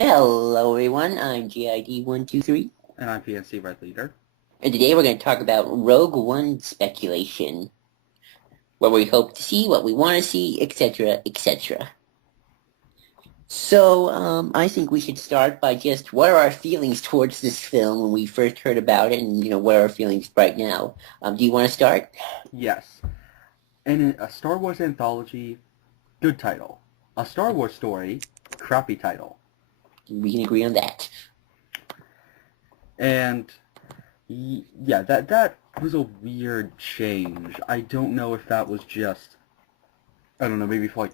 Hello everyone, I'm JID 123, And I'm PNC Red Leader. and today we're going to talk about Rogue One speculation. What we hope to see, what we want to see, etc., etc. So, I think we should start by just what are our feelings towards this film when we first heard about it, and, what are our feelings right now? Do you want to start? Yes. And a Star Wars anthology, good title. A Star Wars story, crappy title. We can agree on that. And yeah, that was a weird change. I don't know if that was just, I don't know, maybe for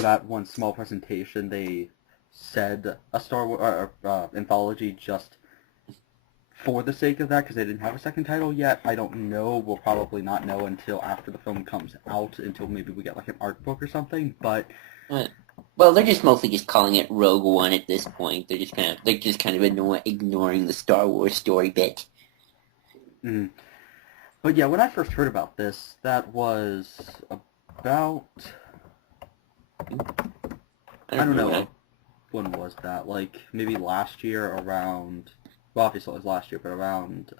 that one small presentation they said a Star Wars anthology just for the sake of that because they didn't have a second title yet. I don't know. We'll probably not know until after the film comes out, until maybe we get like an art book or something. But Uh, well, they're just mostly just calling it Rogue One at this point. They're just kind of ignoring the Star Wars story bit. mm. But yeah, when I first heard about this, that was about, I I don't don't remember know, when was that? Like maybe last year around, well obviously it was last year, but around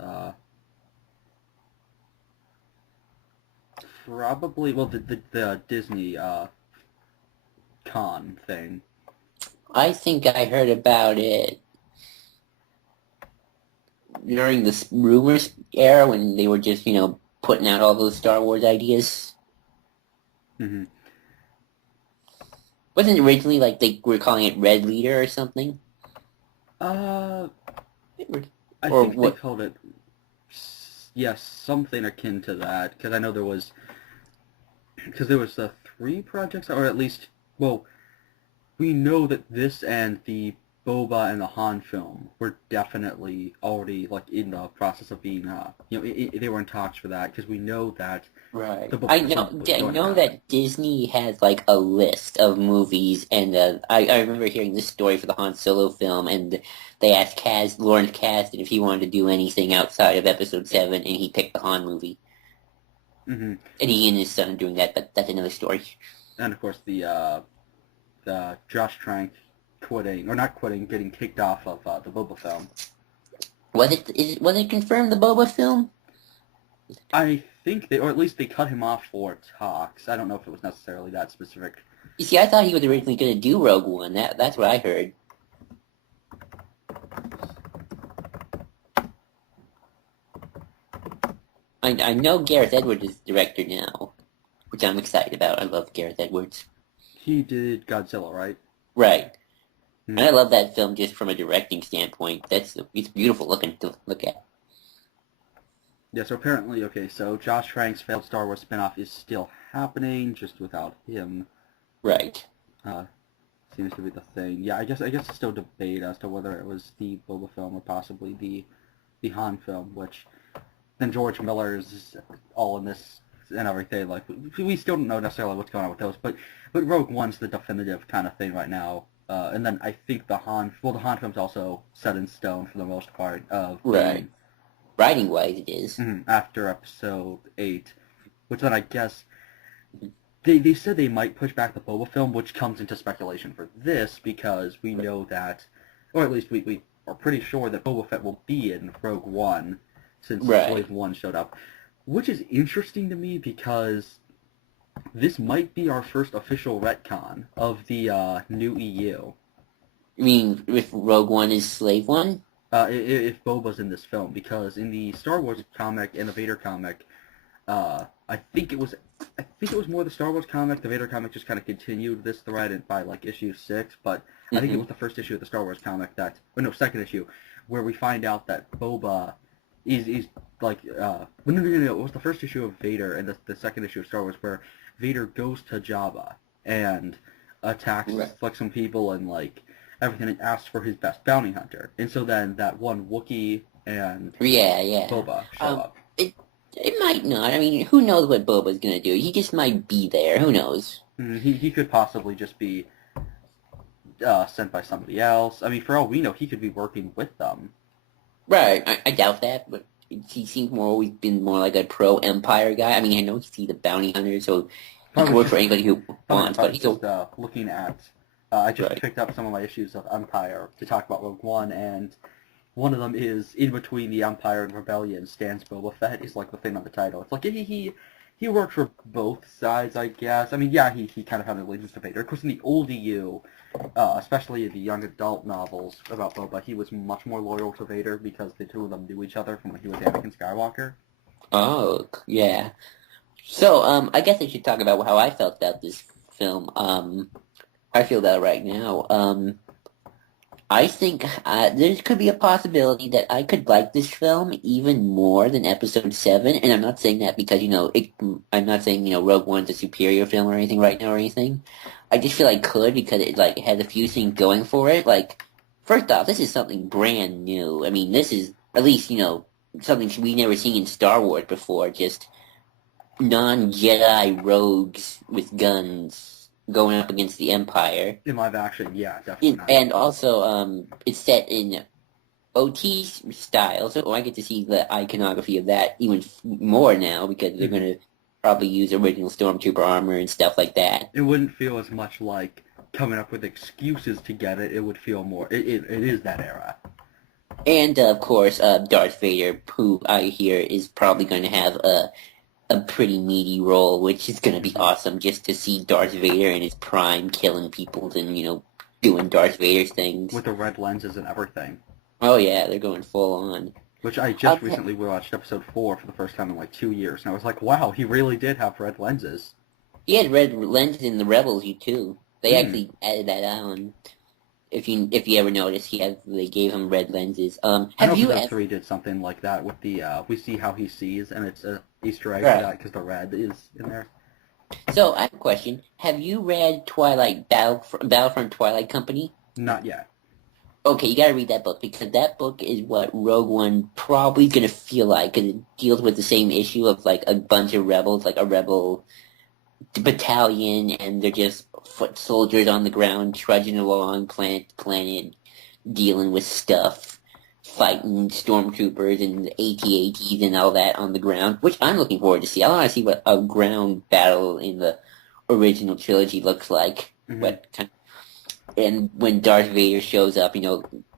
probably, well, the Disney con thing. I think I heard about it during the rumors era when they were just, putting out all those Star Wars ideas. Hmm. Wasn't it originally like they were calling it Red Leader or something? Uh, I Or think they what? called it, yes, something akin to that, because there was three projects, or at least, well, we know that this and the Boba and the Han film were definitely already like in the process of being, they were in talks for that because we know that Right. the I Boba know. film was I going to know happen. that Disney has like a list of movies, and I remember hearing this story for the Han Solo film, and they asked Lawrence Kasdan if he wanted to do anything outside of Episode 7, and he picked the Han movie. Hmm. And he and his son are doing that, but that's another story. And of course the Josh Trank quitting or not quitting, getting kicked off of the Boba film. Was it confirmed the Boba film? I think they, or at least they cut him off for talks. I don't know if it was necessarily that specific. You see, I thought he was originally going to do Rogue One. That's what I heard. I know Gareth Edwards is director now, which I'm excited about. I love Gareth Edwards. He did Godzilla, right? Right. Hmm. And I love that film just from a directing standpoint. It's beautiful looking to look at. Yeah, so apparently, okay, so Josh Trank's failed Star Wars spinoff is still happening, just without him. Right. Uh, Seems to be the thing. Yeah, I guess it's still debate as to whether it was the Boba film or possibly the Han film, which then George Miller's all in this and everything. Like we still don't know necessarily what's going on with those, but Rogue One's the definitive kind of thing right now. And then I think the Han film's also set in stone for the most part of Right. being Writing wise, it is. after Episode 8, which then I guess they said they might push back the Boba film, which comes into speculation for this because we know that, or at least we are pretty sure that Boba Fett will be in Rogue One since Right. Slave One showed up, which is interesting to me because this might be our first official retcon of the new EU. I mean, if Rogue One is Slave One? If Boba's in this film, because in the Star Wars comic and the Vader comic, I think it was more the Star Wars comic. The Vader comic just kind of continued this thread by like issue 6, but I think it Mm-hmm. was the first issue of the Star Wars comic or no, second issue, where we find out that Boba is like, no, it was the first issue of Vader and the second issue of Star Wars where Vader goes to Jabba and attacks Right. like some people and like everything and asks for his best bounty hunter. And so then that one Wookiee and Yeah, yeah. Boba show Um, up. it it might not. I mean, who knows what Boba's gonna do? He just might be there. Who knows? He could possibly just be sent by somebody else. I mean, for all we know, he could be working with them. Right. I doubt that, but he seems more always been more like a pro Empire guy. I mean, I know he's the bounty hunter, so he can Probably work for just anybody who wants, but probably he's a just looking at I just Right. picked up some of my issues of Empire to talk about Rogue One, and one of them is in between the Empire and Rebellion stands Boba Fett is like the thing on the title. It's like he worked for both sides, I guess. I mean, yeah, he kind of had an allegiance to Vader. Of course, in the old EU, especially in the young adult novels about Boba, he was much more loyal to Vader because the two of them knew each other from when he was Anakin Skywalker. Oh, yeah. So, I guess I should talk about how I felt about this film. I feel that right now. I think there could be a possibility that I could like this film even more than Episode 7, and I'm not saying that because, I'm not saying, Rogue One's a superior film or anything right now or anything. I just feel I could because it, like, has a few things going for it. Like, first off, this is something brand new. I mean, this is, at least, something we never seen in Star Wars before, just non-Jedi rogues with guns going up against the Empire. In live action, yeah, definitely not. And also, it's set in OT style, so I get to see the iconography of that even more now because they're going to probably use original Stormtrooper armor and stuff like that. It wouldn't feel as much like coming up with excuses to get it. It would feel more. It is that era. And of course, Darth Vader, who I hear is probably going to have a pretty meaty role, which is going to be awesome just to see Darth Vader in his prime killing people and, doing Darth Vader things. With the red lenses and everything. Oh yeah, they're going full on. Which I just recently watched episode 4 for the first time in like 2 years, and I was like, wow, he really did have red lenses. He had red lenses in the Rebels, too. They actually added that on. If you ever notice, they gave him red lenses. Have you ever 3 did something like that with the we see how he sees, and it's a Easter egg for that because the red is in there. So I have a question: have you read Twilight Battlefront Twilight Company? Not yet. Okay, you gotta read that book because that book is what Rogue One probably gonna feel like because it deals with the same issue of like a bunch of rebels, like a rebel battalion, and they're just foot soldiers on the ground trudging along planet to planet, dealing with stuff, fighting stormtroopers and AT-ATs and all that on the ground, which I'm looking forward to see. I want to see what a ground battle in the original trilogy looks like. And when Darth Vader shows up,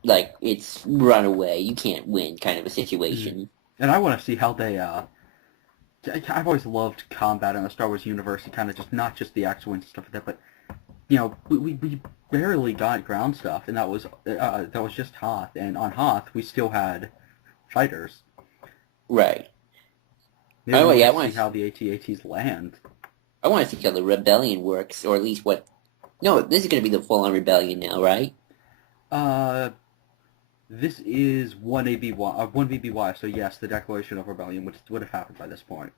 like it's run away, you can't win kind of a situation. And I want to see how they I've always loved combat in the Star Wars universe, and kind of just not just the X-Wing stuff like that, but we barely got ground stuff, and that was just Hoth, and on Hoth we still had fighters. Right. Maybe I want to see how the AT-ATs land. I want to see how the rebellion works, or at least what. No, this is going to be the full-on rebellion now, right? This is 1BBY, so yes, the Declaration of Rebellion would have happened by this point.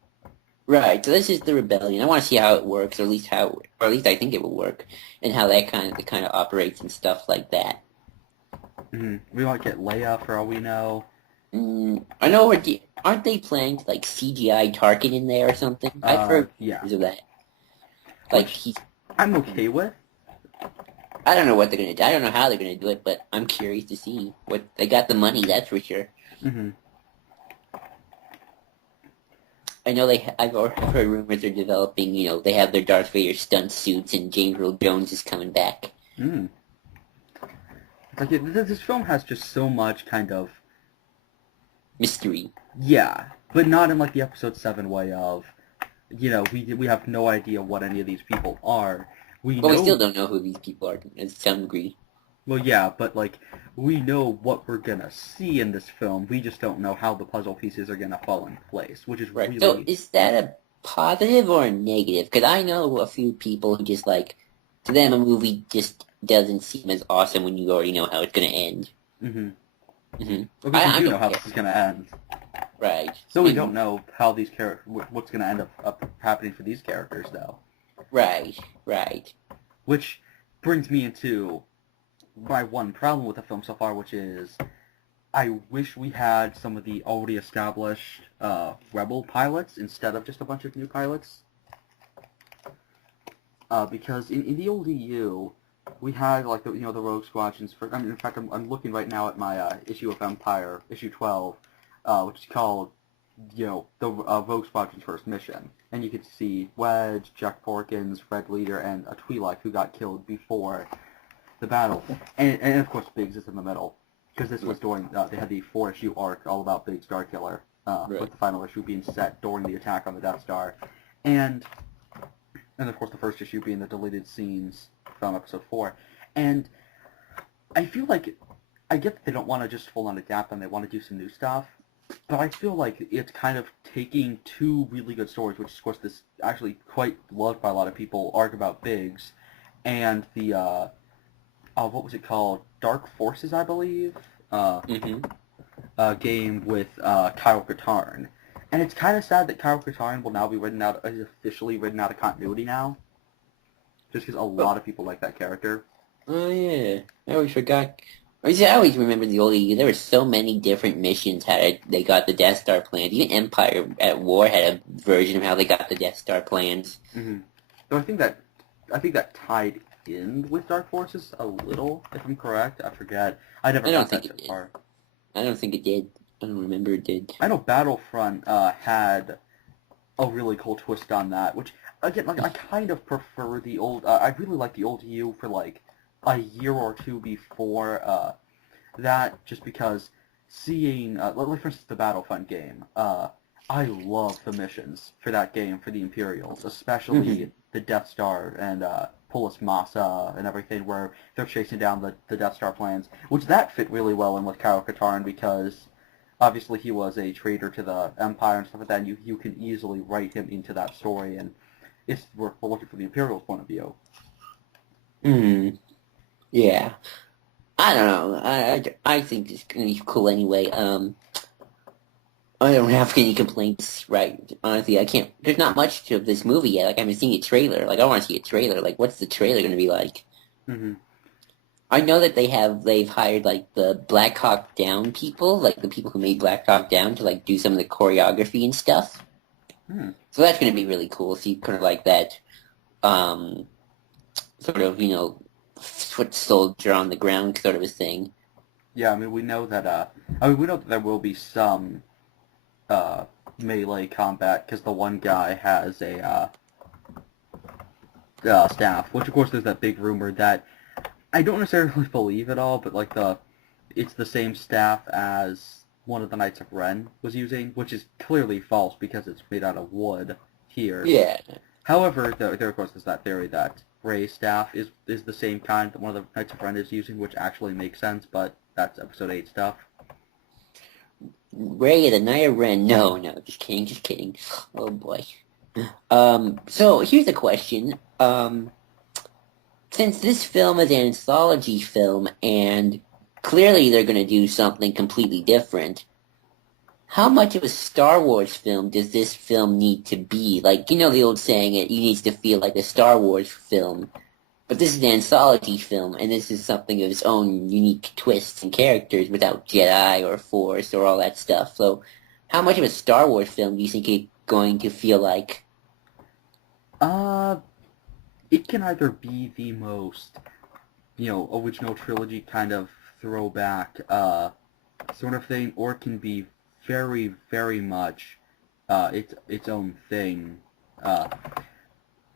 Right, so this is the rebellion. I want to see how it works, or at least I think it will work, and how that kind of operates and stuff like that. Mm-hmm. We might get Leia for all we know. I know. Aren't they planning to like CGI Tarkin in there or something? I've heard rumors of that. Like I'm okay with. I don't know what they're gonna do. I don't know how they're gonna do it, but I'm curious to see what they got the money. That's for sure. Mm-hmm. I know I've heard rumors they're developing. They have their Darth Vader stunt suits, and James Earl Jones is coming back. Like this film has just so much kind of mystery. Yeah, but not in like the Episode 7 way of, we have no idea what any of these people are. We still don't know who these people are to some degree. Well, yeah, but like we know what we're gonna see in this film. We just don't know how the puzzle pieces are gonna fall in place, which is right. Really. So is that a positive or a negative? Because I know a few people who just like, to them a movie just doesn't seem as awesome when you already know how it's gonna end. Mm-hmm. Mm-hmm. Well, we do know how this is gonna end. Right. So we don't know how these what's gonna end up happening for these characters, though. Right. Which brings me into my one problem with the film so far, which is I wish we had some of the already established Rebel pilots instead of just a bunch of new pilots. Because in the old EU, we had like the Rogue Squadrons. In fact, I'm looking right now at my issue of Empire, issue 12, which is called the Rogue Squadron's first mission, and you could see Wedge, Jack Porkins, Red Leader, and a Twi'lek who got killed before the battle, and of course Biggs is in the middle, because this was during they had the 4-issue arc all about Biggs Starkiller, with the final issue being set during the attack on the Death Star, and of course the first issue being the deleted scenes from episode 4, and I feel like I get that they don't want to just full on adapt and they want to do some new stuff, but I feel like it's kind of taking two really good stories, which is, of course, this actually quite loved by a lot of people, arc about Biggs, and the, what was it called? Dark Forces, I believe? Game with Kyle Katarn. And it's kind of sad that Kyle Katarn will now be is officially written out of continuity now, just because a lot of people like that character. Oh, yeah. I always forgot. I always remember the old EU. There were so many different missions how they got the Death Star plans. Even Empire at War had a version of how they got the Death Star plans. Mm-hmm. So I think that tied in with Dark Forces a little, if I'm correct. I forget. I don't think it did. I don't think it did. I don't remember it did. I know Battlefront had a really cool twist on that, which, again, like, I kind of prefer the old... I really like the old EU for, like, a year or two before that, just because seeing, like for instance, the Battlefront game, I love the missions for that game for the Imperials, especially the Death Star and Polis Massa and everything, where they're chasing down the Death Star plans, which that fit really well in with Kyle Katarn, because obviously he was a traitor to the Empire and stuff like that, and you can easily write him into that story, and we're looking from the Imperials' point of view. Yeah. I don't know. I think it's gonna be cool anyway. I don't have any complaints, right? Honestly, I can't. There's not much of this movie yet. Like, I haven't seen a trailer. Like, I want to see a trailer. Like, what's the trailer gonna be like? I know that they've hired like the Black Hawk Down people, like the people who made Black Hawk Down, to like do some of the choreography and stuff. So that's gonna be really cool. See, kind of like that, sort of, foot soldier on the ground sort of a thing. Yeah, I mean, we know that there will be some melee combat, because the one guy has a staff, which of course there's that big rumor that I don't necessarily believe at all, but like it's the same staff as one of the Knights of Ren was using, which is clearly false because it's made out of wood here. Yeah. However, there of course is that theory that Rey's staff is the same kind that one of the Knights of Ren is using, which actually makes sense, but that's episode 8 stuff. Rey, the Knight of Ren. No, just kidding. Oh boy. So here's a question. Since this film is an anthology film, and clearly they're going to do something completely different, how much of a Star Wars film does this film need to be? Like, the old saying, it needs to feel like a Star Wars film. But this is an anthology film, and this is something of its own unique twists and characters without Jedi or Force or all that stuff. So, how much of a Star Wars film do you think it's going to feel like? It can either be the most, original trilogy kind of throwback, sort of thing, or it can be very, very much, its own thing.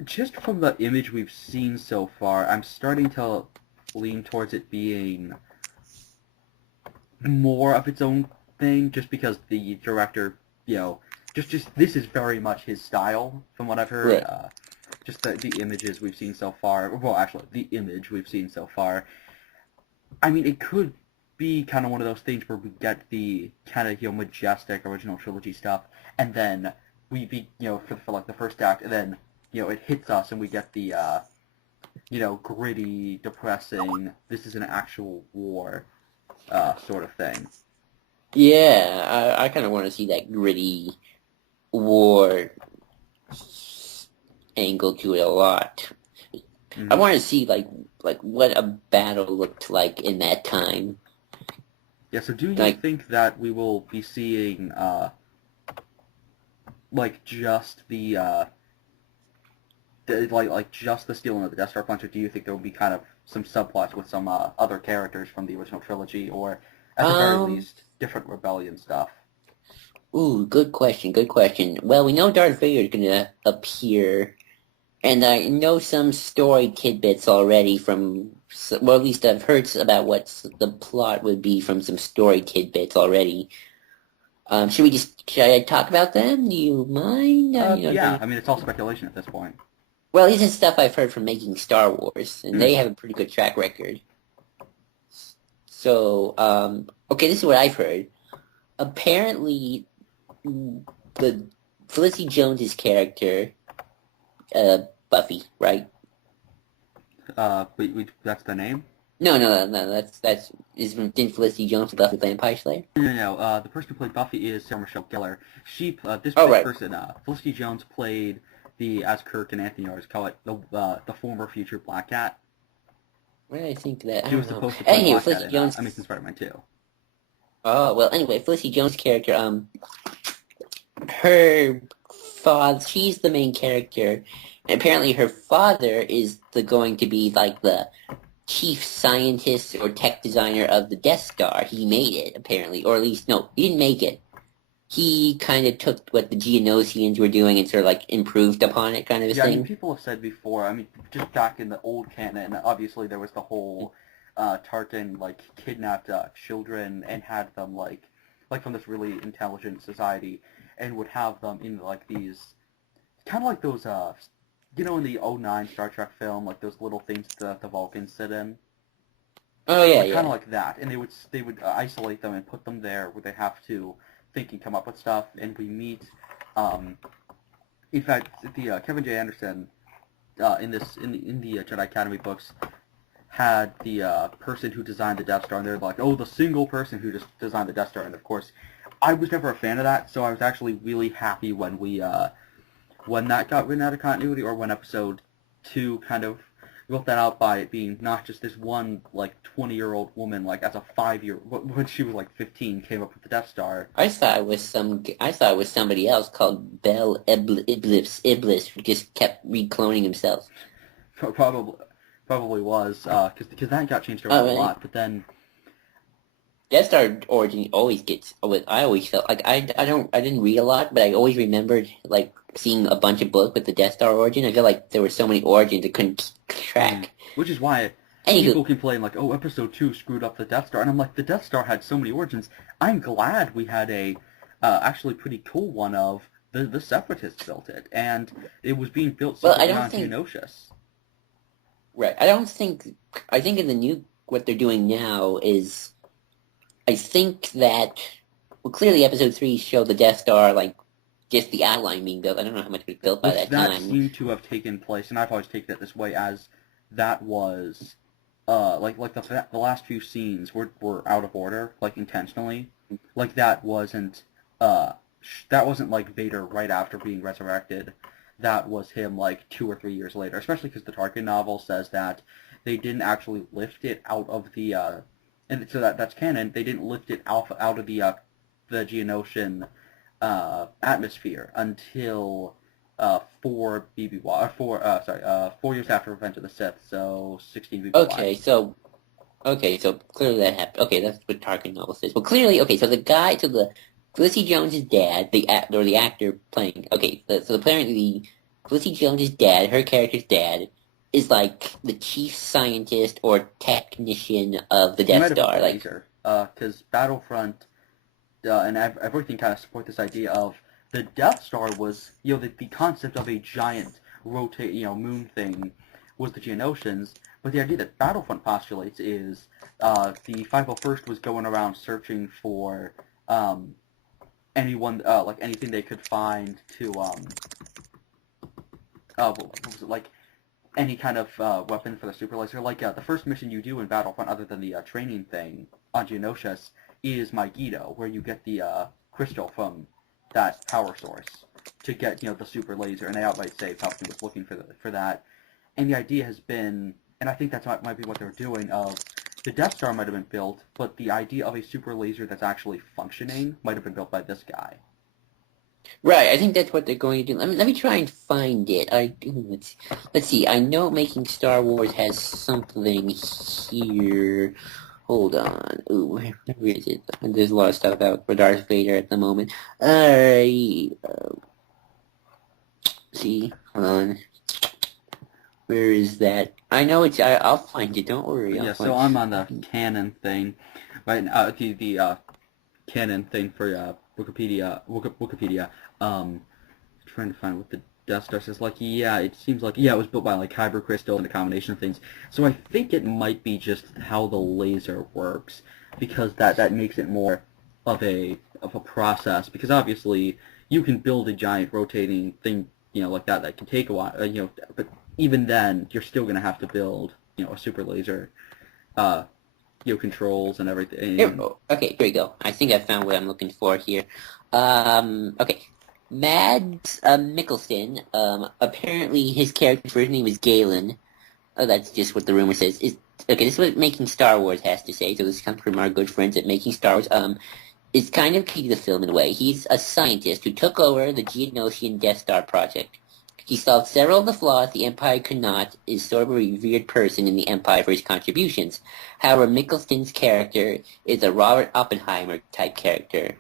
Just from the image we've seen so far, I'm starting to lean towards it being more of its own thing, just because the director, just this is very much his style, from what I've heard. Right. Just the images we've seen so far. Well, actually, the image we've seen so far. I mean, it could be kind of one of those things where we get the kind of, majestic original trilogy stuff, and then we for like the first act, and then it hits us, and we get the gritty, depressing, this is an actual war sort of thing. Yeah, I kind of want to see that gritty war angle to it a lot. I want to see like what a battle looked like in that time. Yeah, so do you think that we will be seeing just the just the stealing of the Death Star plans, or do you think there will be kind of some subplots with some other characters from the original trilogy, or at the very least different rebellion stuff? Ooh, good question. Well, we know Darth Vader is going to appear. And I know some story tidbits already from, well, at least I've heard about what the plot would be from some story tidbits already. Should I talk about them? Do you mind? Yeah, I mean, it's all speculation at this point. Well, this is stuff I've heard from making Star Wars, and they have a pretty good track record. So, okay, this is what I've heard. Apparently, the Felicity Jones's character, Buffy, right? That's the name? No, didn't Felicity Jones Buffy the Vampire Slayer? No, the person who played Buffy is Sarah Michelle Gellar. This right. person, Felicity Jones played as Kirk and Anthony always call it, the former future Black Cat. Where did I think that? She was supposed to play Black Cat Jones. Amazing Spider-Man 2. Oh, well, anyway, Felicity Jones' character, her father, she's the main character, and apparently her father is going to be, like, the chief scientist or tech designer of the Death Star. He made it, apparently, or at least, no, he didn't make it. He kind of took what the Geonosians were doing and sort of, like, improved upon it, kind of a thing. Yeah, I mean, people have said before, I mean, just back in the old canon, obviously there was the whole Tarkin, like, kidnapped children and had them, like from this really intelligent society, and would have them in, like, these, kind of like those, in the '09 Star Trek film, like, those little things that the Vulcans sit in. Oh, yeah, Kind of like that, and they would isolate them and put them there where they have to think and come up with stuff, and we meet, in fact, the Kevin J. Anderson, in the Jedi Academy books, had the person who designed the Death Star, and they're like, oh, the single person who just designed the Death Star, and of course, I was never a fan of that, so I was actually really happy when when that got written out of continuity, or when Episode 2 kind of wrote that out by it being not just this one, like, 20-year-old woman, like, as a 5-year, when she was, like, 15, came up with the Death Star. I thought it was somebody else called Bel Iblis, who just kept recloning himself. Probably was, because that got changed around a lot, but then... Death Star origin always gets, I always felt, like, I didn't read a lot, but I always remembered, like, seeing a bunch of books with the Death Star origin. I feel like there were so many origins I couldn't keep track. Which is why people complain, like, oh, Episode 2 screwed up the Death Star, and I'm like, the Death Star had so many origins. I'm glad we had a, actually pretty cool one of, the Separatists built it, and it was being built secretly on Geonosius. Right, I think in the new, what they're doing now is, I think that, well, clearly Episode 3 showed the Death Star, like, just the outline being built. I don't know how much was built by that time. That seemed to have taken place, and I've always taken it this way, as that was, like the last few scenes were out of order, like, intentionally. Like, that wasn't like Vader right after being resurrected. That was him, like, 2 or 3 years later, especially because the Tarkin novel says that they didn't actually lift it out of the, and so that's canon, they didn't lift it out of the Geonosian atmosphere until 4 years after Revenge of the Sith, so 16 BBY. Okay, so clearly that happened. Okay, that's what Tarkin novel says. Well, clearly, okay, so the Felicity Jones' dad, the actor playing, okay, so apparently the Felicity Jones' dad, her character's dad, is like the chief scientist or technician of the Death Star. Like, because Battlefront and everything kind of support this idea of the Death Star was, the concept of a giant moon thing was the Geonosians, but the idea that Battlefront postulates is the 501st was going around searching for anyone, like anything they could find to, what was it, like any kind of weapon for the super laser. Like the first mission you do in Battlefront, other than the training thing on Geonosius, is Megiddo, where you get the crystal from that power source to get the super laser, and they outright say Palpatine was looking for that. And the idea has been, and I think might be what they're doing, of the Death Star might have been built, but the idea of a super laser that's actually functioning might have been built by this guy. Right, I think that's what they're going to do. Let me try and find it. Let's see. I know Making Star Wars has something here. Hold on. Ooh, where is it? There's a lot of stuff about for Darth Vader at the moment. See, hold on. Where is that? I know it's. I'll find it. Don't worry. Yeah, I'll so find I'm on the canon thing, right? The canon thing for Wikipedia. Trying to find what the Death Star says. Like, yeah, it seems like it was built by like kyber crystal and a combination of things. So I think it might be just how the laser works, because that makes it more of a process. Because obviously you can build a giant rotating thing, like that can take a while, but even then you're still gonna have to build, a super laser, controls and everything. Here, okay, here we go. I think I found what I'm looking for here. Okay. Mads Mikkelsen, apparently his character's first name is Galen. Oh, that's just what the rumor says. Okay, this is what Making Star Wars has to say, so this comes from our good friends at Making Star Wars. It's kind of key to the film in a way. He's a scientist who took over the Geonosian Death Star project. He solved several of the flaws the Empire could not, is sort of a revered person in the Empire for his contributions. However, Mikkelsen's character is a Robert Oppenheimer-type character.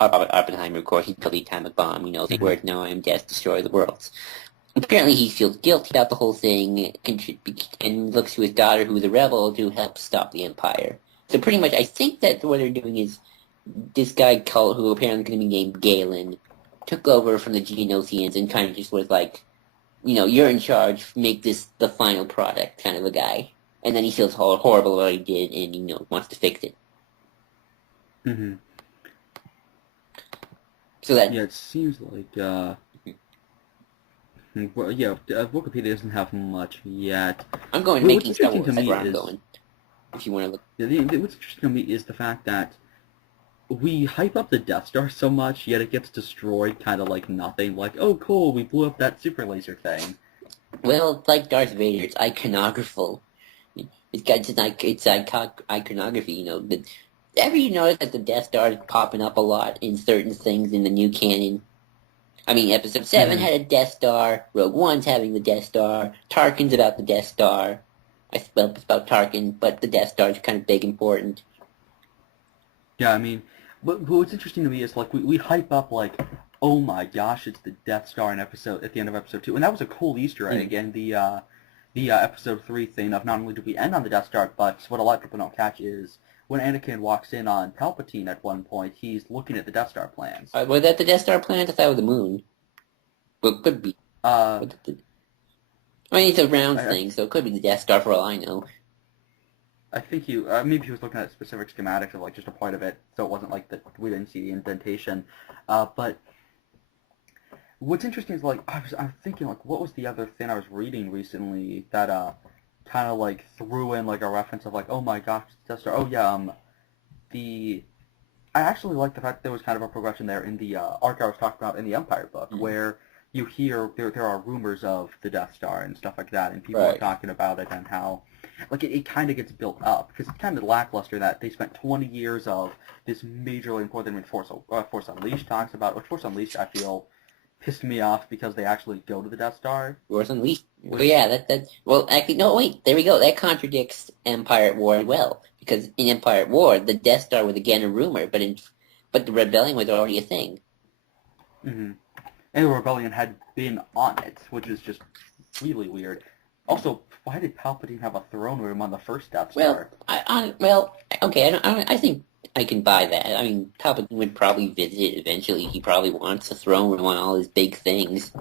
Robert Oppenheimer, of course, he built the atomic bomb, the words, "No, I am death, destroy the worlds." Apparently he feels guilty about the whole thing, and looks to his daughter, who is a rebel, to help stop the Empire. So pretty much, I think that what they're doing is, this guy, who apparently is going to be named Galen, took over from the Geonosians and kind of just was like, you're in charge, make this the final product kind of a guy. And then he feels horrible about what he did and, wants to fix it. Mm-hmm. So that... Yeah, it seems like, Wikipedia doesn't have much yet. I'm going Making Star Wars, that's where I'm going. If you want to look... Yeah, what's interesting to me is the fact that we hype up the Death Star so much, yet it gets destroyed kind of like nothing. Like, oh, cool, we blew up that super laser thing. Well, it's like Darth Vader. It's iconographical. It's iconography, But ever you notice that the Death Star is popping up a lot in certain things in the new canon? I mean, Episode 7 had a Death Star. Rogue One's having the Death Star. Tarkin's about the Death Star. It's about Tarkin, but the Death Star is kind of big important. Yeah, I mean... But what's interesting to me is, like, we hype up, like, oh my gosh, it's the Death Star at the end of Episode 2. And that was a cool Easter egg in the Episode 3 thing of not only do we end on the Death Star, but what a lot of people don't catch is when Anakin walks in on Palpatine at one point, he's looking at the Death Star plans. Was that the Death Star plans? I thought it was the moon. Well, it could be. I mean, it's a round thing, so it could be the Death Star for all I know. I think maybe he was looking at specific schematics of, like, just a point of it, so it wasn't like we didn't see the indentation. But what's interesting is, like, I'm thinking, like, what was the other thing I was reading recently that kind of, like, threw in, like, a reference of, like, oh my gosh, Death Star. Oh yeah, I actually like the fact that there was kind of a progression there in the arc I was talking about in the Empire book, where you hear there are rumors of the Death Star and stuff like that, and people are talking about it and how, like, it kind of gets built up, because it's kind of lackluster that they spent 20 years of this majorly important thing Force Unleashed talks about, which Force Unleashed, I feel, pissed me off because they actually go to the Death Star. Force Unleashed? Well, yeah, well, actually, no, wait, there we go. That contradicts Empire at War as well, because in Empire at War, the Death Star was again a rumor, but the rebellion was already a thing. Mm-hmm. And the rebellion had been on it, which is just really weird. Also, why did Palpatine have a throne room on the first Death Star? I think I can buy that. I mean, Palpatine would probably visit it eventually. He probably wants a throne room on all his big things.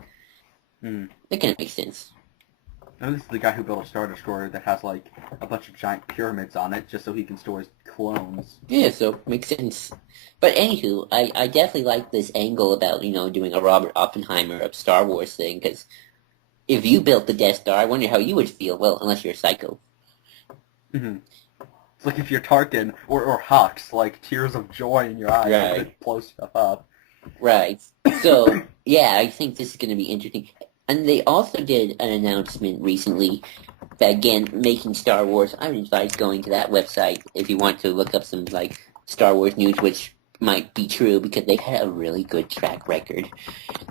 That kind of makes sense. Now, this is the guy who built a Star Destroyer that has, like, a bunch of giant pyramids on it just so he can store his clones. Yeah, so makes sense. But anywho, I definitely like this angle about, doing a Robert Oppenheimer of Star Wars thing, because if you built the Death Star, I wonder how you would feel. Well, unless you're a psycho. Mm-hmm. It's like if you're Tarkin or Hux, like, tears of joy in your eyes as it blows stuff up. Right. So, yeah, I think this is going to be interesting. And they also did an announcement recently that, again, Making Star Wars. I would advise going to that website if you want to look up some, like, Star Wars news, which might be true because they had a really good track record.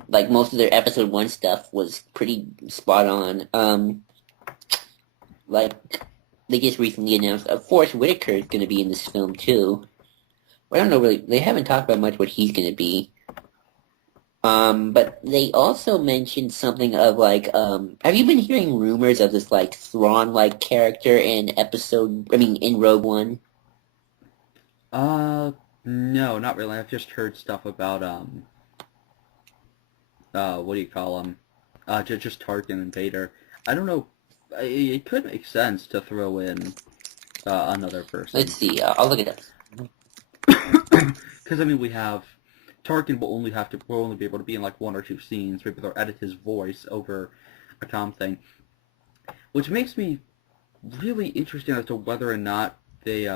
Like, most of their Episode 1 stuff was pretty spot on. Like, they just recently announced Forrest Whitaker is going to be in this film, too. I don't know, really. They haven't talked about much what he's going to be. But they also mentioned something of like, have you been hearing rumors of this like Thrawn-like character in Rogue One? Uh, no, not really. I've just heard stuff about what do you call them? Just Tarkin and Vader. I don't know. It could make sense to throw in another Let's person. see. I'll look it up. Because I mean, we have Tarkin will only be able to be in like one or two scenes. Maybe they'll edit his voice over a com thing, which makes me really interested as to whether or not we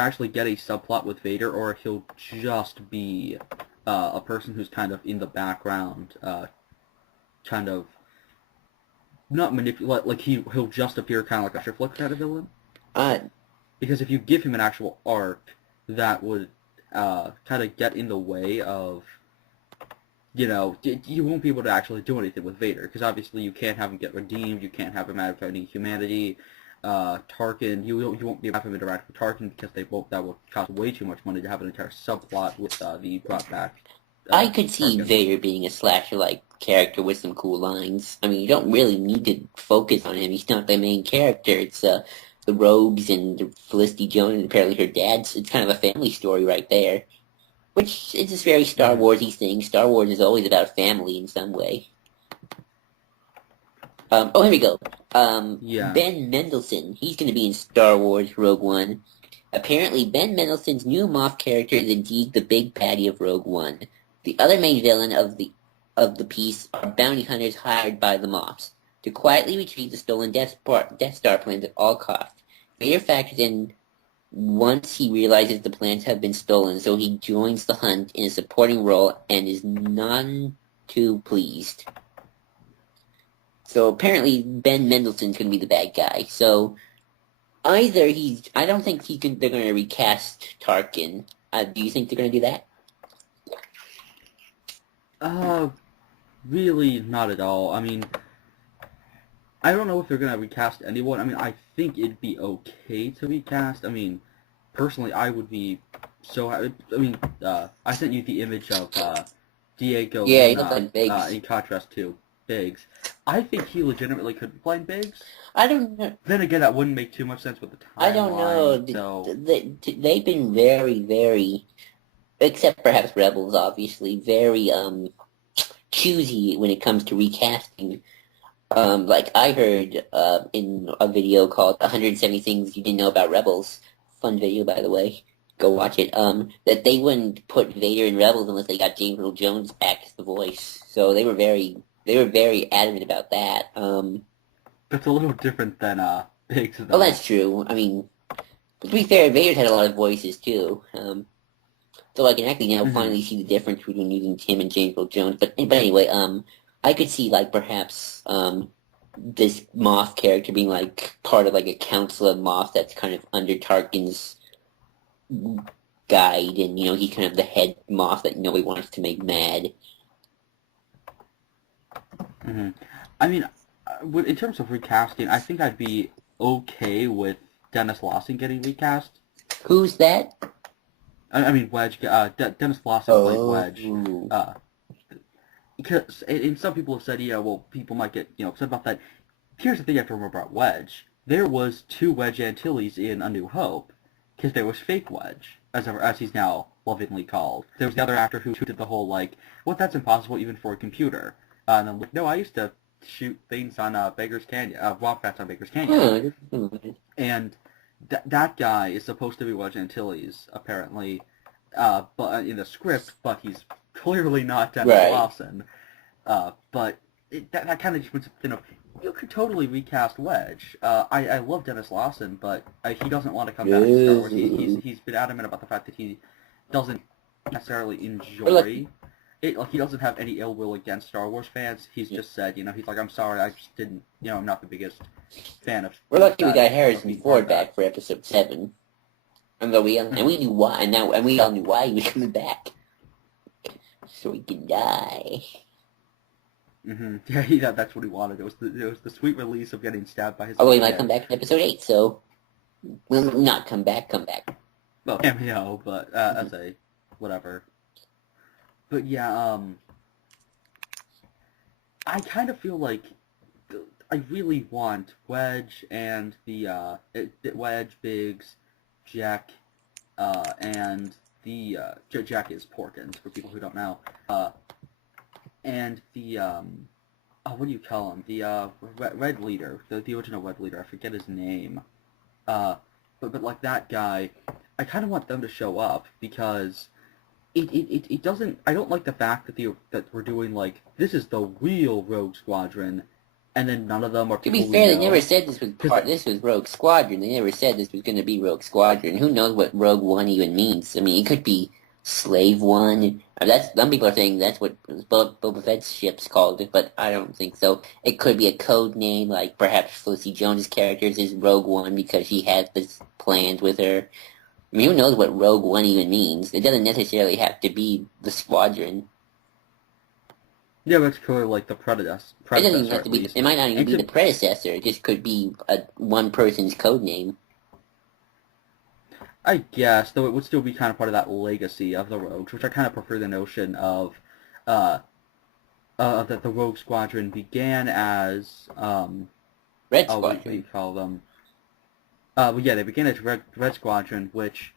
actually get a subplot with Vader, or he'll just be a person who's kind of in the background, kind of not manipulate. Like he'll just appear kind of like a Shiflett kind of villain. Uh, Because if you give him an actual arc, that would kind of get in the way of, you won't be able to actually do anything with Vader, because obviously you can't have him get redeemed, you can't have him have any humanity. Tarkin, you won't be able to have him interact with Tarkin because that will cost way too much money to have an entire subplot with the brought back I could see Tarkin. Vader being a slasher-like character with some cool lines. I mean, you don't really need to focus on him. He's not the main character. It's the Rogues and Felicity Jones and apparently her dad's. It's kind of a family story right there. Which is this very Star Mm-hmm. Warsy thing. Star Wars is always about family in some way. Here we go. Yeah. Ben Mendelsohn. He's going to be in Star Wars Rogue One. Apparently, Ben Mendelsohn's new Moff character is indeed the big baddie of Rogue One. The other main villain of the piece are bounty hunters hired by the Moffs to quietly retrieve the stolen Death Star plans at all costs. Vader factors in once he realizes the plans have been stolen, so he joins the hunt in a supporting role and is none too pleased. So apparently Ben Mendelsohn's going to be the bad guy. So either I don't think they're going to recast Tarkin. Do you think they're going to do that? Really not at all. I mean, I don't know if they're gonna recast anyone. I mean, I think it'd be okay to recast. I mean, personally, I would be so. I mean, I sent you the image of Diego Yeah, he looks Luna like Biggs. in contrast to Biggs. I think he legitimately could be playing Biggs. I don't know. Then again, that wouldn't make too much sense with the I don't know. timeline. So, They've been very, very, except perhaps Rebels, obviously, very choosy when it comes to recasting. Like I heard in a video called 170 Things You Didn't Know About Rebels, fun video by the way, go watch it, that they wouldn't put Vader in Rebels unless they got James Earl Jones back as the voice. So they were very adamant about that. that's a little different than Biggs, Well, though. that's true. I mean, to be fair, Vader's had a lot of voices too. So I can actually now Hmm. finally see the difference between using him and James Earl Jones. But anyway, I could see like perhaps this Moth character being like part of like a council of Moth that's kind of under Tarkin's guide, and he's kind of the head Moth that nobody wants to make mad. Hmm. I mean, in terms of recasting, I think I'd be okay with Dennis Lawson getting recast. Who's that? I mean, Wedge. Dennis Lawson played Wedge. Oh, Uh, because and some people have said, yeah, well, people might get upset about that. Here's the thing you have to remember about Wedge. There was two Wedge Antilles in A New Hope, because there was fake Wedge, as he's now lovingly called. There was the other actor who did the whole like, well, that's impossible even for a computer. And I'm like, no, I used to shoot things on Beggar's Canyon, Wildcats on Beggar's Canyon, and that guy is supposed to be Wedge Antilles, apparently, but in the script, but he's clearly not Dennis right. Lawson. But that kind of just puts you could totally recast Wedge. I love Dennis Lawson, but he doesn't want to come back to Star Wars. He's been adamant about the fact that he doesn't necessarily enjoy it. Like, he doesn't have any ill will against Star Wars fans. He's just said, he's like, I'm sorry, I just didn't, I'm not the biggest fan of. We're lucky we got of Harrison being part Ford of that. back for episode 7. And we knew why, and we all knew why he was coming back. So he can die. Mm-hmm. Yeah, that's what he wanted. It was the sweet release of getting stabbed by his. Although own he might kid. come back in episode 8, so will not come back. Well, cameo, but as a whatever. But yeah, I kind of feel like I really want Wedge and Wedge, Biggs, Jack, and Jack is Porkins for people who don't know, and what do you call him? The Red Leader, the original Red Leader. I forget his name. Uh, but like that guy, I kind of want them to show up because it doesn't. I don't like the fact that we're doing like this is the real Rogue Squadron, and then none of them are To people be we fair, they know. never said this was 'Cause this was Rogue Squadron. They never said this was going to be Rogue Squadron. Who knows what Rogue One even means? I mean, it could be Slave One. That's some people are saying that's what Boba Fett's ship's called, but I don't think so. It could be a code name, like perhaps Felicity Jones's characters is Rogue One because she has this plans with her. I mean, who knows what Rogue One even means? It doesn't necessarily have to be the squadron. yeah, that's clearly like the It doesn't even predecessor have at to be. least. It might not even And be the predecessor. It just could be one person's code name. I guess, though it would still be kind of part of that legacy of the Rogues, which I kind of prefer the notion of, uh, that the Rogue Squadron began as, Red what do you Squadron. call them? Well, yeah, they began as Red Squadron, which,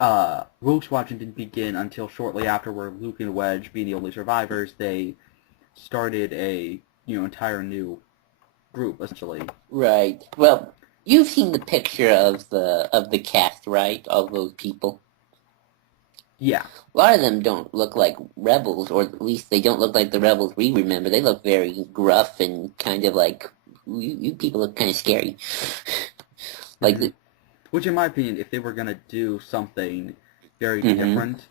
Rogue Squadron didn't begin until shortly after, where Luke and Wedge, being the only survivors, they started a, entire new group, essentially. Right. Well, you've seen the picture of the cast, right? All those people. Yeah. A lot of them don't look like rebels, or at least they don't look like the rebels we remember. They look very gruff and kind of like you people look kind of scary. Like Mm-hmm. Which, in my opinion, if they were going to do something very mm-hmm. different,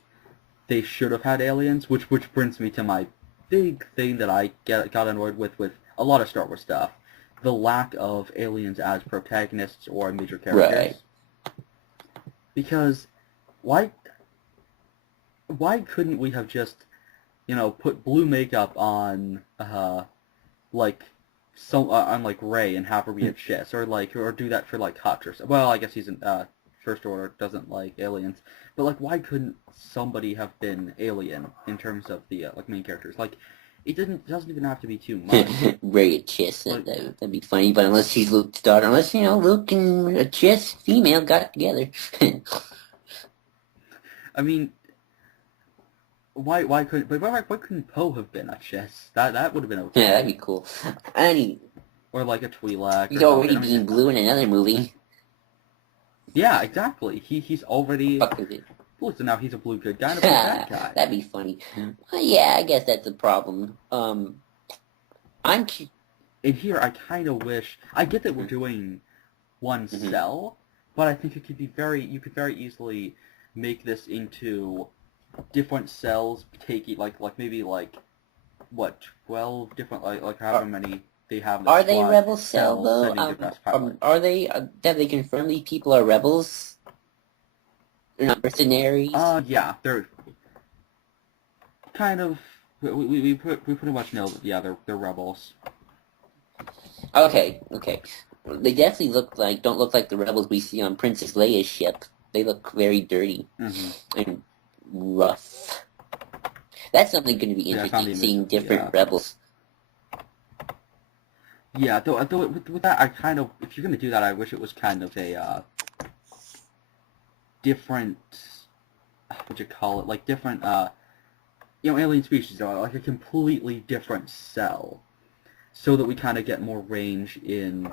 they should have had aliens, which brings me to my big thing that I got annoyed with a lot of Star Wars stuff. The lack of aliens as protagonists or major characters. Right. Because why couldn't we have just, put blue makeup on, like, on, like, Rey and have her be a Chiss, or do that for, like, Hutch, or well, I guess he's in, First Order, doesn't like aliens, but, like, why couldn't somebody have been alien in terms of the, like, main characters? Like, it doesn't even have to be too much. Rey a Chiss, Like, that'd be funny, but unless she's Luke's daughter, unless, Luke and a Chiss female got together. I mean, why couldn't Poe have been a Chiss? That would have been okay. Yeah, that'd be cool. Or like a Twi'lek. He's already being blue in another movie. Yeah, exactly. He's already. Fuck with it. Cool, so now he's a blue good guy and a blue bad guy. That'd be funny. Yeah, I guess that's a problem. I'm. In here, I kind of wish. I get that we're doing one cell, but I think it could be you could very easily make this into different cells, maybe 12 different, like however many they have in the Are squad, they rebel cell, though? Are they, have they confirmed these people are rebels? They're not mercenaries? Yeah, they're kind of, we pretty much know that, yeah, they're rebels. Okay. They definitely don't look like the rebels we see on Princess Leia's ship. They look very dirty and rough. That's something going to be interesting, seeing different rebels. Yeah, though with that, I kind of, if you're going to do that, I wish it was kind of a different, what'd you call it, like different, alien species, like a completely different cell, so that we kind of get more range in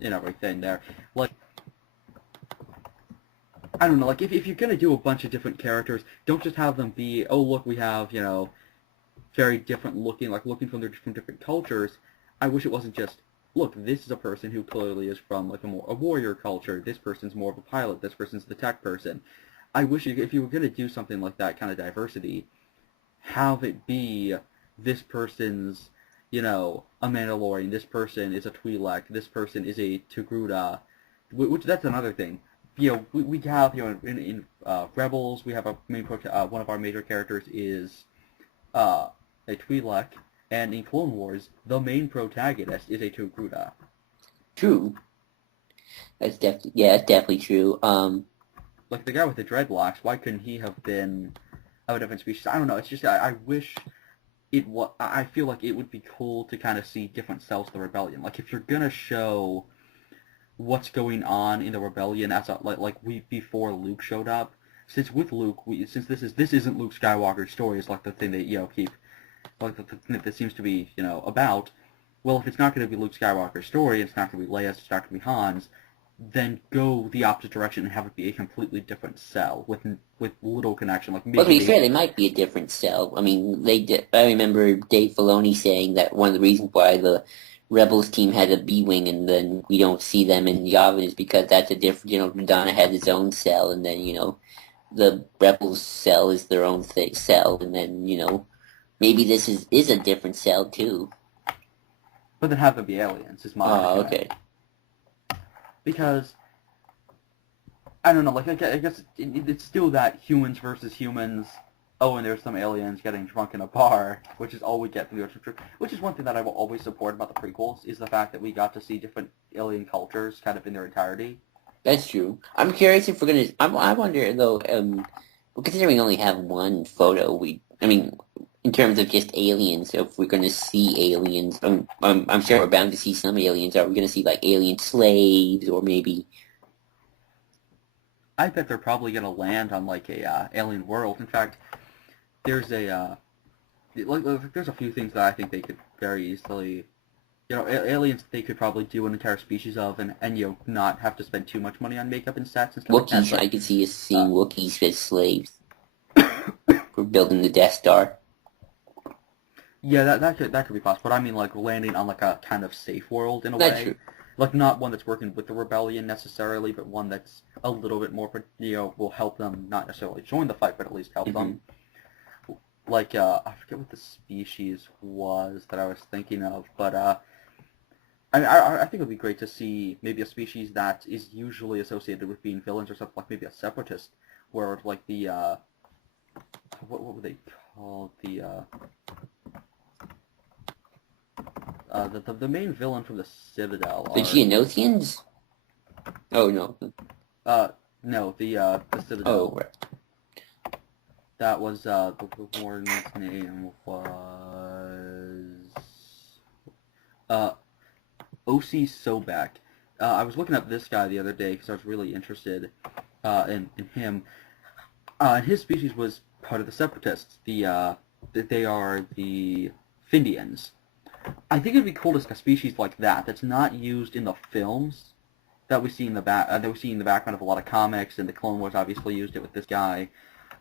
everything there. Like, I don't know, like, if you're going to do a bunch of different characters, don't just have them be, oh, look, we have, very different looking from different cultures. I wish it wasn't just, look, this is a person who clearly is from, like, a warrior culture, this person's more of a pilot, this person's the tech person. I wish if you were going to do something like that kind of diversity, have it be this person's, a Mandalorian, this person is a Twi'lek, this person is a Togruta, which that's another thing. We have, in Rebels, we have one of our major characters is a Twi'lek, and in Clone Wars, the main protagonist is a Togruta. True. That's definitely true. Like the guy with the dreadlocks, why couldn't he have been of a different species. I don't know. It's just I wish I feel like it would be cool to kind of see different cells of the rebellion. Like if you're gonna show what's going on in the rebellion as before Luke showed up. Since with Luke, since this isn't Luke Skywalker's story, it's like the thing that keep like the thing that seems to be about. Well, if it's not going to be Luke Skywalker's story, it's not going to be Leia's, it's not going to be Han's, then go the opposite direction and have it be a completely different cell with little connection. Like Well, to be maybe fair, they might be a different cell. I mean, they did. I remember Dave Filoni saying that one of the reasons why the Rebels team had a B-wing and then we don't see them in Yavin is because that's a different. Madonna had its own cell, and then the Rebels cell is their own cell, and then maybe this is a different cell too. but then have them be aliens is my Oh, okay. Because I don't know, like I guess it's still that humans versus humans. Oh, and there's some aliens getting drunk in a bar, which is all we get from the Ocean Trip. Which is one thing that I will always support about the prequels is the fact that we got to see different alien cultures kind of in their entirety. That's true. I'm curious if we're gonna. I wonder though. Considering we only have one photo, in terms of just aliens, if we're gonna see aliens, I'm sure we're bound to see some aliens. Are we gonna see like alien slaves, or maybe? I bet they're probably gonna land on like a alien world. In fact, there's there's a few things that I think they could very easily. Aliens they could probably do an entire species of, and not have to spend too much money on makeup and sets and stuff Wookiees, like that. I could see us seeing Wookiees as slaves. We're building the Death Star. Yeah, that could be possible. But I mean, like landing on like a kind of safe world in a That's way. true. Like not one that's working with the rebellion necessarily, but one that's a little bit more, will help them not necessarily join the fight, but at least help them. Like I forget what the species was that I was thinking of, but I think it would be great to see maybe a species that is usually associated with being villains or something, like maybe a separatist, where like the what were they called? The main villain from the Citadel. The Geonosians? Oh no. No, the Citadel. Oh right. That was the warden's name was O.C. Sobek. I was looking up this guy the other day because I was really interested in him. And his species was part of the Separatists. They are the Findians. I think it'd be cool to see a species like that that's not used in the films that we see in the background of a lot of comics, and the Clone Wars obviously used it with this guy.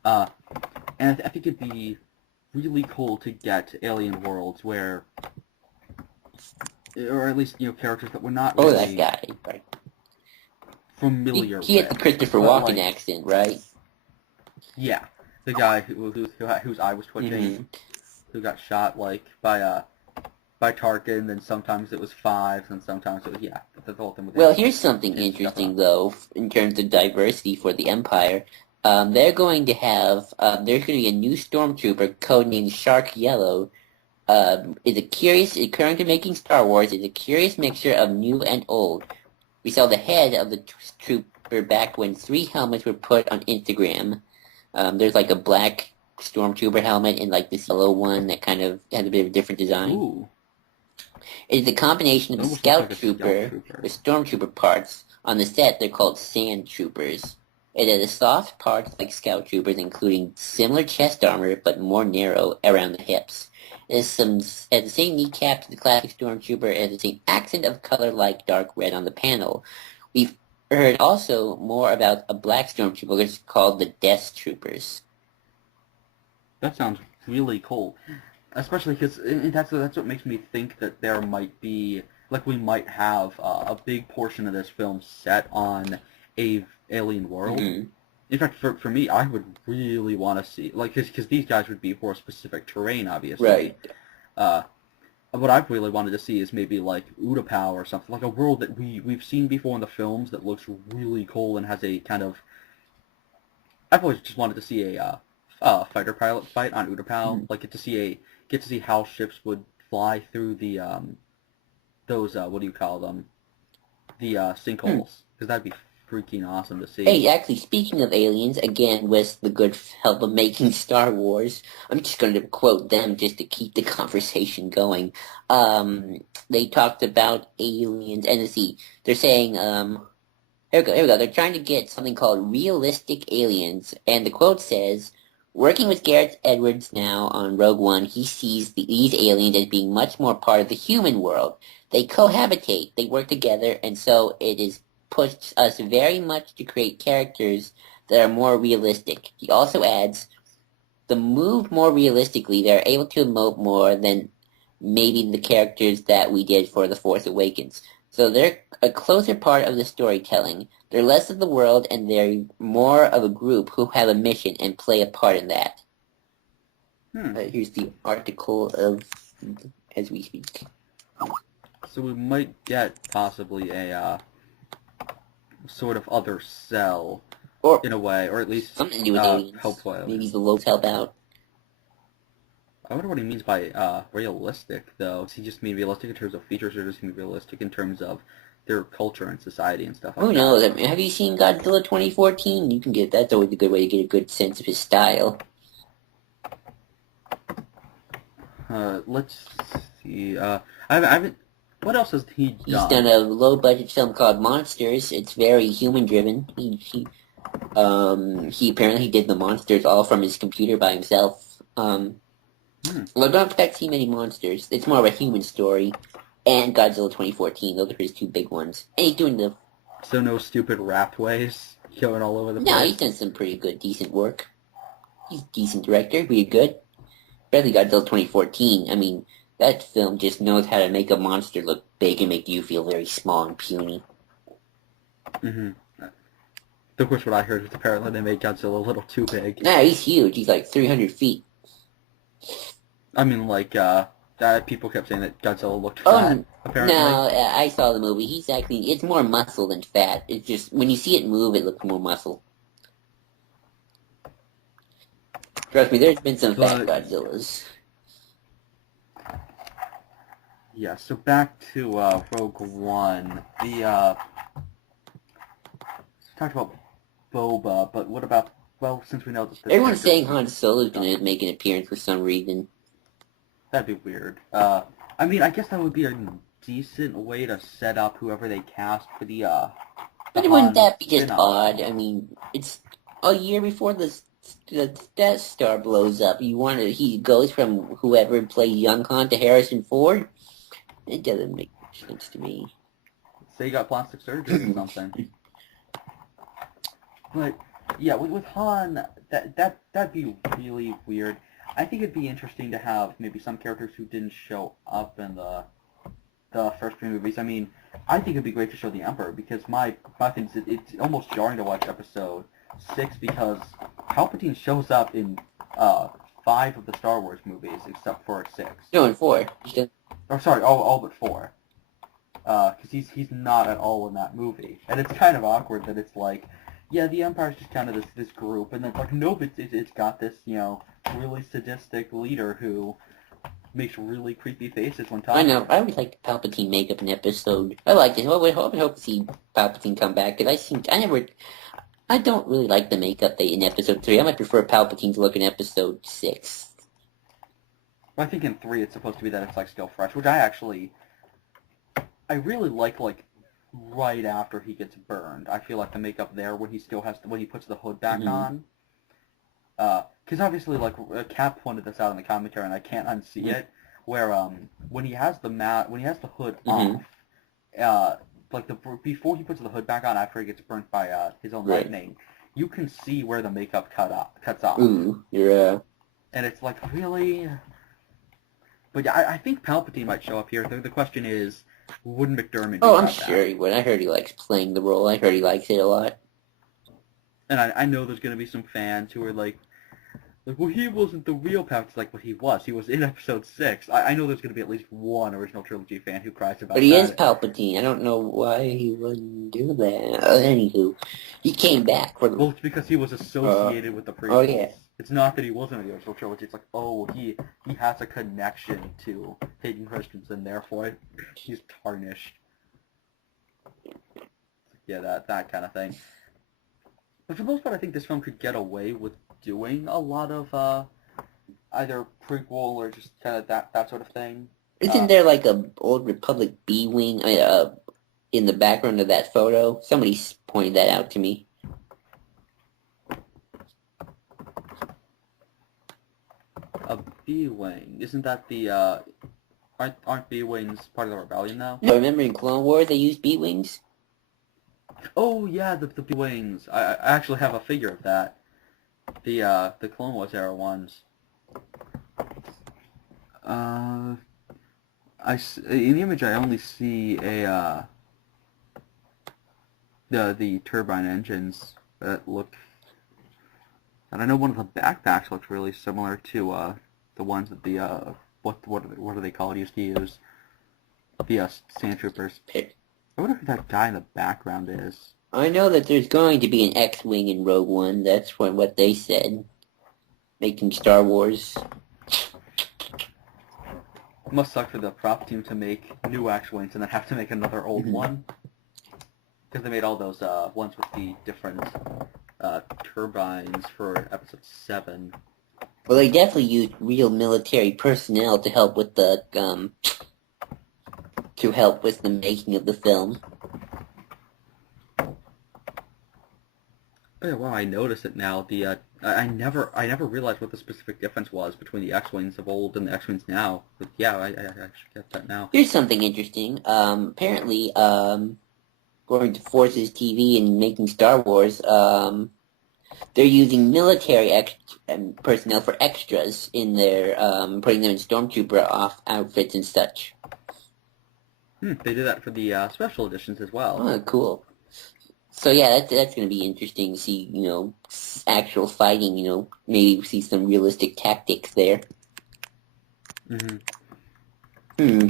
And I think it'd be really cool to get alien worlds where, or at least characters that we're not really that guy, right? familiar He had the with. Christopher Walken accent, right? Yeah, the guy whose eye was twitching, who got shot by Tarkin, then sometimes it was Fives, and sometimes it was the whole thing with. Well, here's something interesting though, in terms of diversity for the Empire. They're going to have there's going to be a new stormtrooper codenamed Shark Yellow. Current to making Star Wars, is a curious mixture of new and old. We saw the head of the trooper back when 3 helmets were put on Instagram. There's like a black stormtrooper helmet and like this yellow one that kind of has a bit of a different design. Ooh. It is a combination of a scout trooper with stormtrooper parts. On the set, they're called sand troopers. It has soft parts like scout troopers, including similar chest armor but more narrow around the hips. It has the same kneecap to the classic stormtrooper and has the same accent of color like dark red on the panel. We've heard also more about a black stormtrooper called the Death Troopers. That sounds really cool. Especially because that's what makes me think that there might be, like we might have a big portion of this film set on a alien world. Mm-hmm. In fact, for me, I would really want to see, like, because these guys would be for a specific terrain, obviously. Right. What I've really wanted to see is maybe like Utapau or something, like a world that we've seen before in the films that looks really cool and has a kind of. I've always just wanted to see a fighter pilot fight on Utapau, like get to see how ships would fly through those what do you call them, the sinkholes, because that'd be freaking awesome to see. Hey, actually, speaking of aliens, again, with the good help of making Star Wars, I'm just going to quote them just to keep the conversation going. They talked about aliens, and let's see, they're saying, here we go. They're trying to get something called realistic aliens, and the quote says, working with Gareth Edwards now on Rogue One, he sees these aliens as being much more part of the human world. They cohabitate, they work together, and so it is pushed us very much to create characters that are more realistic. He also adds, the move more realistically, they're able to emote more than maybe the characters that we did for The Force Awakens. So they're a closer part of the storytelling. They're less of the world, and they're more of a group who have a mission and play a part in that. Here's the article of as we speak. So we might get possibly a sort of other cell, or in a way, or at least something to do with aliens. helpful aliens. Maybe the Lobes help out. I wonder what he means by realistic, though. Does he just mean realistic in terms of features, or does he mean realistic in terms of their culture and society and stuff like Who that? knows? I mean, have you seen Godzilla 2014? You can get that's always a good way to get a good sense of his style. Let's see. I haven't. What else has he done? He's done a low-budget film called Monsters. It's very human-driven. He apparently did the monsters all from his computer by himself. Well, don't expect too many monsters. It's more of a human story. And Godzilla 2014. Those are his two big ones. And he's doing the... So no stupid Raptways going all over the place? No, he's done some pretty good, decent work. He's a decent director. Pretty good. Especially Godzilla 2014. I mean, that film just knows how to make a monster look big and make you feel very small and puny. Of course, what I heard was apparently they made Godzilla a little too big. Nah, he's huge. He's like 300 feet. I mean, like, people kept saying that Godzilla looked fat, apparently. No, I saw the movie. He's actually, it's more muscle than fat. It's just, when you see it move, it looks more muscle. Trust me, there's been some fat Godzillas. Yeah, so back to Rogue One. Talked about Boba, but what about, well, since we know that... Everyone's saying Han Solo's going to make an appearance for some reason. That'd be weird. I mean, I guess that would be a decent way to set up whoever they cast for the But wouldn't that be just odd? I mean, it's a year before the Death Star blows up. He goes from whoever plays young Han to Harrison Ford? It doesn't make sense to me. Say you got plastic surgery or something. But yeah, with Han, that'd be really weird. I think it'd be interesting to have maybe some characters who didn't show up in the first three movies. I mean, I think it'd be great to show the Emperor, because my thing is it's almost jarring to watch Episode 6 because Palpatine shows up in 5 of the Star Wars movies except for 6. No, in 4. Or sorry, all but 4. Because he's not at all in that movie, and it's kind of awkward that it's like, yeah, the Empire's just kind of this group, and then it's like, nope, it's got this, really sadistic leader who makes really creepy faces when talking. I know. I would like Palpatine make up an episode. I liked it. I would hope to see Palpatine come back, because I don't really like the makeup in Episode 3. I might prefer Palpatine to look in Episode 6. Well, I think in 3 it's supposed to be that it's, like, still fresh, which I really like, right after he gets burned. I feel like the makeup there when he puts the hood back on. Because obviously, Cap pointed this out in the commentary, and I can't unsee it, where when he has the hood off, before he puts the hood back on after he gets burnt by his own lightning, you can see where the makeup cuts off. Ooh, yeah. And it's like, really? But yeah, I think Palpatine might show up here. The question is, wouldn't McDermott do I'm sure he would. I heard he likes playing the role. I heard he likes it a lot. And I know there's going to be some fans who are like, well, he wasn't the real Palpatine. Like, what he was. He was in Episode 6. I know there's going to be at least one original trilogy fan who cries about that. But he is Palpatine. I don't know why he wouldn't do that. Anywho, he came back for the... Well, it's because he was associated with the prequels. Oh, yeah. It's not that he wasn't in the original trilogy. It's like, oh, he has a connection to Hayden Christensen, therefore he's tarnished. that kind of thing. But for the most part, I think this film could get away with doing a lot of either prequel or just kind of that sort of thing. Isn't there like a old Republic B-wing in the background of that photo? Somebody pointed that out to me. A B-wing, isn't that the aren't B-wings part of the rebellion now? No, remember in Clone Wars they used B-wings? Oh yeah, the B-wings. I actually have a figure of that. The Clone Wars era ones. In the image I only see the turbine engines that look, and I know one of the backpacks looks really similar to the ones that the what are they called used to use, the sand troopers. I wonder who that guy in the background is. I know that there's going to be an X-wing in Rogue One. That's what they said. Making Star Wars. It must suck for the prop team to make new X-wings and then have to make another old one. Because they made all those ones with the different turbines for Episode 7. Well, they definitely used real military personnel to help with the making of the film. Oh yeah, well, I notice it now. I never realized what the specific difference was between the X-wings of old and the X-wings now. But yeah, I should get that now. Here's something interesting. Apparently, going to Forces TV and making Star Wars, they're using military personnel for extras in their, putting them in stormtrooper outfits and such. They did that for the special editions as well. Oh, cool. So yeah, that's going to be interesting to see, actual fighting, maybe see some realistic tactics there. I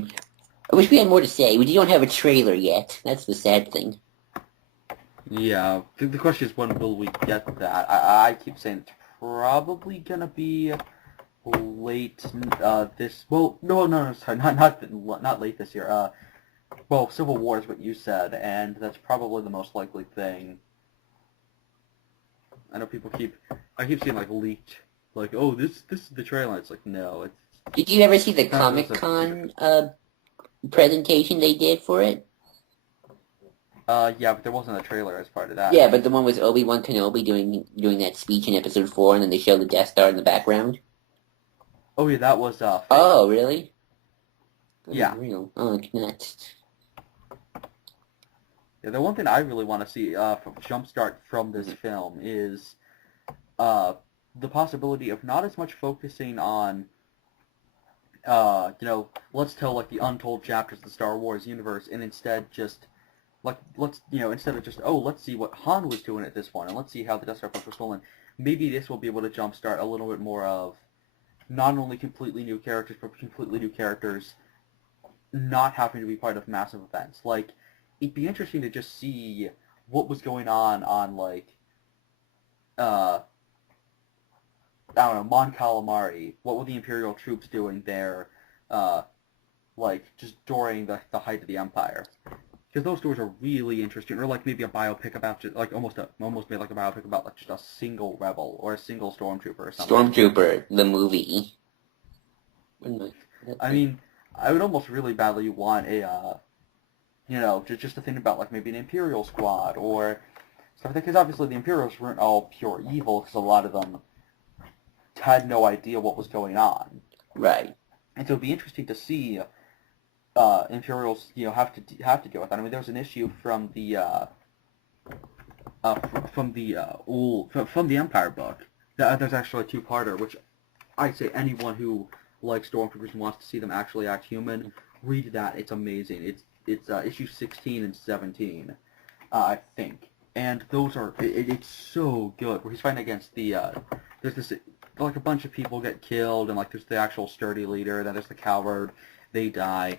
wish we had more to say. We don't have a trailer yet. That's the sad thing. Yeah, the question is when will we get that? I keep saying it's probably gonna be late this. Well, no, sorry, not late this year. Well, Civil War is what you said, and that's probably the most likely thing. I know I keep seeing like leaked, like, oh, this is the trailer. It's like, no, it's. Did you ever see the Comic-Con presentation they did for it? Yeah, but there wasn't a trailer as part of that. Yeah, but the one with Obi-Wan Kenobi doing that speech in Episode 4, and then they show the Death Star in the background. Oh yeah, that was fake. Oh, really? Yeah. Real. Oh, it's nuts. Yeah, the one thing I really want to see from jumpstart from this film is the possibility of not as much focusing on let's tell like the untold chapters of the Star Wars universe, and instead just instead of just, oh, let's see what Han was doing at this one, and let's see how the Death Star plans were stolen. Maybe this will be able to jumpstart a little bit more of not only completely new characters, but completely new characters not having to be part of massive events. Like, it'd be interesting to just see what was going on like, I don't know, Mon Calamari. What were the Imperial troops doing there, like, just during the height of the Empire? Because those stories are really interesting, or like maybe a biopic about just like almost made like a biopic about like just a single rebel or a single stormtrooper or something. Stormtrooper, the movie. I mean, I would almost really badly want a, just to think about like maybe an Imperial squad or stuff like that. Because obviously the Imperials weren't all pure evil, because a lot of them had no idea what was going on. Right. And so it'd be interesting to see. Imperials, have to deal with that. I mean, there was an issue from the Empire book. There's actually a two-parter, which I'd say anyone who likes Stormtroopers and wants to see them actually act human, read that. It's amazing. It's issue 16 and 17, I think, and those are it's so good. Where he's fighting against there's this like a bunch of people get killed, and like there's the actual sturdy leader, then there's the coward, they die.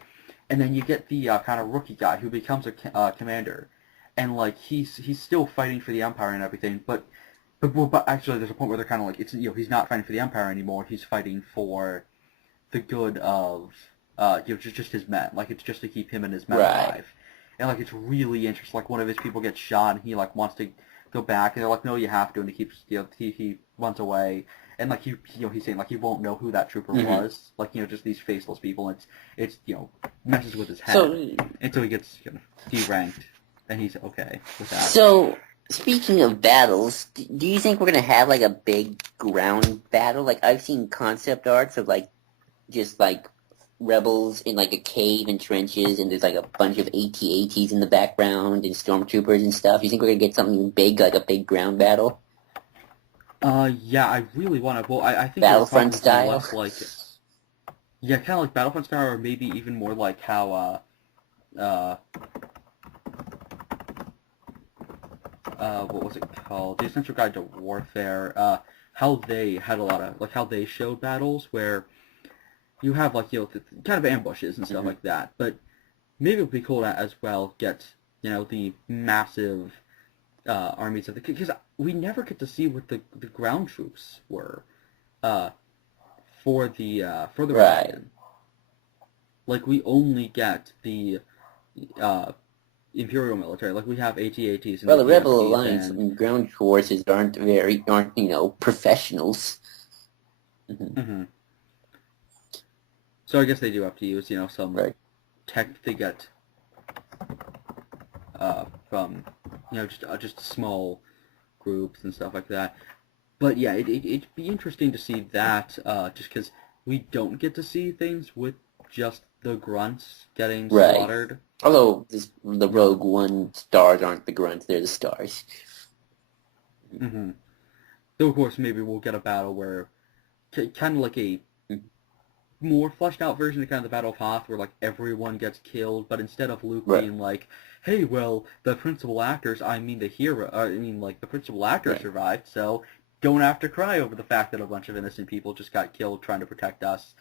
And then you get the kind of rookie guy who becomes a commander, and like he's still fighting for the Empire and everything. But actually, there's a point where they're kind of like he's not fighting for the Empire anymore. He's fighting for the good of just his men. Like it's just to keep him and his men alive. and like it's really interesting. Like one of his people gets shot, and he like wants to go back, and they're like, no, you have to, and he keeps he runs away, and like he's saying like he won't know who that trooper was, like just these faceless people, and it's messes with his head, until he gets deranked, and he's okay with that. So, speaking of battles, do you think we're gonna have like a big ground battle? Like I've seen concept arts of like just like rebels in like a cave and trenches, and there's like a bunch of AT-ATs in the background and stormtroopers and stuff. You think we're gonna get something big, like a big ground battle? Yeah, I really want to. Well, I think Battlefront style. less like, yeah, kind of like Battlefront style, or maybe even more like how what was it called? The Essential Guide to Warfare. How they had a lot of like how they showed battles where you have like kind of ambushes and stuff like that. But maybe it would be cool to as well get the massive armies of because we never get to see what the ground troops were for the rebellion. Like we only get the Imperial military. Like we have AT-ATs. Well, the Rebel Alliance and ground forces aren't professionals. So I guess they do have to use some tech to get from just small groups and stuff like that. But yeah, it'd be interesting to see that just because we don't get to see things with just the grunts getting slaughtered. Although the Rogue One stars aren't the grunts, they're the stars. So of course maybe we'll get a battle where kind of like a more fleshed out version of kind of the Battle of Hoth where like everyone gets killed, but instead of Luke being like, hey, well, the principal actors, the principal actor survived, so don't have to cry over the fact that a bunch of innocent people just got killed trying to protect us.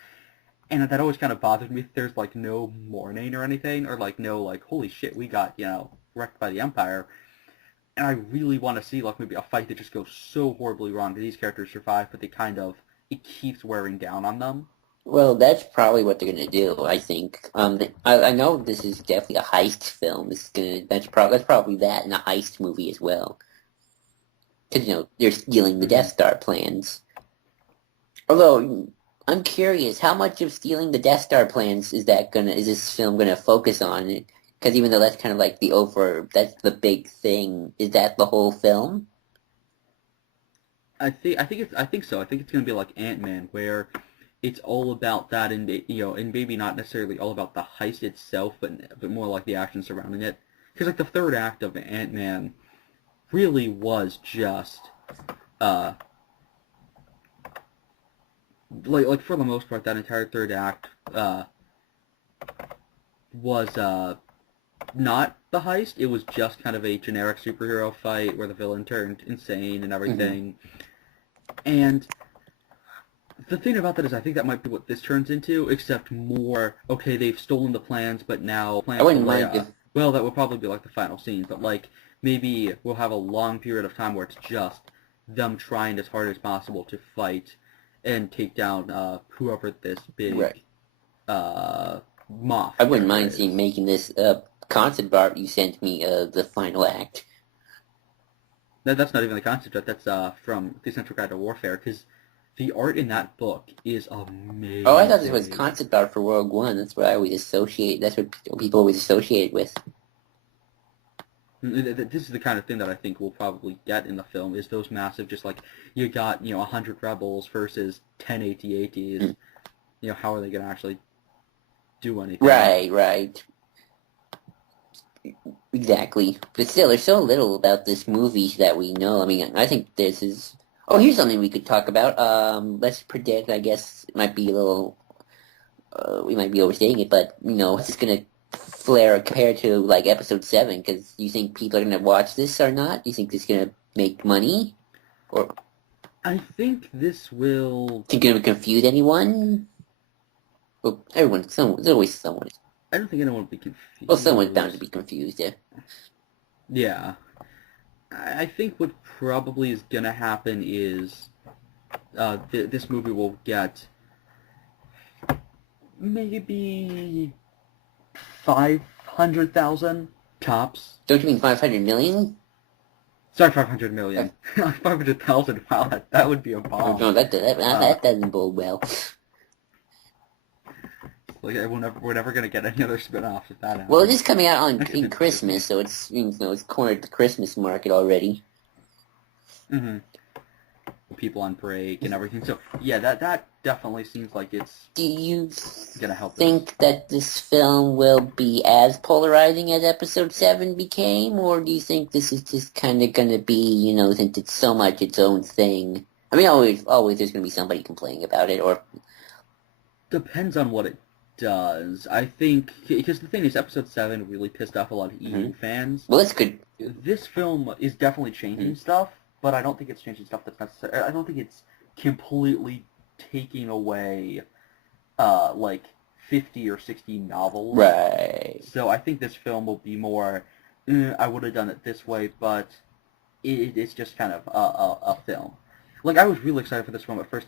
And that always kind of bothered me. There's like no mourning or anything, or like no like, holy shit, we got wrecked by the Empire. And I really want to see like maybe a fight that just goes so horribly wrong that these characters survive, but it keeps wearing down on them. Well, that's probably what they're gonna do. I think. I know this is definitely a heist film. That's probably that in a heist movie as well. Because they're stealing the Death Star plans. Although I'm curious, how much of stealing the Death Star plans is this film gonna focus on? Because even though that's kind of like that's the big thing. Is that the whole film? I think so. I think it's gonna be like Ant-Man, where it's all about that, and and maybe not necessarily all about the heist itself, but more like the action surrounding it. Because like the third act of Ant-Man really was just like for the most part, that entire third act was not the heist. It was just kind of a generic superhero fight where the villain turned insane and everything. And the thing about that is I think that might be what this turns into, except more, okay, they've stolen the plans, but now plans I wouldn't mind well, that would probably be like the final scene, but like maybe we'll have a long period of time where it's just them trying as hard as possible to fight and take down whoever this big Moth. I wouldn't mind making this concept art you sent me the final act. That's not even the concept art. That's from The Essential Guide to Warfare, because the art in that book is amazing. Oh, I thought this was concept art for Rogue One. That's what I always associate. That's what people always associate it with. This is the kind of thing that I think we'll probably get in the film, is those massive, just like, you got, 100 rebels versus 10 AT-ATs. How are they going to actually do anything? Right. Exactly. But still, there's so little about this movie that we know. I mean, I think this is... Oh, here's something we could talk about. Let's predict, I guess it might be a little... we might be overstating it, but, it's just going to flare compared to, like, Episode 7, because you think people are going to watch this or not? Do you think this is going to make money? Or... I think this will... Think it would confuse anyone? Well, there's always someone. I don't think anyone will be confused. Well, someone's bound to be confused, yeah. Yeah. I think what probably is going to happen is this movie will get maybe 500,000 Tops. Don't you mean 500 million? Sorry, 500 million. 500,000. Wow, that would be a bomb. No, that doesn't bode well. Like we're never gonna get any other spin-offs if that happens. Well, it is coming out in Christmas, so it's cornered the Christmas market already. Mm-hmm. People on break and everything. So yeah, that definitely seems like it's gonna help. Think that this film will be as polarizing as Episode 7 became, or do you think this is just kind of gonna be, since it's so much its own thing? I mean, always there's gonna be somebody complaining about it, or depends on what it does. I think because the thing is, Episode 7 really pissed off a lot of EU fans. Well, that's good. This film is definitely changing stuff, but I don't think it's changing stuff that's necessary. I don't think it's completely taking away, like 50 or 60 novels. Right. So I think this film will be more. I would have done it this way, but it's just kind of a film. Like I was really excited for this film at first.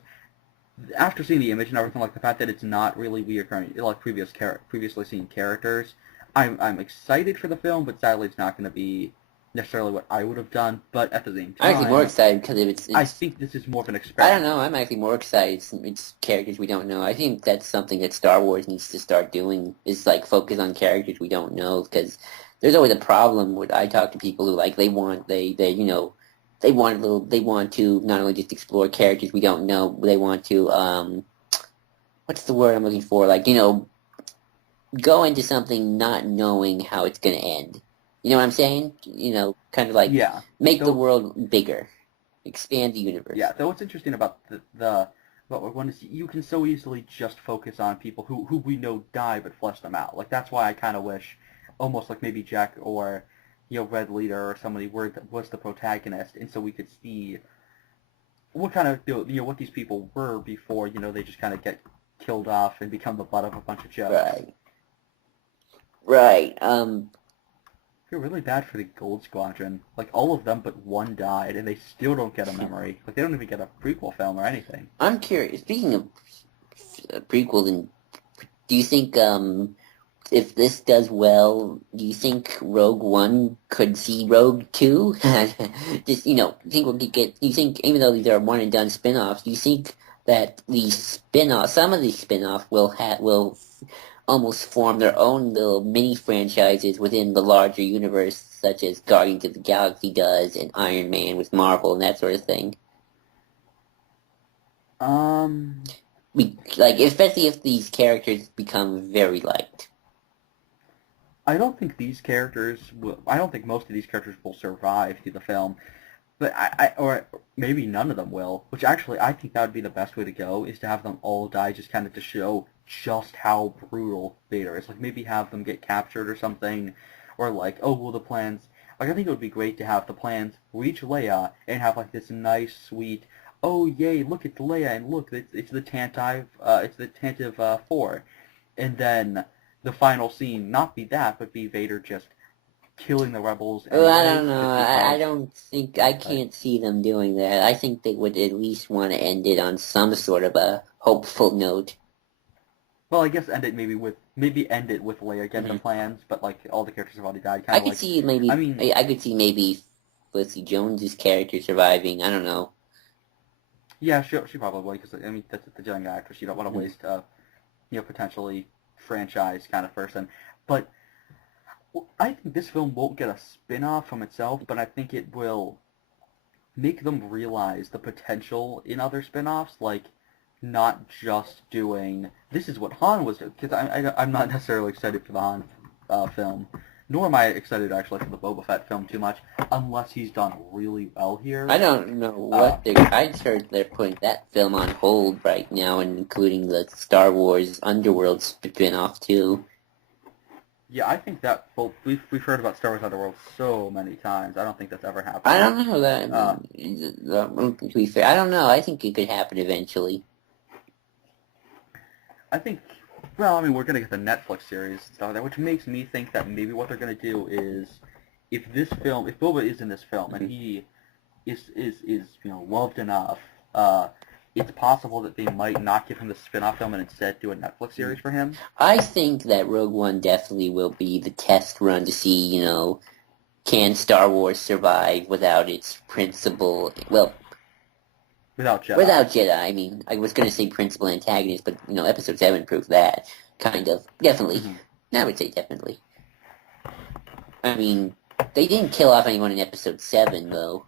After seeing the image and everything, like the fact that it's not really reoccurring, like previously seen characters, I'm excited for the film, but sadly it's not going to be necessarily what I would have done. But at the same time, I'm actually more excited because it's I think this is more of an experiment. I don't know. I'm actually more excited. It's characters we don't know. I think that's something that Star Wars needs to start doing. Is like focus on characters we don't know, because there's always a problem with. I talk to people who they want to not only just explore characters we don't know, but they want to what's the word I'm looking for? Go into something not knowing how it's going to end. You know what I'm saying? Kind of like make the world bigger, expand the universe. Yeah. Though what's interesting about what we want to see, you can so easily just focus on people who we know die, but flesh them out. Like that's why I kind of wish, almost like maybe Jack or Red Leader or somebody was the protagonist, and so we could see what kind of what these people were before they just kind of get killed off and become the butt of a bunch of jokes. Right. I feel really bad for the Gold Squadron. Like all of them but one died, and they still don't get a memory. Like they don't even get a prequel film or anything. I'm curious. Speaking of prequels, do you think if this does well, do you think Rogue One could see Rogue 2? Just, do you think even though these are one and done spin-offs, do you think that some of these spin-offs will almost form their own little mini franchises within the larger universe, such as Guardians of the Galaxy does and Iron Man with Marvel and that sort of thing? Especially if these characters become very liked. I don't think these characters will. I don't think most of these characters will survive through the film, but or maybe none of them will. Which actually, I think that would be the best way to go, is to have them all die, just kind of to show just how brutal Vader is. Like maybe have them get captured or something, or the plans. Like I think it would be great to have the plans reach Leia and have like this nice, sweet. Oh yay! Look at Leia, and look, it's the Tantive 4, and then the final scene not be that, but be Vader just killing the rebels. Well, I don't know. I can't see them doing that. I think they would at least want to end it on some sort of a hopeful note. Well, I guess end it with Leia getting the plans, but like all the characters have already died. I could see maybe Felicity Jones's character surviving. I don't know. Yeah, she probably, because that's the young actress. You don't want to waste potentially franchise kind of person. But I think this film won't get a spin-off from itself, but I think it will make them realize the potential in other spin-offs, like not just doing, this is what Han was doing, because I'm not necessarily excited for the Han film, nor am I excited actually for the Boba Fett film too much, unless he's done really well here. I don't know what I heard they're putting that film on hold right now, and including the Star Wars Underworld spin-off too. Yeah, I think that, well, we've heard about Star Wars Underworld so many times. I don't think that's ever happened. I don't know that. To be fair, I don't know. I think it could happen eventually. I think, well, we're going to get the Netflix series and stuff like that, which makes me think that maybe what they're going to do is, if Boba is in this film, and he is loved enough, it's possible that they might not give him the spin-off film and instead do a Netflix series for him. I think that Rogue One definitely will be the test run to see, can Star Wars survive without its principal, well, Without Jedi. without Jedi. I mean, I was going to say principal antagonist, but, Episode 7 proved that, kind of. Definitely. Mm-hmm. I would say definitely. I mean, they didn't kill off anyone in Episode 7, though.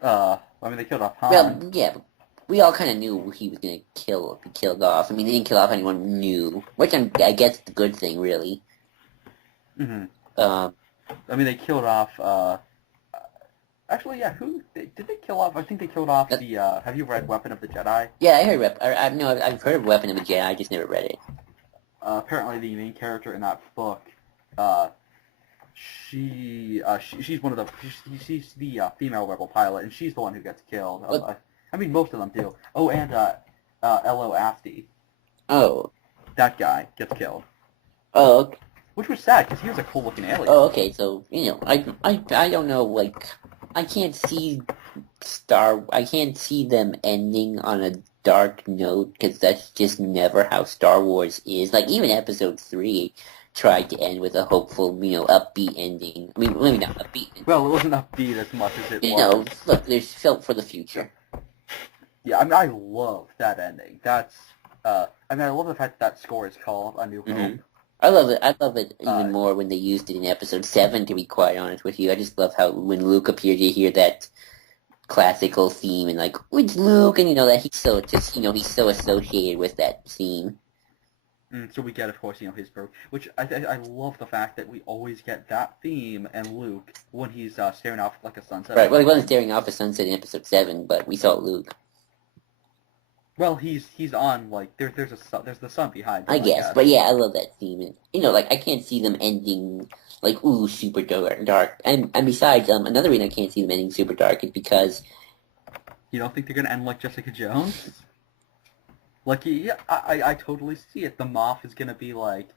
They killed off Han. Well, yeah, but we all kind of knew he was going to be killed off. I mean, they didn't kill off anyone new, which I guess is the good thing, really. Mm-hmm. They killed off, actually, yeah, did they kill off? I think they killed off the, have you read Weapon of the Jedi? Yeah, I heard, I've heard of Weapon of the Jedi, I just never read it. Apparently the main character in that book, she's one of she's the female rebel pilot, and she's the one who gets killed. Most of them do. Oh, and L.O. Asti. Oh. That guy gets killed. Oh, okay. Which was sad, because he was a cool-looking alien. Oh, okay, so, I don't know, like, I can't see them ending on a dark note, because that's just never how Star Wars is. Like, even Episode 3 tried to end with a hopeful, upbeat ending. I mean, maybe not upbeat. Well, it wasn't upbeat as much as it was. Look, there's felt for the future. Yeah, I love that ending. That's, I love the fact that score is called A New Hope. Mm-hmm. I love it even more when they used it in Episode 7, to be quite honest with you. I just love how when Luke appeared, you hear that classical theme, and like, it's Luke, and that he's so associated with that theme. So we get, of course, his birth, which I love the fact that we always get that theme and Luke when he's staring off like a sunset. Right, well, he wasn't staring off a sunset in Episode 7, but we saw Luke. Well, he's on, like, there's the sun behind him, I guess, but yeah, I love that theme. And, like, I can't see them ending, like, ooh, super dark. And besides, another reason I can't see them ending super dark is because... You don't think they're gonna end like Jessica Jones? Like, yeah, I totally see it. The Moff is gonna be like,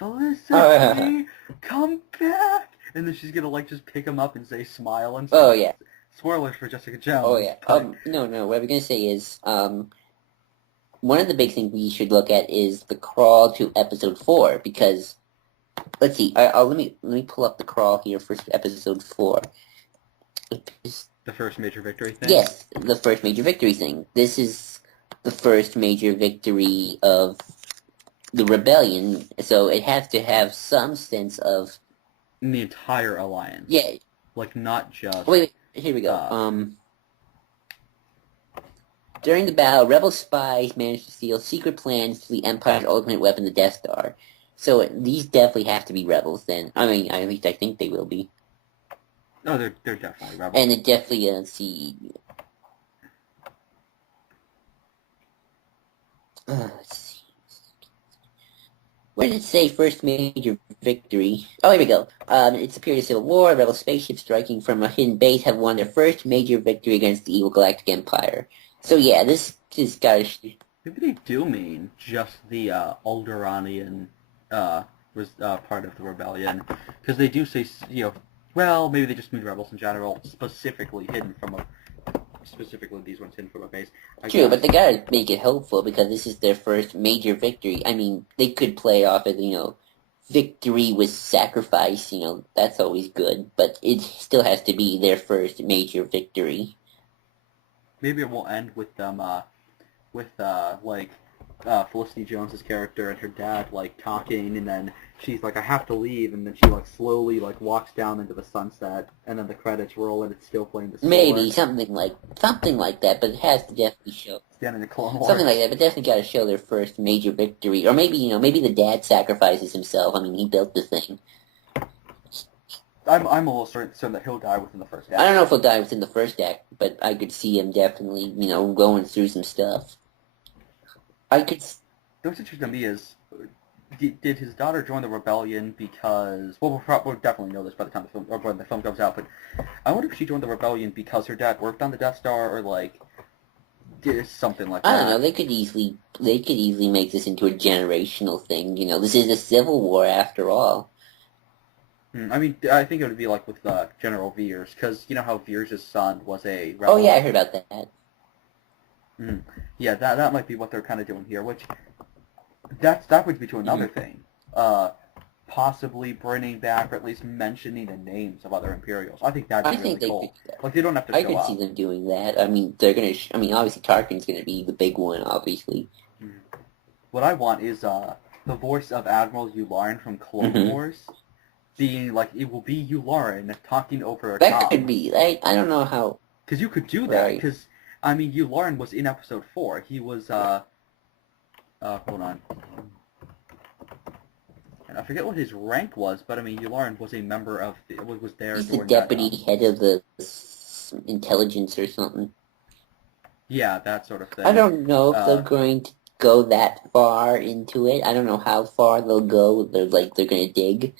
Felicity, come back! And then she's gonna, like, just pick him up and say smile and stuff. Oh, yeah. Spoilers for Jessica Jones. Oh, yeah. No, what we're going to say is, one of the big things we should look at is the crawl to Episode 4, because, let's see, let me pull up the crawl here for Episode 4. The first major victory thing? Yes, the first major victory thing. This is the first major victory of the rebellion, so it has to have some sense of... The entire alliance. Yeah. Like, not just... Wait, here we go. During the battle, rebel spies managed to steal secret plans to the Empire's ultimate weapon, the Death Star. So these definitely have to be rebels then. I mean, at least I think they will be. No, they're definitely rebels. And it definitely, let's see... let's see. Where did it say first major victory? Oh, here we go. It's a period of civil war. Rebel spaceships striking from a hidden base have won their first major victory against the evil Galactic Empire. So yeah, this just got to... Maybe they do mean just the Alderaanian part of the rebellion, because they do say, well, maybe they just mean rebels in general, specifically these ones hidden from a base. True, but they gotta make it hopeful, because this is their first major victory. I mean, they could play off as, victory with sacrifice, that's always good, but it still has to be their first major victory. Maybe it will end with them, Felicity Jones's character and her dad, like, talking, and then she's like, I have to leave, and then she, like, slowly, like, walks down into the sunset, and then the credits roll, and it's still playing the score. Maybe, something like that, but it has to definitely show. Stand in the Clone Wars. Something like that, but definitely gotta show their first major victory. Or maybe, maybe the dad sacrifices himself. I mean, he built the thing. I'm almost certain that he'll die within the first act. I don't know if he'll die within the first act, but I could see him definitely, going through some stuff. What's interesting to me is, did his daughter join the rebellion because... Well, we'll definitely know this by the time when the film comes out, but I wonder if she joined the rebellion because her dad worked on the Death Star, or, like, did something like that. I don't know, they could easily make this into a generational thing, this is a civil war after all. I mean, I think it would be like with General Veers, because you know how Veers' son was a Oh yeah, rebel? I heard about that. Mm. Yeah, that might be what they're kind of doing here, which that brings me to another Mm-hmm. thing. Possibly bringing back, or at least mentioning the names of other Imperials. I think that'd I be think really they could. cool. Like, they don't have to I show could see up. them doing that. I mean, they're gonna. I mean, obviously Tarkin's gonna be the big one, obviously. Mm. What I want is the voice of Admiral Yularen from Clone Mm-hmm. Wars being like, it will be Yularen talking over a That could comm. be. I don't know how. Because you could do that. Right. Because I mean, Yularen was in Episode 4. He was hold on. And I forget what his rank was, but I mean, Yularen was a member of was there He's the during that. deputy head of the intelligence or something. Yeah, that sort of I thing. don't know if they're Uh, going to go that far into it. I don't know how far they'll go. They're gonna dig,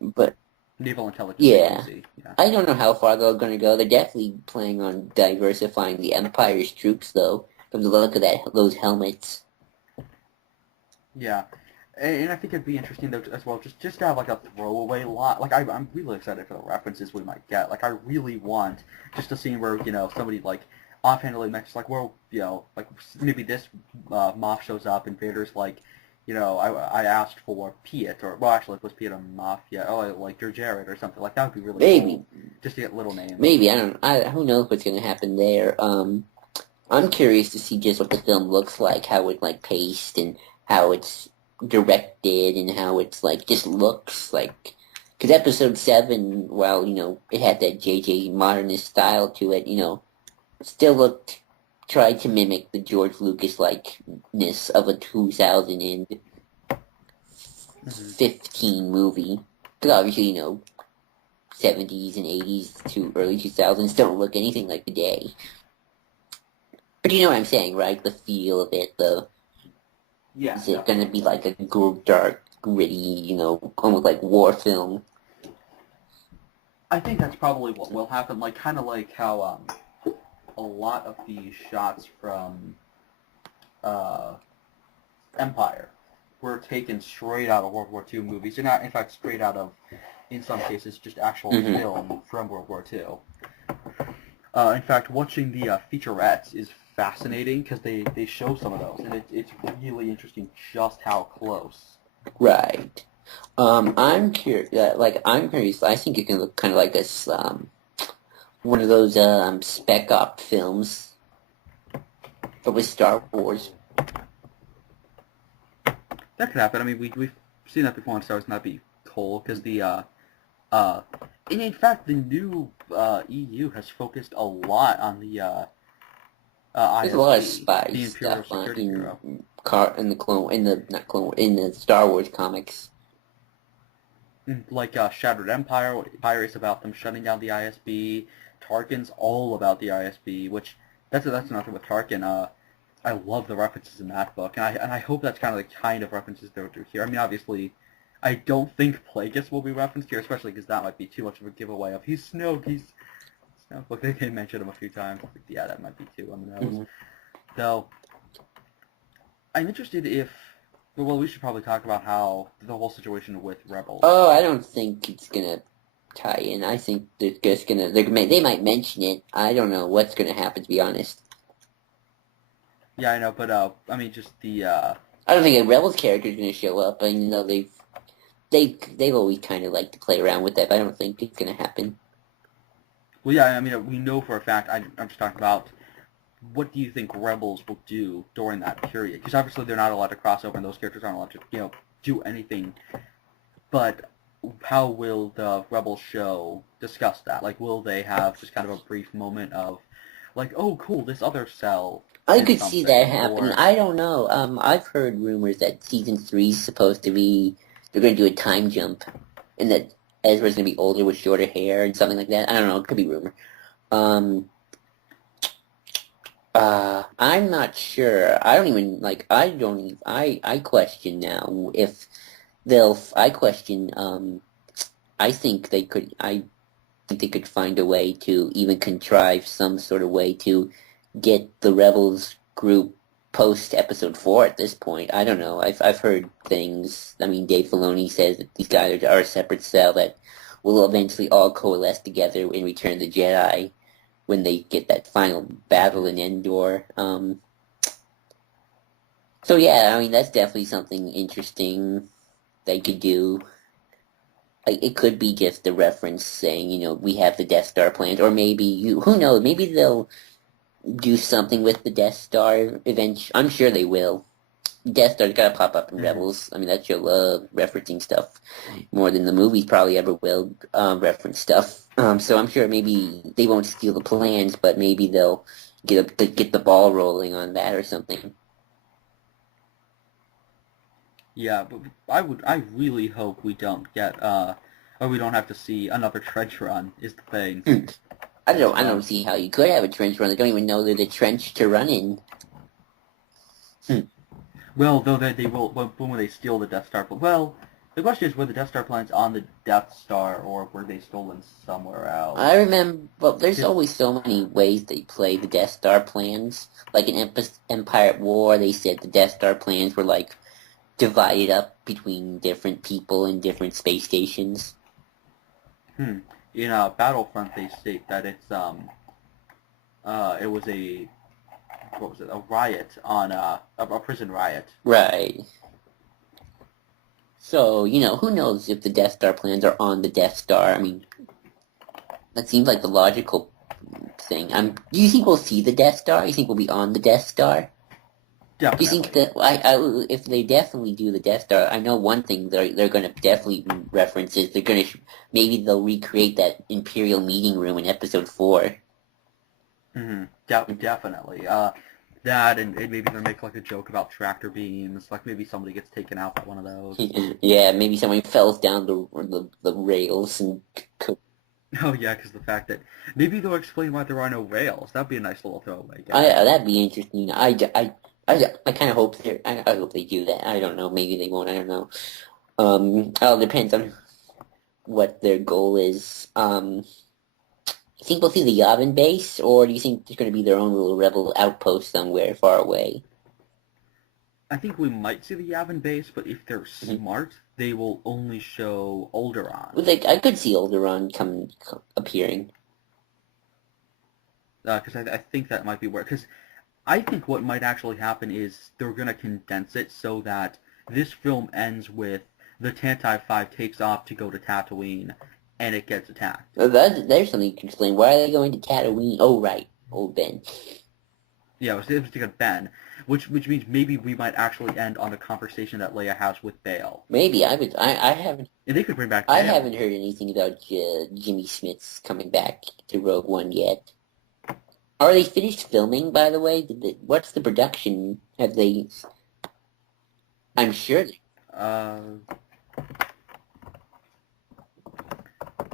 but Naval Intelligence yeah, Agency. Yeah. I don't know how far they're gonna go. They're definitely planning on diversifying the Empire's troops, though. From the look of those helmets. Yeah. And I think it'd be interesting though as well, just to have like a throwaway lot. Like I'm really excited for the references we might get. Like I really want just a scene where somebody like offhandedly mentions like, well, like maybe this Moff shows up and Vader's like, I asked for Piet, or well actually it was Piet a Moff. Yeah, oh, I like your Jared or something. Like that would be really cool. Maybe, Just to get little names. maybe I don't. Who knows what's gonna happen there. I'm curious to see just what the film looks like, how it like paced and how it's directed and how it's like just looks like. Because Episode 7, while it had that JJ modernist style to it, still tried to mimic the George Lucas likeness of a 2015 movie. Because obviously 70s and 80s to early 2000s don't look anything like today. But you know what I'm saying, right? The feel of it, Yeah. is it going to be like a dark, gritty, almost like war film? I think that's probably what will happen. Like kind of like how a lot of the shots from uh, Empire were taken straight out of World War II movies. They're not, in fact, straight out of, in some cases, just actual Mm-hmm. film from World War II. In fact, watching the featurettes is fascinating because they show some of those, and it's really interesting just how close. Right. I'm curious. I'm curious. I think it can look kind of like one of those spec op films, but with Star Wars. That could happen. I mean, we've seen that before in Star Wars, and that'd be cool because and in fact, the new EU has focused a lot on the There's a lot of ISB, spy the Imperial stuff Security Bureau. in the Star Wars comics. Like Shattered Empire is about them shutting down the ISB. Tarkin's all about the ISB, which that's another thing with Tarkin. I love the references in that book, and I hope that's kind of the kind of references they'll do here. I mean, obviously, I don't think Plagueis will be referenced here, especially because that might be too much of a giveaway of he's Snoke, he's Snoke. Look, they mentioned him a few times. Yeah, that might be too on the nose. Mm-hmm. Though, I'm interested if. Well, we should probably talk about how the whole situation with Rebels. Oh, I don't think it's gonna tie in. I think they're just gonna they might mention it. I don't know what's gonna happen, to be honest. Yeah, I know, but I mean, just the I don't think a Rebels character is gonna show up. I know they've always kind of liked to play around with that, but I don't think it's gonna happen. well, yeah, I mean, we know for a fact. I'm just talking about what do you think Rebels will do during that period? Because obviously they're not allowed to cross over, and those characters aren't allowed to, do anything. But how will the Rebels show discuss that? Like, will they have just kind of a brief moment of, like, oh, cool, this other cell I did could see that something, happening. or I don't know. I've heard rumors that season 3 is supposed to be they're gonna do a time jump, and that Ezra's gonna be older with shorter hair and something like that. I don't know. It could be rumor. Um, I'm not sure. I don't even like. I don't. Even, I question now if they'll. I question. I think they could. I think they could find a way to even contrive some sort of way to get the Rebels group post Episode 4 at this point. I don't know. I've heard things. I mean, Dave Filoni says that these guys are a separate cell that will eventually all coalesce together in Return of the Jedi when they get that final battle in Endor. So yeah, I mean, that's definitely something interesting they could do. Like, it could be just a reference saying, we have the Death Star plans, or maybe who knows, maybe they'll do something with the Death Star eventually. I'm sure they will. Death Star's gotta pop up in Mhm. Rebels. I mean, that show love referencing stuff more than the movies probably ever will reference stuff. So I'm sure maybe they won't steal the plans, but maybe they'll get the ball rolling on that or something. Yeah, but I really hope we don't get, or we don't have to see another trench run, is the thing. Hmm. I Because, don't see how you could have a trench run. They don't even know there's a trench to run in. well, though they will, when they steal the Death Star, well, the question is, were the Death Star plans on the Death Star, or were they stolen somewhere else? I remember, well, there's 'Cause- always so many ways they play the Death Star plans. Like in Empire at War, they said the Death Star plans were like divided up between different people and different space stations. in Battlefront, they state that it was what was it, a riot on, a prison riot. Right. So, who knows if the Death Star plans are on the Death Star? I mean, that seems like the logical thing. Do you think we'll see the Death Star? You think we'll be on the Death Star? Do you think Definitely. that if they definitely do the Death Star, I know one thing they're going to definitely reference is they're going to maybe they'll recreate that Imperial meeting room in Episode 4. Definitely. That, and maybe they'll make like a joke about tractor beams, like maybe somebody gets taken out by one of those. Yeah, maybe someone falls down the rails and. Oh yeah, because the fact that maybe they'll explain why there are no rails. That'd be a nice little throwaway gag. That'd be interesting. I kind of hope I hope they do that. I don't know. Maybe they won't. I don't know. It all depends on what their goal is. You think we'll see the Yavin base, or do you think there's going to be their own little rebel outpost somewhere far away? I think we might see the Yavin base, but if they're Mhm. smart, they will only show Alderaan. Like, I could see Alderaan appearing. Because I think that might be where. Because I think what might actually happen is they're going to condense it so that this film ends with the Tantive 5 takes off to go to Tatooine, and it gets attacked. There's something you can explain. Why are they going to Tatooine? Oh, right. Old Ben. Yeah, it was to get Ben, which means maybe we might actually end on a conversation that Leia has with Bail. Maybe I haven't. And they could bring back I Bail. haven't heard anything about Jimmy Smith's coming back to Rogue One yet. Are they finished filming, by the way? What's the production? Have they? I'm sure. I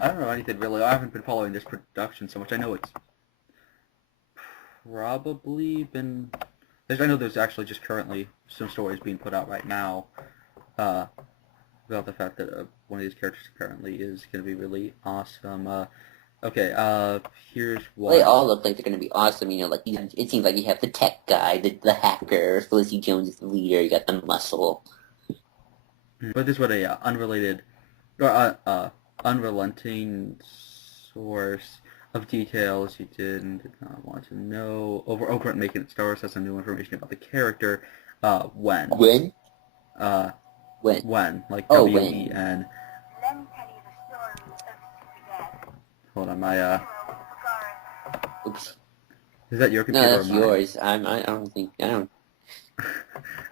don't know anything really. I haven't been following this production so much. I know it's probably been. I know there's actually just currently some stories being put out right now about the fact that one of these characters apparently is going to be really awesome. Okay, here's what. They all look like they're going to be awesome. Like it seems like you have the tech guy, the hacker, Felicity Jones is the leader. You got the muscle. But this is what a unrelated, unrelenting source of details you did and did not want to know. Over at Making It Star Wars has some new information about the character. When? When? When? When? Like Oh, W-E-N. Hold on, my Oops. Is that your No, computer that's or mine? yours. I don't think. I don't. I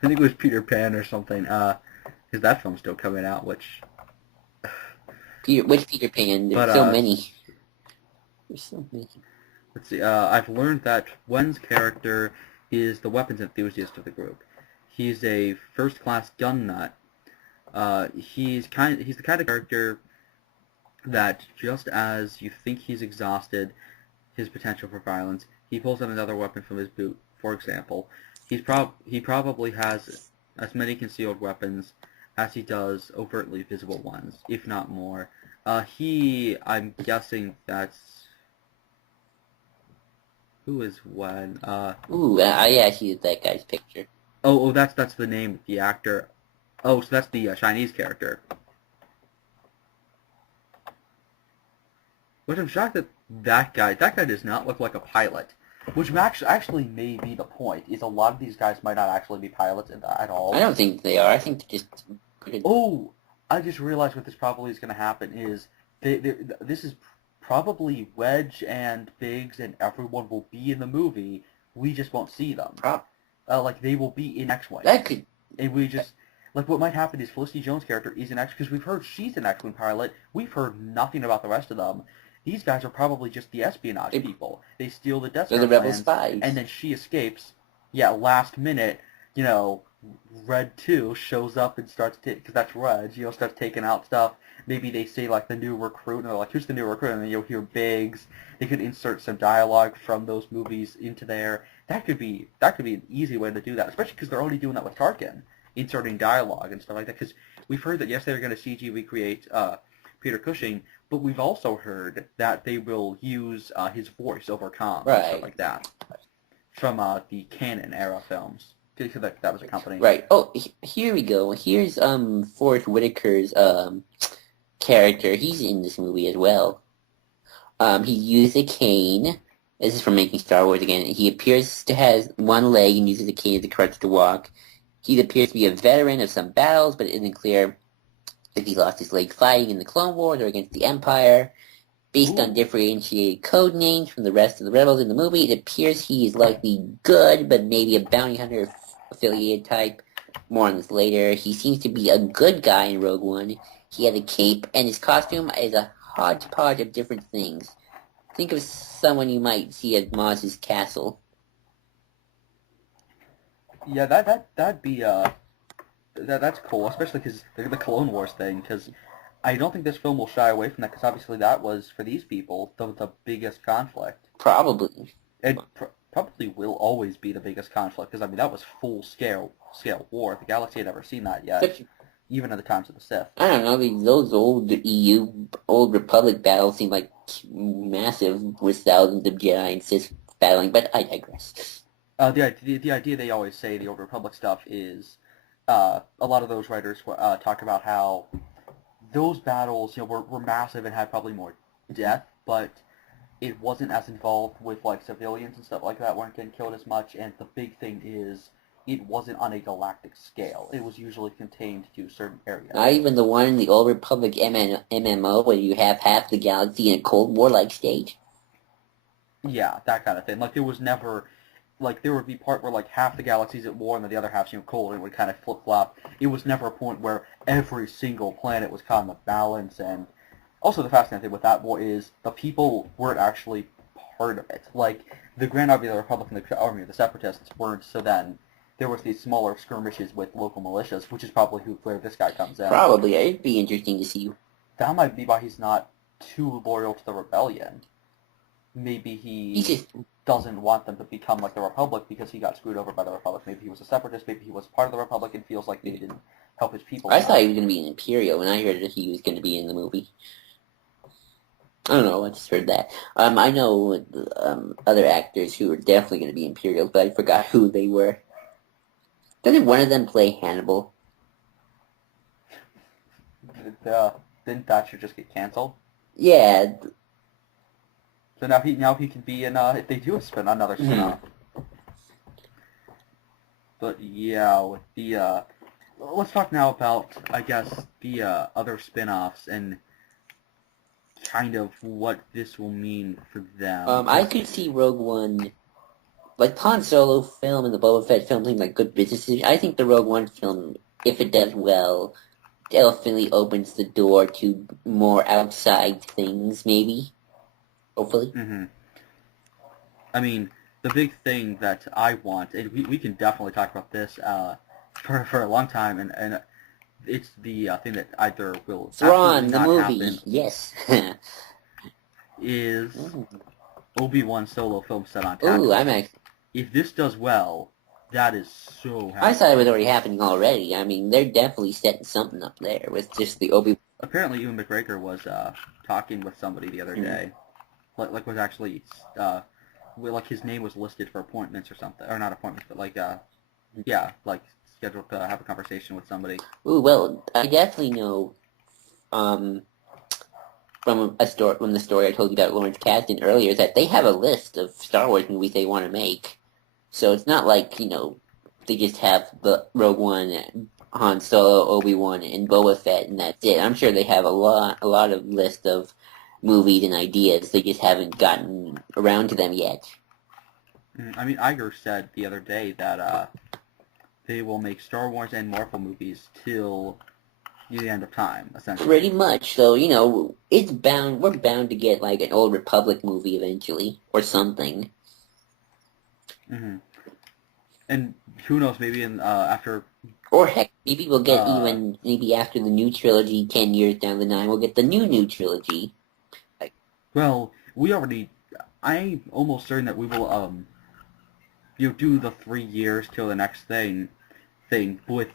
think it was Peter Pan or something. Because that film's still coming out, which. Which Peter Pan? There's But, so many. There's so many. Let's see. I've learned that Wen's character is the weapons enthusiast of the group. He's a first-class gun nut. He's the kind of character that just as you think he's exhausted his potential for violence, he pulls out another weapon from his boot. For example, he probably has as many concealed weapons as he does overtly visible ones, if not more. I'm guessing that's who is Wen? Ooh, I actually did that guy's picture. Oh, that's the name of the actor. Oh, so that's the Chinese character. Which I'm shocked that guy does not look like a pilot. Which actually may be the point, is a lot of these guys might not actually be pilots at all. I don't think they are. I think they're just good. Oh, I just realized what this probably is going to happen is this is probably Wedge and Biggs and everyone will be in the movie. We just won't see them. Like they will be in X-Wing. That could. And we just like what might happen is Felicity Jones' character is an X because we've heard she's an X-Wing pilot. We've heard nothing about the rest of them. These guys are probably just the espionage people. They steal the Death Star They're the rebel plans, spies. and then she escapes. Yeah, last minute, you know, Red 2 shows up and starts because that's Red, you know, starts taking out stuff. Maybe they say like the new recruit, and they're like, "Who's the new recruit?" And then you'll hear Biggs. They could insert some dialogue from those movies into there. That could be an easy way to do that, especially because they're already doing that with Tarkin, inserting dialogue and stuff like that. Because we've heard that yes, they're going to CG recreate Peter Cushing, but we've also heard that they will use his voice over comms and stuff like that from the canon era films. That was a company. Right. Oh, here we go. Here's Forrest Whitaker's character. He's in this movie as well. He used a cane. This is from Making Star Wars again. He appears to have one leg and uses a cane as a crutch to walk. He appears to be a veteran of some battles, but it isn't clear if he lost his leg fighting in the Clone Wars or against the Empire. Based on differentiated code names from the rest of the rebels in the movie, it appears he is likely good, but maybe a bounty hunter affiliated type. More on this later. He seems to be a good guy in Rogue One. He has a cape, and his costume is a hodgepodge of different things. Think of someone you might see at Maz's castle. Yeah, that'd be that's cool, especially because the Clone Wars thing. Because I don't think this film will shy away from that. Because obviously that was for these people the biggest conflict. Probably. It probably will always be the biggest conflict. Because I mean that was full scale war. The galaxy had never seen that yet. Even at the times of the Sith. I don't know, those old old Republic battles seem like massive with thousands of Jedi and Sith battling, but I digress. The idea they always say, the Old Republic stuff, is a lot of those writers talk about how those battles, you know, were massive and had probably more death, but it wasn't as involved with, like, civilians and stuff like that, weren't getting killed as much, and the big thing is it wasn't on a galactic scale. It was usually contained to certain areas. Not even the one in the Old Republic MMO where you have half the galaxy in a Cold War-like state? Yeah, that kind of thing. Like, there was never... Like, there would be part where, like, half the galaxy's at war and then the other half's, you know, cold, and it would kind of flip-flop. It was never a point where every single planet was caught in the balance, and... Also, the fascinating thing with that war is the people weren't actually part of it. Like, the Grand Army of the Republic and the Army of the Separatists weren't, so then... There was these smaller skirmishes with local militias, which is probably where this guy comes in. Probably. It'd be interesting to see. That might be why he's not too loyal to the rebellion. Maybe he just doesn't want them to become like the Republic because he got screwed over by the Republic. Maybe he was a separatist. Maybe he was part of the Republic and feels like they didn't help his people. I thought he was going to be an Imperial when I heard that he was going to be in the movie. I don't know, I just heard that. I know other actors who are definitely going to be Imperials, but I forgot who they were. Doesn't one of them play Hannibal? Didn't Thatcher just get canceled? Yeah. So now he can be in if they do another spin-off. But yeah, with the let's talk now about I guess the other spin-offs and kind of what this will mean for them. I could see Rogue One. Like, Han Solo film and the Boba Fett film seem like good businesses. I think the Rogue One film, if it does well, definitely opens the door to more outside things, maybe. Hopefully. Mm-hmm. I mean, the big thing that I want, and we can definitely talk about this for a long time, and it's the thing that either will Thrawn, the movie, happen, yes. is Obi-Wan Solo film set on Tatooine. Ooh, I'm actually... If this does well, that is so happy. I thought it was already happening already. I mean, they're definitely setting something up there with just the Obi... Apparently, Ewan McGregor was talking with somebody the other day. Like was actually... like, his name was listed for appointments or something. Or not appointments, but like, yeah, like, scheduled to have a conversation with somebody. Ooh, well, I definitely know, from the story I told you about Lawrence Kasdan earlier, is that they have a list of Star Wars movies they want to make. So it's not like, they just have the Rogue One, Han Solo, Obi-Wan, and Boba Fett, and that's it. I'm sure they have a lot of list of movies and ideas. They just haven't gotten around to them yet. I mean, Iger said the other day that they will make Star Wars and Marvel movies till the end of time, essentially. Pretty much. So, we're bound to get like an Old Republic movie eventually, or something. Mm-hmm. And who knows, maybe after... Or heck, maybe we'll get maybe after the new trilogy, 10 years down the line, we'll get the new trilogy. Well, I'm almost certain that we will, do the 3 years till the next thing with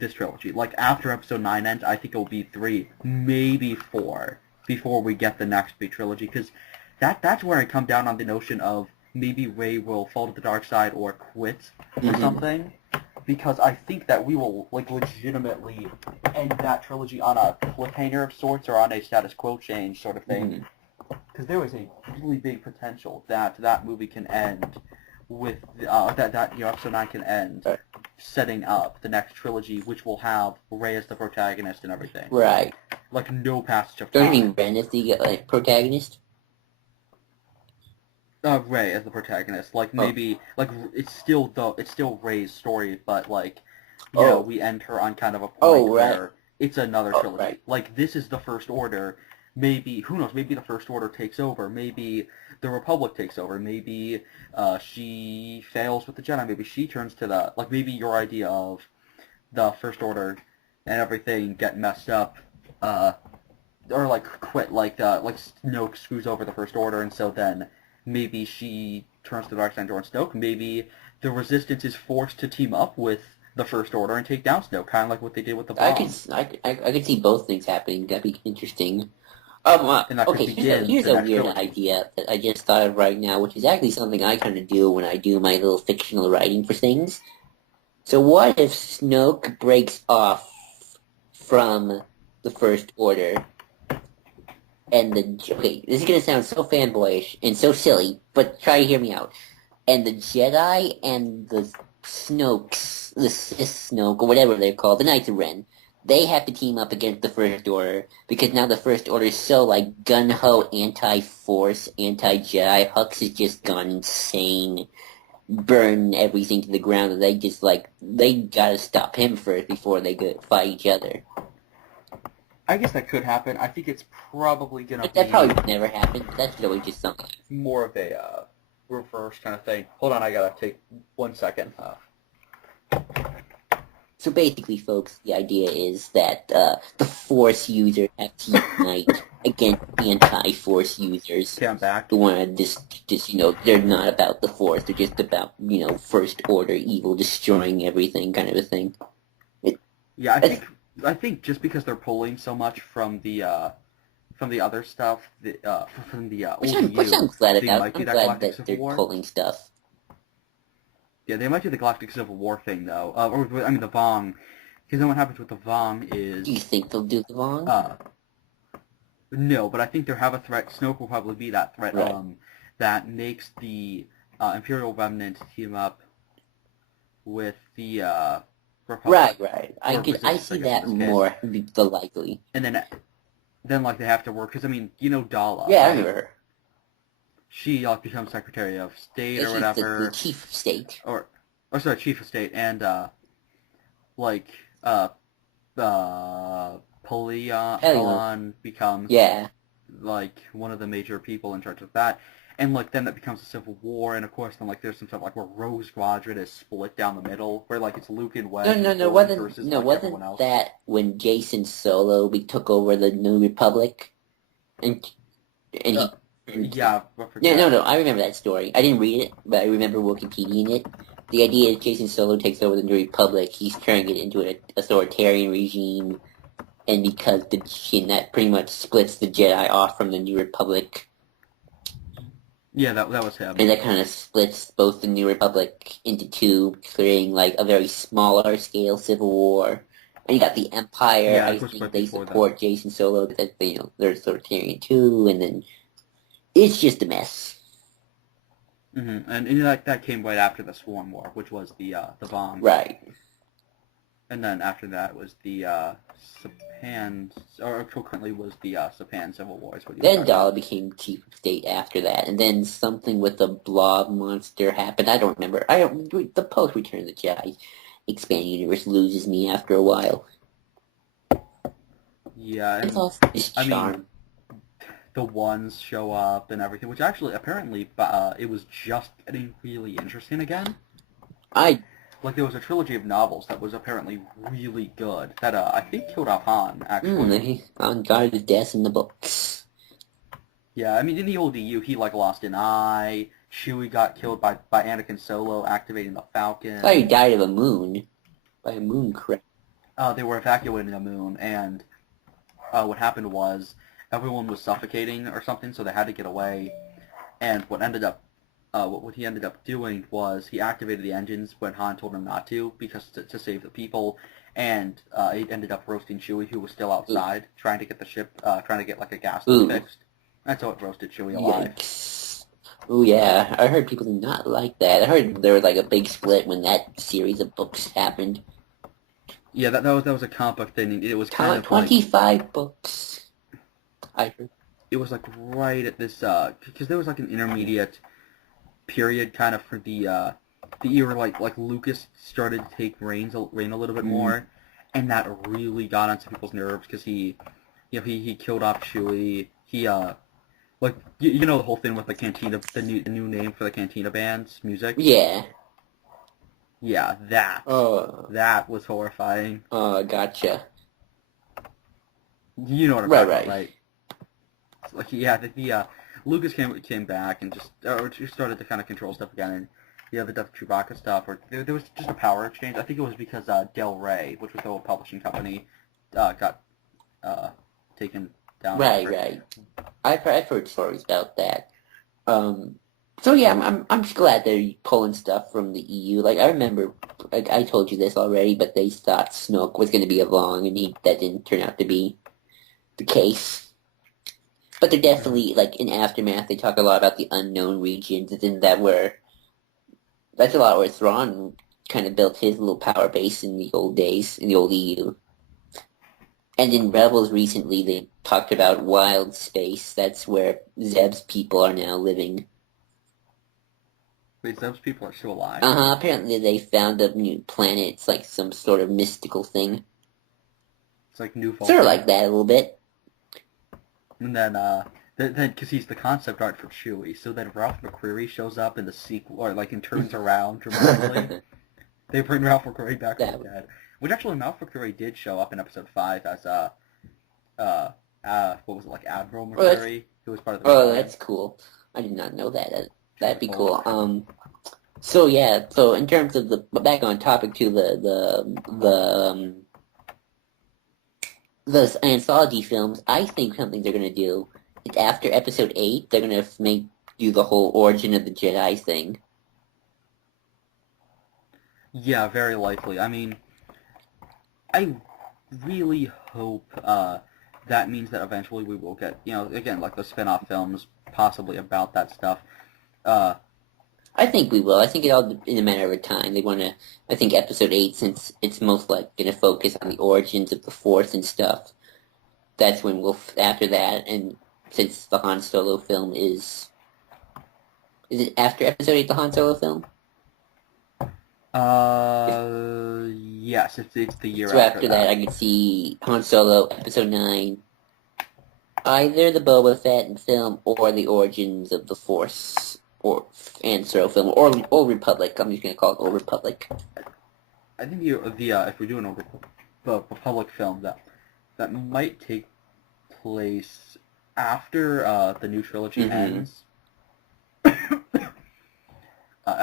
this trilogy. Like, after Episode 9 ends, I think it will be 3, maybe 4, before we get the next big trilogy, because that's where I come down on the notion of maybe Rey will fall to the dark side or quit or something, because I think that we will, like, legitimately end that trilogy on a cliffhanger of sorts, or on a status quo change sort of thing, because there is a really big potential that movie can end with, Episode 9 can end setting up the next trilogy, which will have Rey as the protagonist and everything. Right. Like, no passage of time. Don't you mean Ren as the protagonist? Rey as the protagonist. Like, maybe, like, it's still Rey's story, but, like, we end her on kind of a point where it's another trilogy. Right. Like, this is the First Order. Maybe, who knows, maybe the First Order takes over. Maybe the Republic takes over. Maybe she fails with the Jedi. Maybe she turns to the... Like, maybe your idea of the First Order and everything get messed up, or, like, quit, like Snoke screws over the First Order, and so then maybe she turns to the dark side and joins Snoke. Maybe the Resistance is forced to team up with the First Order and take down Snoke, kind of like what they did with the bomb. I could see both things happening. That'd be interesting. Okay, here's a weird idea that I just thought of right now, which is actually something I kind of do when I do my little fictional writing for things. So what if Snoke breaks off from the First Order, and this is going to sound so fanboyish and so silly, but try to hear me out. And the Jedi and the Snokes, the Sith Snoke, or whatever they're called, the Knights of Ren, they have to team up against the First Order, because now the First Order is so, like, gun-ho, anti-Force, anti-Jedi. Hux has just gone insane, burn everything to the ground, and they gotta stop him first before they go fight each other. I guess that could happen. I think it's probably gonna be... That probably would never happen. That's really just something. More of a, reverse kind of thing. Hold on, I gotta take 1 second. So basically, folks, the idea is that the Force users have to unite against anti-Force users. Okay, I'm back. The one just they're not about the Force. They're just about, First Order evil destroying everything kind of a thing. I think just because they're pulling so much from the other stuff, from the which I'm glad about. I'm glad that they're War. pulling stuff. Yeah, they might do the Galactic Civil War thing, though. The Vong. Because then what happens with the Vong is... Do you think they'll do the Vong? No, but I think they'll have a threat. Snoke will probably be that threat. Right. That makes the Imperial Remnant team up with the Republic. Right. I see that more the likely. And then like they have to work, because Dala. Yeah, I remember her. She becomes Secretary of State or whatever. The Chief of State. Chief of State, and Pelion becomes like one of the major people in charge of that. And then that becomes a civil war, and of course then there's some stuff where Rogue Squadron is split down the middle, where it's Luke and Wedge. No, wasn't that when Jason Solo took over the New Republic, and he. Yeah. No, I remember that story. I didn't read it, but I remember Wikipediaing it. The idea is Jason Solo takes over the New Republic, he's turning it into an authoritarian regime, and because that pretty much splits the Jedi off from the New Republic. Yeah, that was him. And that kind of splits both the New Republic into two, creating a very smaller scale civil war, And you got the Empire. Yeah, I it was think right they before support Jason Solo. That they're authoritarian too, and then it's just a mess. And that came right after the Swarm War, which was the bomb. Right. And then after that was the Sapan, or currently was the Sapan Civil Wars. Then Dahl became chief of state after that, and then something with the blob monster happened. I don't remember. The post Return of the Jedi expanded universe loses me after a while. Yeah, and, It's all his charm. mean, the ones show up and everything, which actually apparently it was just getting really interesting again. Like, there was a trilogy of novels that was apparently really good that I think killed off Han, actually. Han got his death in the books. Yeah, I mean, in the old EU, he, like, lost an eye. Chewie got killed by Anakin Solo activating the Falcon. I thought he died of a moon. By a moon crash. They were evacuating the moon, and what happened was everyone was suffocating or something, so they had to get away. And what he ended up doing was he activated the engines when Han told him not to, because to save the people, and he ended up roasting Chewie, who was still outside, trying to get the ship, trying to get like a gas leak fixed. And so it roasted Chewie alive. Yikes. Oh yeah, I heard people did not like that. I heard there was like a big split when that series of books happened. Yeah, that was a comic book thing. It was kind of 25 books. I heard. It was like right at this because there was like an intermediate period kind of for the era like Lucas started to take reign a little bit more, and that really got onto people's nerves because he killed off Chewie. He like you know the whole thing with the Cantina, the new name for the Cantina band's music. Yeah. Yeah, that was horrifying. Gotcha. You know what I'm talking about, right? Like the Lucas came back and just started to kind of control stuff again, and the Death of Chewbacca stuff, or there was just a power exchange. I think it was because Del Rey, which was the old publishing company, got taken down. Right. I've heard stories about that. So yeah, I'm just glad they're pulling stuff from the EU. Like I remember, like I told you this already, but they thought Snoke was going to be a Vong, and that didn't turn out to be the case. But they're definitely, like, in Aftermath, they talk a lot about the unknown regions, and that's a lot where Thrawn kind of built his little power base in the old days, in the old EU. And in Rebels recently, they talked about wild space. That's where Zeb's people are now living. Wait, Zeb's people are still alive? Apparently they found a new planet. It's like some sort of mystical thing. It's like New Fall. Sort of like that a little bit. And then because he's the concept art for Chewie, so then Ralph McQuarrie shows up in the sequel, or like and turns around dramatically. They bring Ralph McQuarrie back from the dead. Which actually, Ralph McQuarrie did show up in Episode 5 as what was it, like Admiral McQuarrie, who was part of the. Oh, that's cool. I did not know that. That'd be cool. So yeah. So in terms of back on topic to the anthology films, I think something they're gonna do is after Episode 8, they're gonna do the whole origin of the Jedi thing. Yeah, very likely. I mean, I really hope that means that eventually we will get, again, like the spin-off films, possibly about that stuff. I think we will. I think it all in a matter of time. They want to. I think Episode 8, since it's most like going to focus on the origins of the Force and stuff. That's when we'll after that, and since the Han Solo film is it after Episode 8 the Han Solo film? Yes, it's the year so after that. I could see Han Solo Episode 9, either the Boba Fett film or the origins of the Force. And Solo film, or Old Republic. I'm just gonna call it Old Republic. I think if we're doing a Republic film, that might take place after the new trilogy ends. I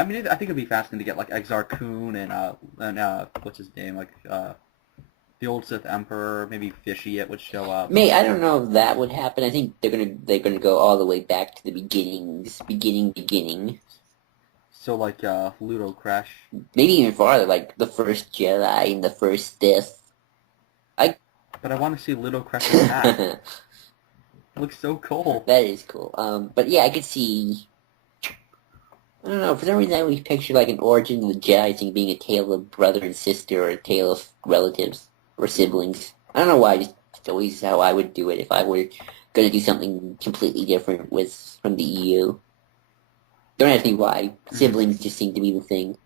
mean, I think it'd be fascinating to get like Exar Kun and what's his name, like the old Sith Emperor, maybe Fishy would show up. I don't know if that would happen. I think they're gonna go all the way back to the beginning. So like Ludo Crash. Maybe even farther, like the first Jedi and the first Sith. but I want to see Little Crescent Pack. It looks so cool. That is cool. But yeah, I could see. I don't know. For some reason, I always picture like an origin of the Jedi thing being a tale of brother and sister, or a tale of relatives or siblings. I don't know why. It's always how I would do it if I were going to do something completely different from the EU. Don't ask me why. Siblings just seem to be the thing.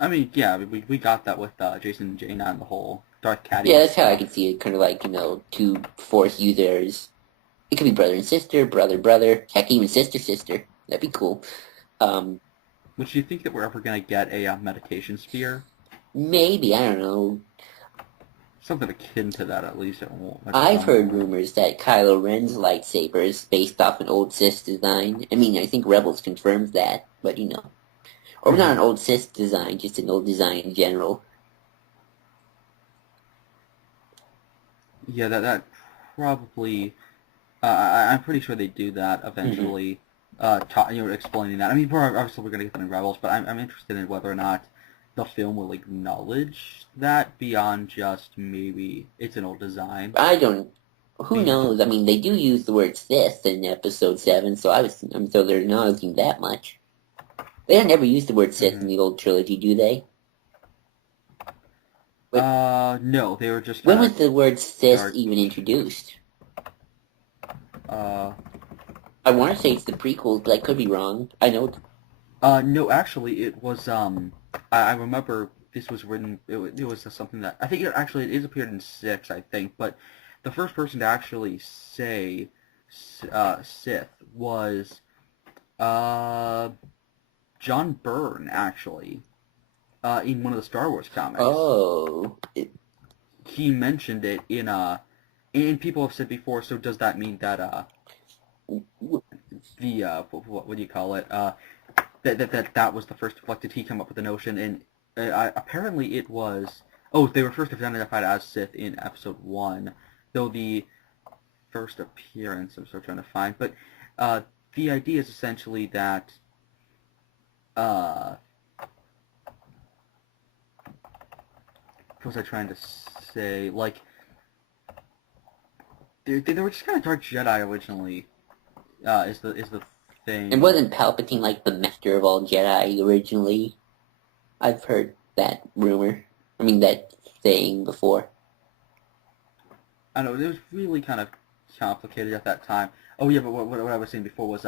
I mean, yeah, we got that with Jason and Jaina and the whole Darth Caddy. Yeah, that's how I could see it. Kind of like, two Force users. It could be brother and sister, brother, heck, even sister. That'd be cool. Would you think that we're ever going to get a meditation sphere? Maybe, I don't know. Something akin to that, at least. I've heard rumors that Kylo Ren's lightsaber is based off an old Sith design. I mean, I think Rebels confirms that, but Or not an old Sith design, just an old design in general. Yeah, that probably... I'm pretty sure they do that eventually, explaining that. I mean, obviously we're going to get them in Rebels, but I'm interested in whether or not the film will acknowledge that beyond just maybe it's an old design. Who knows? I mean, they do use the word Sith in Episode 7, so so they're acknowledging that much. They don't ever use the word Sith in the old trilogy, do they? No, they were just... When was the word Sith even introduced? I want to say it's the prequels, but I could be wrong. I know... No, actually, it was, I remember this was written, it was something that, I think it is appeared in 6, I think, but the first person to actually say Sith was, John Byrne, actually, in one of the Star Wars comics. Oh. He mentioned it and people have said before, so does that mean that, what do you call it, that was the first, did he come up with the notion, and apparently it was, they were first identified as Sith in Episode 1, though the first appearance, I'm still trying to find, but the idea is essentially that, what was I trying to say, they were just kind of Dark Jedi originally, is the thing. And wasn't Palpatine like the master of all Jedi originally? I've heard that rumor. I mean, that saying before. I know, it was really kind of complicated at that time. Oh yeah, but what I was saying before was,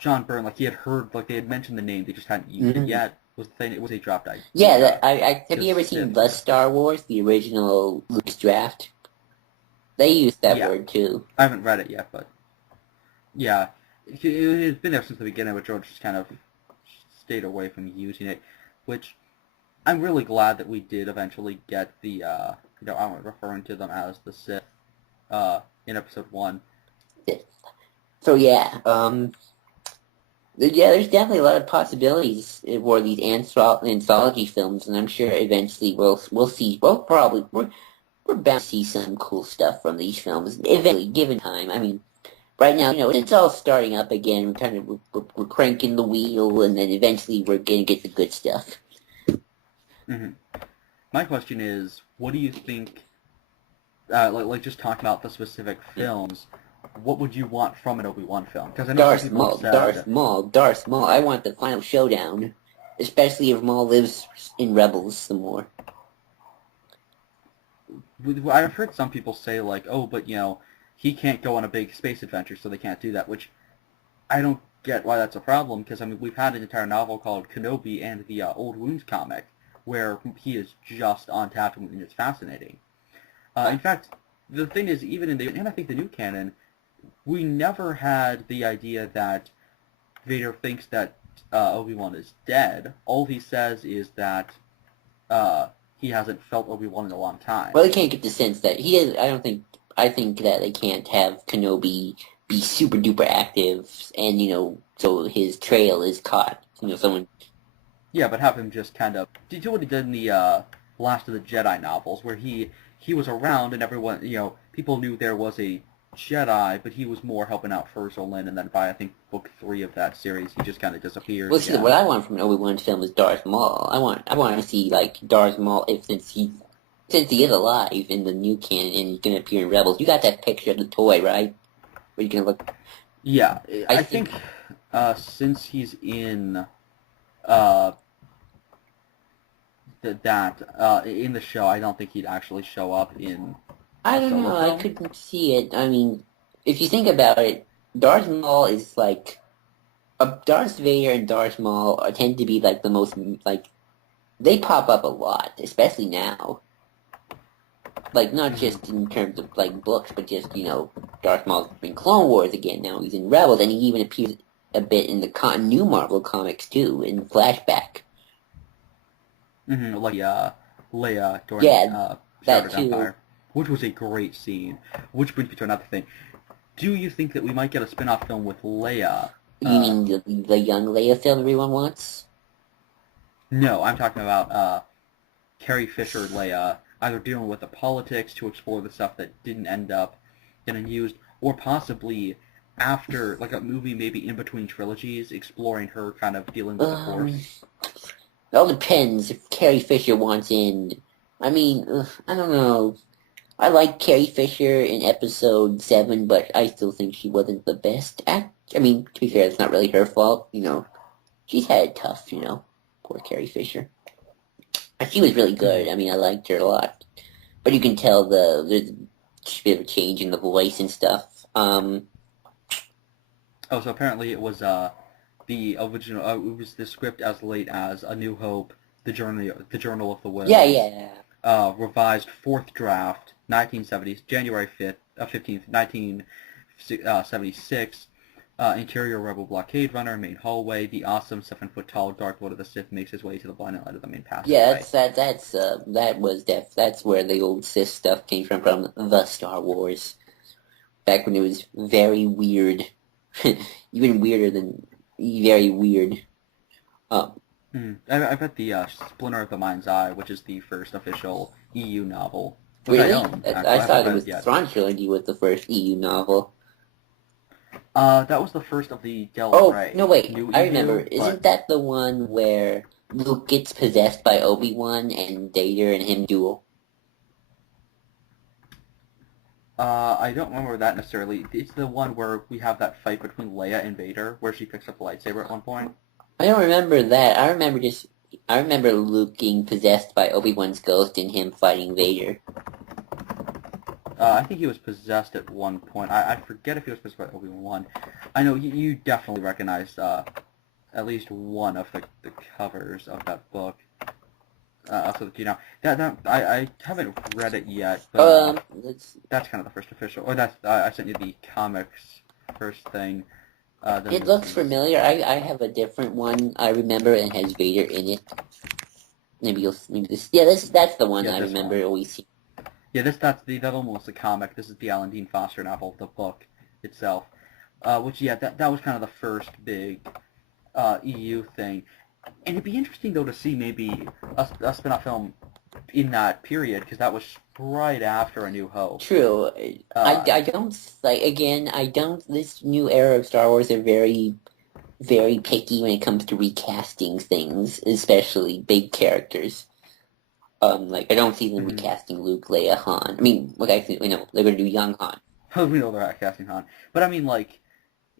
John Byrne, he had heard, they had mentioned the name, they just hadn't used it yet, was the thing, it was a dropped idea. Yeah, have you ever seen The Star Wars, the original Lucas draft? They used that word too. I haven't read it yet, but yeah. It's been there since the beginning, but George just kind of stayed away from using it, which I'm really glad that we did eventually get the, I'm referring to them as the Sith, in Episode 1. So yeah, there's definitely a lot of possibilities for these anthology films, and I'm sure eventually we'll see, we're bound to see some cool stuff from these films, eventually, given time. I mean, right now, it's all starting up again. We're cranking the wheel, and then eventually we're going to get the good stuff. Mm-hmm. My question is, what do you think, just talking about the specific films, what would you want from an Obi-Wan film? Because I know Darth Maul. I want the final showdown, especially if Maul lives in Rebels some more. I've heard some people say, but, he can't go on a big space adventure, so they can't do that, which I don't get why that's a problem, because, I mean, we've had an entire novel called Kenobi and the Old Wounds comic, where he is just on Tatooine, and it's fascinating. In fact, the thing is, even and I think the new canon, we never had the idea that Vader thinks that Obi-Wan is dead. All he says is that he hasn't felt Obi-Wan in a long time. Well, they can't get the sense that he is. I think that they can't have Kenobi be super duper active, and so his trail is caught. Someone. Yeah, but have him just kind of do what he did in the Last of the Jedi novels, where he was around and everyone, people knew there was a Jedi, but he was more helping out Lynn, and then by, I think, book 3 of that series, he just kind of disappears. Well, see, what I want from an Obi-Wan film is Darth Maul. I want to see, Darth Maul, Since he is alive in the new canon and he's gonna appear in Rebels, you got that picture of the toy, right? Where you can look. Yeah, I I think. think since he's in uh, in the show, I don't think he'd actually show up in I a don't solo know. I film. couldn't see it. I mean, if you think about it, Darth Maul is like Darth Vader and Darth Maul tend to be like the most like they pop up a lot, especially now. Like not Hmm. just in terms of like books, but just Darth Maul's in Clone Wars again. Now he's in Rebels, and he even appears a bit in the new Marvel comics too, in flashback. Hmm. Like Leia during Yeah, Shadow that of the too. Empire, which was a great scene. Which brings me to another thing. Do you think that we might get a spin-off film with Leia? You mean the young Leia film everyone wants? No, I'm talking about Carrie Fisher Leia either dealing with the politics to explore the stuff that didn't end up getting used, or possibly after, like a movie maybe in between trilogies, exploring her kind of dealing with the Um, Force. it all depends if Carrie Fisher wants in. I mean, I don't know. I like Carrie Fisher in episode 7, but I still think she wasn't the best act. I mean, to be fair, it's not really her fault, She's had it tough, Poor Carrie Fisher. But she was really Mm-hmm. good. I mean, I liked her a lot. But you can tell there's a bit of a change in the voice and stuff. Oh, so apparently it was the original. It was the script as late as A New Hope, the Journal of the Yeah, Wills, yeah. revised fourth draft, 1970s, January 15th, 1976. Interior Rebel blockade runner, main hallway. The awesome 7-foot tall Dark Lord of the Sith makes his way to the blinding light of the main Yeah, passageway. that's where the old Sith stuff came from the Star Wars. Back when it was very weird. Even weirder than very weird. Um, I bet the Splinter of the Mind's Eye, which is the first official EU novel, which I really? own, I actually. I haven't thought it read was it the yet. Thrawn trilogy was the first EU novel. That was the first of the Del Oh, no, Rey wait. new I remember. EU, but Isn't that the one where Luke gets possessed by Obi-Wan and Vader and him duel? I don't remember that necessarily. It's the one where we have that fight between Leia and Vader, where she picks up the lightsaber at one point. I don't remember that. I remember Luke getting possessed by Obi-Wan's ghost and him fighting Vader. I think he was possessed at one point. I forget if he was possessed by Obi-Wan. I know you definitely recognized at least one of the covers of that book. So that you know that I haven't read it yet, but Let's. that's kind of the first official. Or that's I sent you the comics first thing. The It looks movies. familiar. I have a different one. I remember it has Vader in it. Maybe this. Yeah, that's the one Yeah, I this remember one. always seeing. Yeah, that one was the comic. This is the Alan Dean Foster novel, the book itself. Which yeah, that was kind of the first big EU thing. And it'd be interesting though to see maybe a spin-off film in that period because that was right after A New Hope. True. Uh, I don't like again. I don't. This new era of Star Wars are very very picky when it comes to recasting things, especially big characters. Like I don't see them mhm. recasting Luke, Leia, Han. I mean, look, I think they're going to do young Han. We know they're not casting Han, but I mean like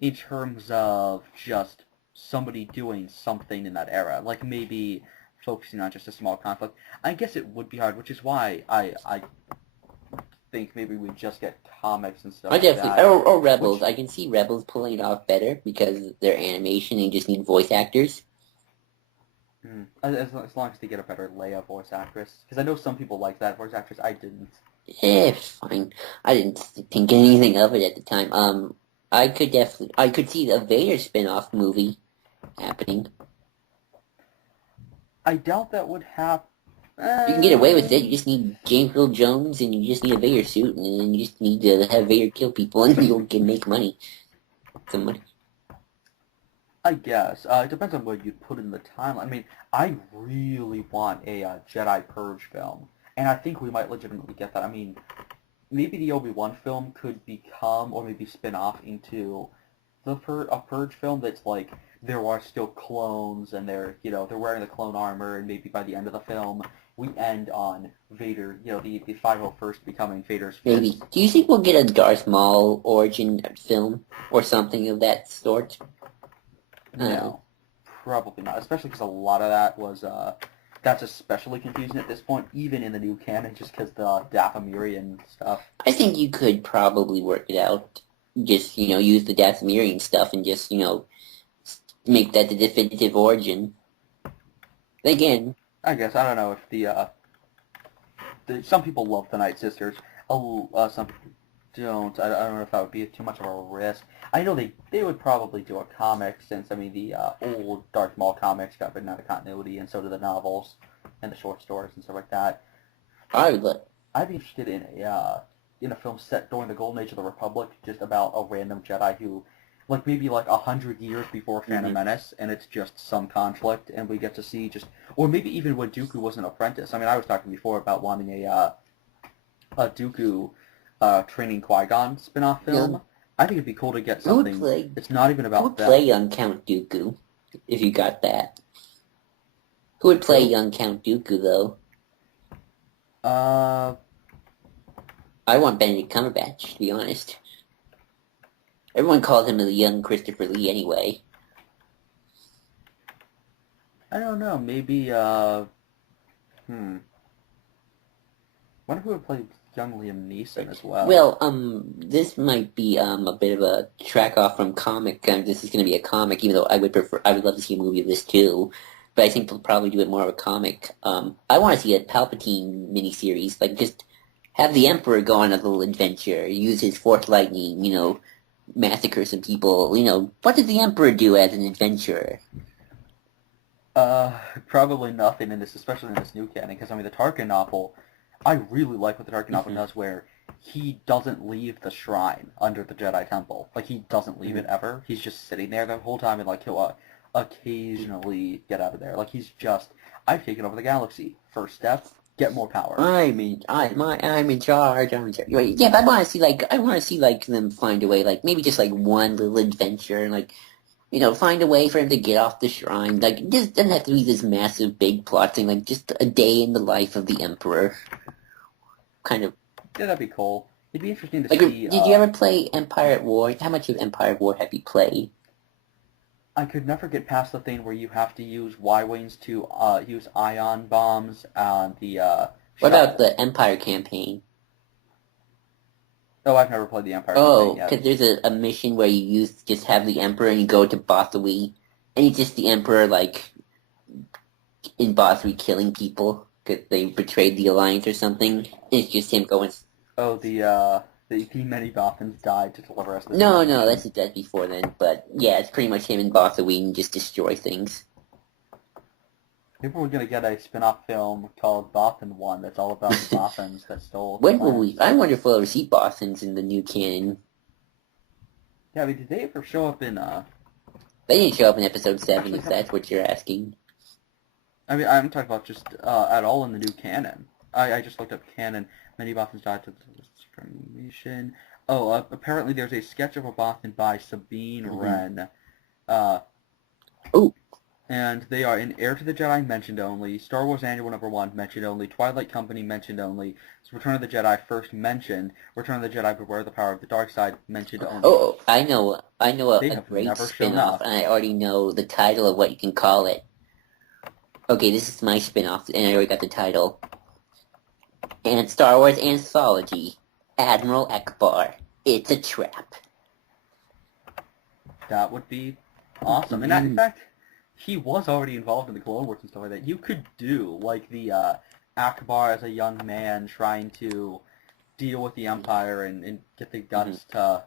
in terms of just somebody doing something in that era, like maybe focusing on just a small conflict. I guess it would be hard, which is why I think maybe we just get comics and stuff I like definitely that. or Rebels. Which I can see Rebels pulling it off better because they're animation and you just need voice actors. as long as they get a better Leia voice actress, because I know some people like that voice actress. I didn't. Fine. I didn't think anything of it at the time. I could see the Vader spin-off movie happening. I doubt that would happen. You can get away with it. You just need James Earl Jones, and you just need a Vader suit, and then you just need to have Vader kill people, and you'll can make money. Some money. I guess it depends on what you put in the timeline. I mean, I really want a Jedi Purge film, and I think we might legitimately get that. I mean, maybe the Obi-Wan film could become, or maybe spin off into a Purge film that's like there are still clones and they're wearing the clone armor, and maybe by the end of the film we end on Vader, the 501st becoming Vader's fifth. Maybe. Do you think we'll get a Darth Maul origin film or something of that sort? No, probably not. Especially because a lot of that was that's especially confusing at this point, even in the new canon, just because the Dathomirian stuff. I think you could probably work it out. Just, use the Dathomirian stuff and just, make that the definitive origin. Again, I guess, I don't know if some people love the Night Sisters. Some people don't. I don't know if that would be too much of a risk. I know they would probably do a comic, since, the old Darth Maul comics got written out of continuity, and so do the novels and the short stories and stuff like that. I'd be interested in a film set during the Golden Age of the Republic, just about a random Jedi who, maybe 100 years before Phantom Menace, and it's just some conflict, and we get to see or maybe even when Dooku was an apprentice. I was talking before about wanting a Dooku training Qui-Gon spin-off film. Yeah. I think it'd be cool to get something. It's not even about them. Who would play young Count Dooku, if you got that? Who would play young Count Dooku, though? I want Benedict Cumberbatch, to be honest. Everyone called him the young Christopher Lee anyway. I don't know, maybe, wonder who would play young Liam Neeson as well. Well, this might be a bit of a track off from comic. This is going to be a comic, even though I would love to see a movie of this too. But I think they'll probably do it more of a comic. I want to see a Palpatine miniseries, just have the Emperor go on a little adventure, use his Force lightning, massacre some people. What did the Emperor do as an adventurer? Probably nothing in this, especially in this new canon, because the Tarkin novel, I really like what the Tarkin novel does, where he doesn't leave the shrine under the Jedi Temple. He doesn't leave it ever. He's just sitting there the whole time, and he'll occasionally get out of there. He's just, I've taken over the galaxy. First step, get more power. I'm in charge. Yeah, but I want to see them find a way, maybe just one little adventure, find a way for him to get off the shrine. It just doesn't have to be this massive, big plot thing. Just a day in the life of the Emperor. Kind of. Yeah, that'd be cool. It'd be interesting to see. Did you ever play Empire at War? How much of Empire at War have you played? I could never get past the thing where you have to use Y-wings to use ion bombs on the. What about the Empire campaign? Oh, I've never played the Empire campaign yet. Because there's a mission where you just have the Emperor and you go to Bothui, and he's just the Emperor, in Bothui killing people because they betrayed the Alliance or something. And it's just him going... Oh, the many Bothans died to deliver us. No, that's before then. But, yeah, it's pretty much him in Bothui and just destroy things. Maybe we're going to get a spin-off film called Bothan 1 that's all about the Bothans that stole... When will we... I wonder if we'll ever see Bothans in the new canon. Yeah, did they ever show up in... They didn't show up in Episode 7, if that's what you're asking. I'm talking about just at all in the new canon. I just looked up canon. Many Bothans died to the discrimination. Oh, apparently there's a sketch of a Bothan by Sabine Wren. And they are in Heir to the Jedi, mentioned only. Star Wars Annual #1, mentioned only. Twilight Company, mentioned only. Return of the Jedi, first mentioned. Return of the Jedi, Beware the Power of the Dark Side, mentioned only. Oh, I know a great spin-off, and I already know the title of what you can call it. Okay, this is my spin-off, and I already got the title. And Star Wars Anthology, Admiral Akbar. It's a trap. That would be awesome. And in fact... he was already involved in the Clone Wars and stuff like that. You could do, the Akbar as a young man trying to deal with the Empire and get the guts to,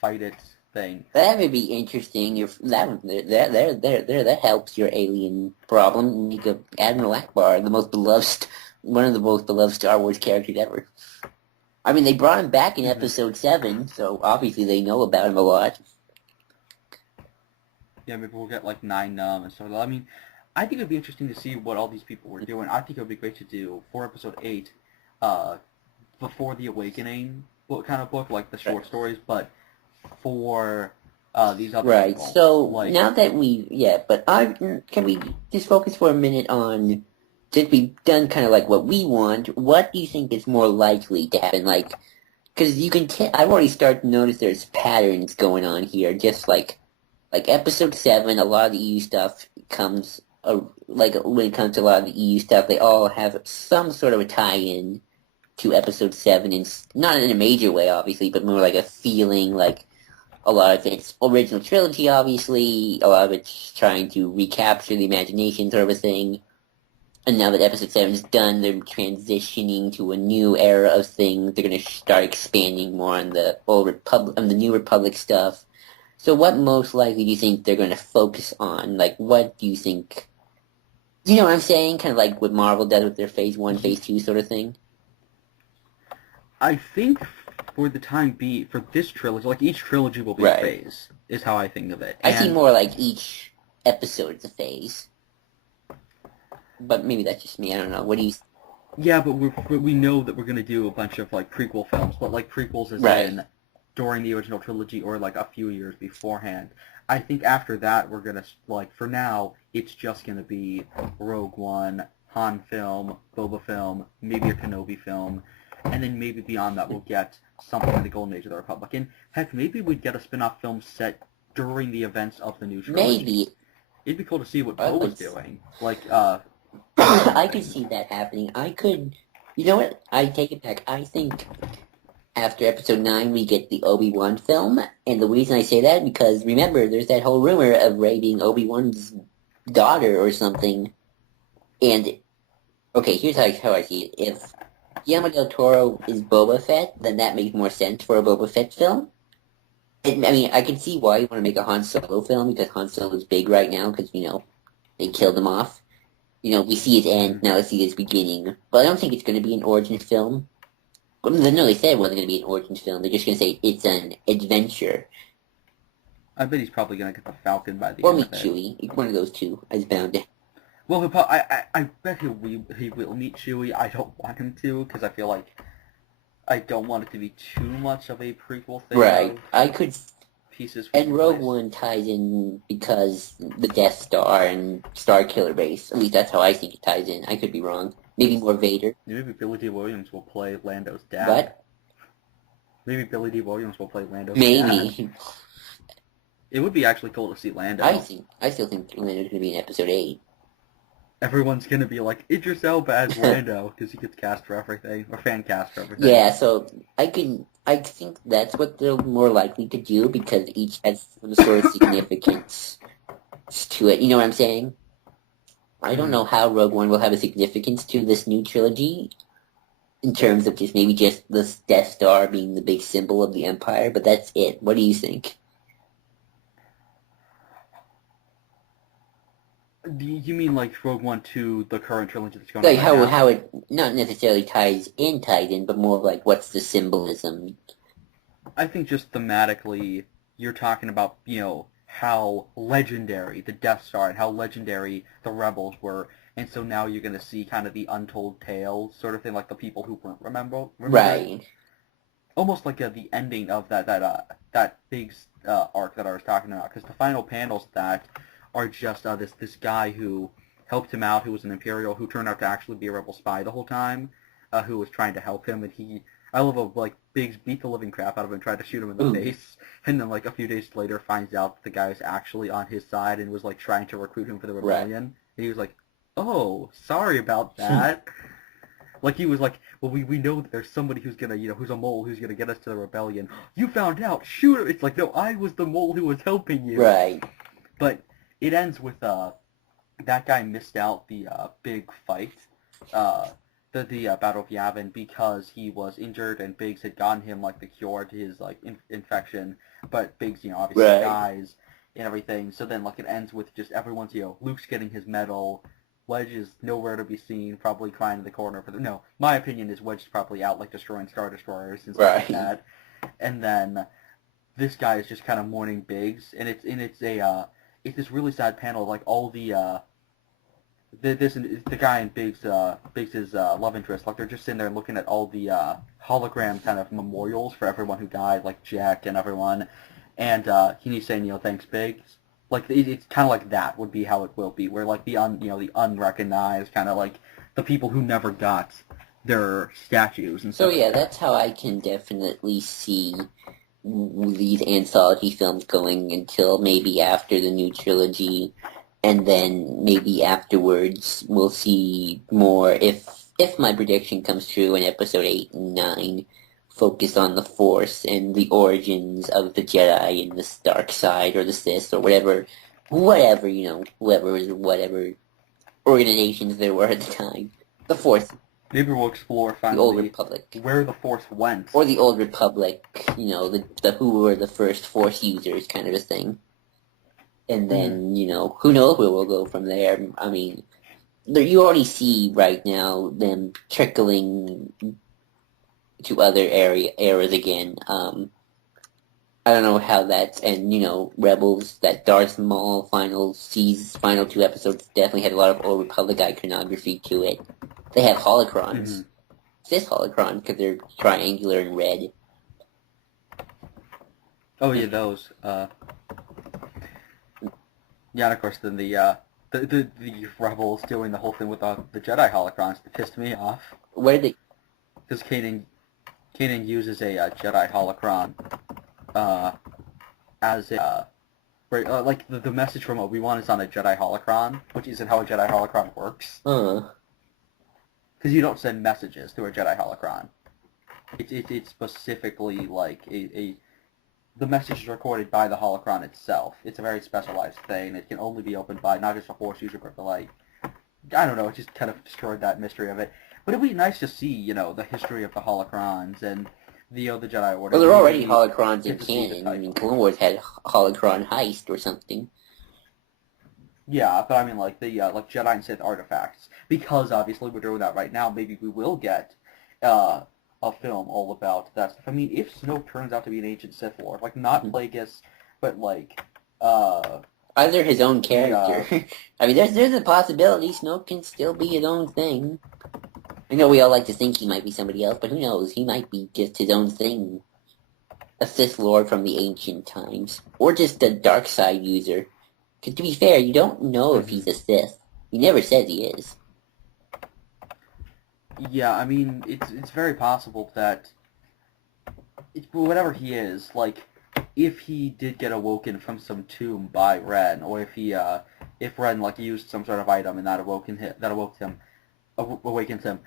fight it thing. That would be interesting. That helps your alien problem. Make Admiral Akbar one of the most beloved Star Wars characters ever. They brought him back in Episode 7, so obviously they know about him a lot. Yeah, maybe we'll get 9 Numb and stuff like that. I think it would be interesting to see what all these people were doing. I think it would be great to do for Episode 8, Before the Awakening kind of book, the short stories, but for these other people. So now that can we just focus for a minute on since we've done kind of like what we want, what do you think is more likely to happen? Like, because you can I've already started to notice there's patterns going on here. Just like episode 7, a lot of the EU stuff comes, like when it comes to a lot of the EU stuff, they all have some sort of a tie-in to episode 7, and not in a major way, obviously, but more like a feeling, like a lot of it's original trilogy, obviously, a lot of it's trying to recapture the imagination sort of a thing. And now that episode 7 is done, they're transitioning to a new era of things. They're going to start expanding more on the old Republic, on the New Republic stuff. So what most likely do you think they're going to focus on? Like, what do you think? You know what I'm saying? Kind of like what Marvel does with their Phase 1, Phase 2 sort of thing? I think for the time being, for this trilogy, like each trilogy will be a Right. phase, is how I think of it. I see more like each episode is a phase. But maybe that's just me. I don't know. What do you? Yeah, but we know that we're gonna do a bunch of like prequel films, but like prequels as Right. in during the original trilogy or like a few years beforehand. I think after that we're gonna like for now it's just gonna be Rogue One, Han film, Boba film, maybe a Kenobi film, and then maybe beyond that we'll get something in the Golden Age of the Republic. And heck, maybe we'd get a spin-off film set during the events of the new trilogy. Maybe. It'd be cool to see what Poe was doing. Like, I could see that happening. I could. You know what? I take it back. I think after episode 9 we get the Obi-Wan film, and the reason I say that because remember there's that whole rumor of Rey being Obi-Wan's daughter or something. And okay, here's how I see it. If Guillermo del Toro is Boba Fett, then that makes more sense for a Boba Fett film. And, I mean, I can see why you want to make a Han Solo film because Han Solo is big right now because they killed him off. We see his end, now let's see his beginning. But I don't think it's going to be an origin film. No, they said it wasn't going to be an origin film. They're just going to say it's an adventure. I bet he's probably going to get the Falcon by the or end of it. Or meet Chewie. One of those two is bound to. Well, I bet he will meet Chewie. I don't want him to because I feel like I don't want it to be too much of a prequel thing. Right. I could. Pieces. And Rogue One ties in because the Death Star and Star Killer base. At least that's how I think it ties in. I could be wrong. Maybe more Vader. Maybe Billy D. Williams will play Lando's dad. What? Maybe Billy D. Williams will play Lando's dad. Maybe. It would be actually cool to see Lando. I still think Lando's going to be in episode 8. Everyone's going to be like, Idris Elba as Lando, because he gets cast for everything, or fan cast for everything. Yeah, so I think that's what they're more likely to do, because each has some sort of significance to it. You know what I'm saying? I don't know how Rogue One will have a significance to this new trilogy, in terms of maybe just the Death Star being the big symbol of the Empire, but that's it. What do you think? You mean like Rogue One to the current trilogy that's going on? Like right how it not necessarily ties in, but more like what's the symbolism? I think just thematically, you're talking about, how legendary the Death Star and how legendary the Rebels were, and so now you're going to see kind of the untold tale sort of thing, like the people who weren't remember. Right. Almost like the ending of that big arc that I was talking about, because the final panels that are just this guy who helped him out, who was an Imperial, who turned out to actually be a Rebel spy the whole time, who was trying to help him, and I love how, Biggs beat the living crap out of him, tried to shoot him in the face, and then, a few days later finds out that the guy is actually on his side and was, trying to recruit him for the rebellion, right. And he was like, oh, sorry about that. He was like, well, we know that there's somebody who's gonna, who's a mole who's gonna get us to the rebellion. You found out, shoot him! It's like, no, I was the mole who was helping you. Right. But it ends with that guy missed out the big fight, the Battle of Yavin, because he was injured and Biggs had gotten him the cure to his infection, but Biggs obviously right. dies and everything. So then it ends with just everyone's Luke's getting his medal, Wedge is nowhere to be seen, probably crying in the corner for no. My opinion is Wedge is probably out destroying Star Destroyers and stuff like that, and then this guy is just kind of mourning Biggs, and it's this really sad panel, all the guy and Biggs' love interest, they're just sitting there looking at all the hologram kind of memorials for everyone who died, Jack and everyone, and he's saying, thanks, Biggs. It's kind of that would be how it will be, where the unrecognized kind of the people who never got their statues and So stuff yeah, like that. that's how I can definitely see these anthology films going until maybe after the new trilogy, and then maybe afterwards we'll see more if my prediction comes true in episode 8 and 9 focus on the Force and the origins of the Jedi and the dark side or the Sith or whatever, whatever organizations there were at the time. The Force, Maybe we'll explore the Old finally Republic. where the Force went. Or the Old Republic, the who were the first Force users kind of a thing. And then, who knows where we'll go from there. I mean, you already see right now them trickling to other eras again. I don't know how that's, and, Rebels, that Darth Maul final 2 episodes definitely had a lot of Old Republic iconography to it. They have holocrons. This holocron, because they're triangular and red. Oh yeah, those. Yeah, and of course then the rebels doing the whole thing with the Jedi holocrons pissed me off. Where they? Because Kanan uses a Jedi holocron as a like the message from Obi-Wan is on a Jedi holocron, which isn't how a Jedi holocron works. Because you don't send messages through a Jedi holocron. It's specifically like the message is recorded by the holocron itself. It's a very specialized thing. It can only be opened by not just a Force user, but like, I don't know, it just kind of destroyed that mystery of it. But it'd be nice to see, the history of the holocrons and the Jedi Order. Well, there are already holocrons in canon. I mean, Clone Wars had holocron heist or something. Yeah, but I mean, like like Jedi and Sith artifacts. Because obviously we're doing that right now. Maybe we will get a film all about that stuff. I mean, if Snoke turns out to be an ancient Sith Lord, like not Plagueis, but like either his own character. I mean, there's a possibility Snoke can still be his own thing. I know we all like to think he might be somebody else, but who knows? He might be just his own thing. A Sith Lord from the ancient times. Or just a dark side user. Because to be fair, you don't know if he's a Sith. He never says he is. Yeah, I mean, it's very possible that whatever he is, like, if he did get awoken from some tomb by Ren, or if Ren like used some sort of item and that awakens him,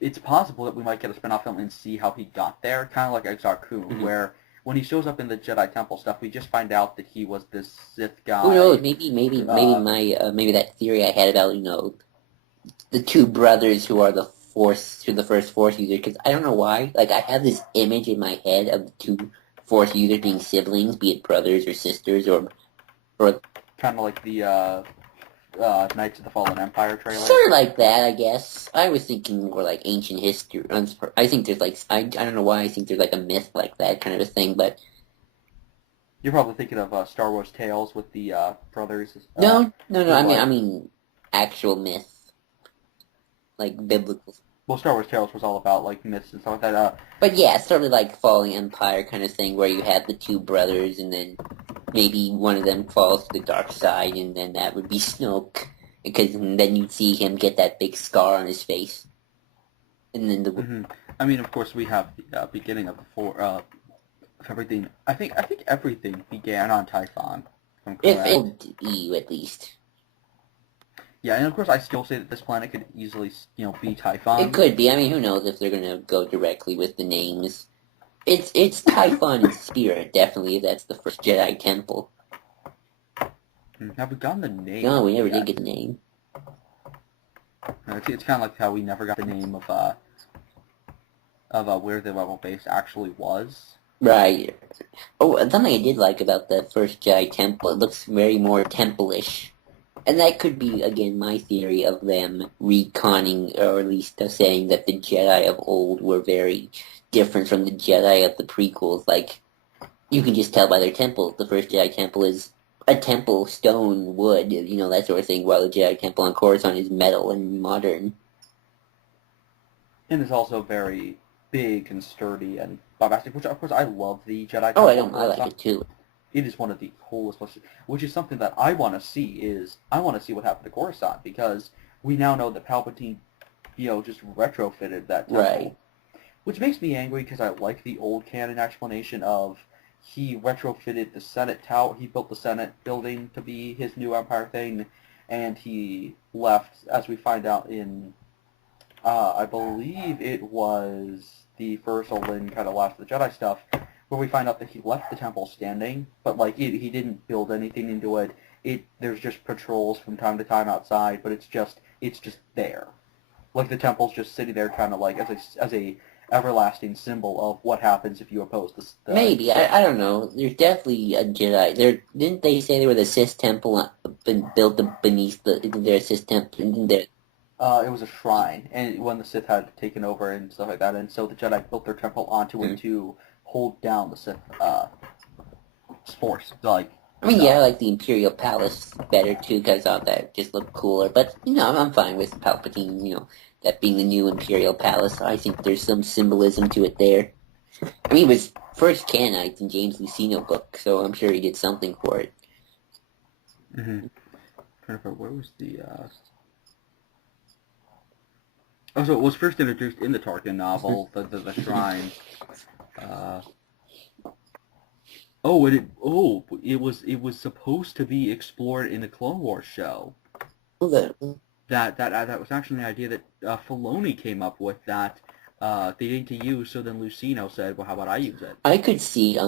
it's possible that we might get a spin-off film and see how he got there, kind of like Exar Kun, where when he shows up in the Jedi Temple stuff, we just find out that he was this Sith guy. Who knows? Maybe that theory I had about the two brothers who are the first Force user. Because I don't know why. Like I have this image in my head of the two Force users being siblings, be it brothers or sisters or kind of like the Knights of the Fallen Empire trailer. Sort of like that, I guess. I was thinking more like ancient history. I think there's like I don't know why I think there's like a myth like that kind of a thing, but you're probably thinking of Star Wars Tales with the brothers. No. I mean actual myth, like biblical. Well, Star Wars Tales was all about like myths and stuff like that. But yeah, sort of like Falling Empire kind of thing, where you have the two brothers, and then maybe one of them falls to the dark side, and then that would be Snoke, because then you'd see him get that big scar on his face, and then I mean, of course, we have the beginning of everything. I think everything began on Typhon. If EU at least. Yeah, and of course, I still say that this planet could easily, be Typhon. It could be. I mean, who knows if they're gonna go directly with the names. It's Typhon in spirit, definitely. If that's the first Jedi temple. Have we gotten the name? No, we never did get the name. It's kind of like how we never got the name of where the rebel base actually was. Right. Oh, something I did like about the first Jedi temple. It looks very more temple-ish. And that could be, again, my theory of them retconning, or at least saying that the Jedi of old were very different from the Jedi of the prequels. Like, you can just tell by their temples. The first Jedi temple is a temple, stone, wood, that sort of thing, while the Jedi temple on Coruscant is metal and modern. And it's also very big and sturdy and bombastic, which, of course, I love the Jedi temple. Oh, I like it, too. It is one of the coolest places, which is something that I want to see. I want to see what happened to Coruscant, because we now know that Palpatine, just retrofitted that temple. Right. Which makes me angry because I like the old canon explanation of he retrofitted the Senate tower, he built the Senate building to be his new Empire thing, and he left, as we find out in, I believe it was the first Olin kind of Last of the Jedi stuff, where we find out that he left the temple standing, but like he didn't build anything into it. There's just patrols from time to time outside, but it's just there. Like the temple's just sitting there, kind of like as a everlasting symbol of what happens if you oppose the Maybe. I don't know. There's definitely a Jedi. Didn't they say they were the Sith temple built beneath their Sith temple? Isn't there? It was a shrine, and when the Sith had taken over and stuff like that, and so the Jedi built their temple onto it to hold down the Sith force. Like, I mean, yeah, I like the Imperial Palace better too, because I thought that just looked cooler. But I'm fine with Palpatine. That being the new Imperial Palace. I think there's some symbolism to it there. I mean, it was first canonized in James Luceno book, so I'm sure he did something for it. Mm-hmm. Where was the? Oh, so it was first introduced in the Tarkin novel, the shrine. It was supposed to be explored in the Clone Wars show. That was actually the idea that Filoni came up with that they didn't use. So then Luceno said, "Well, how about I use it?" I could see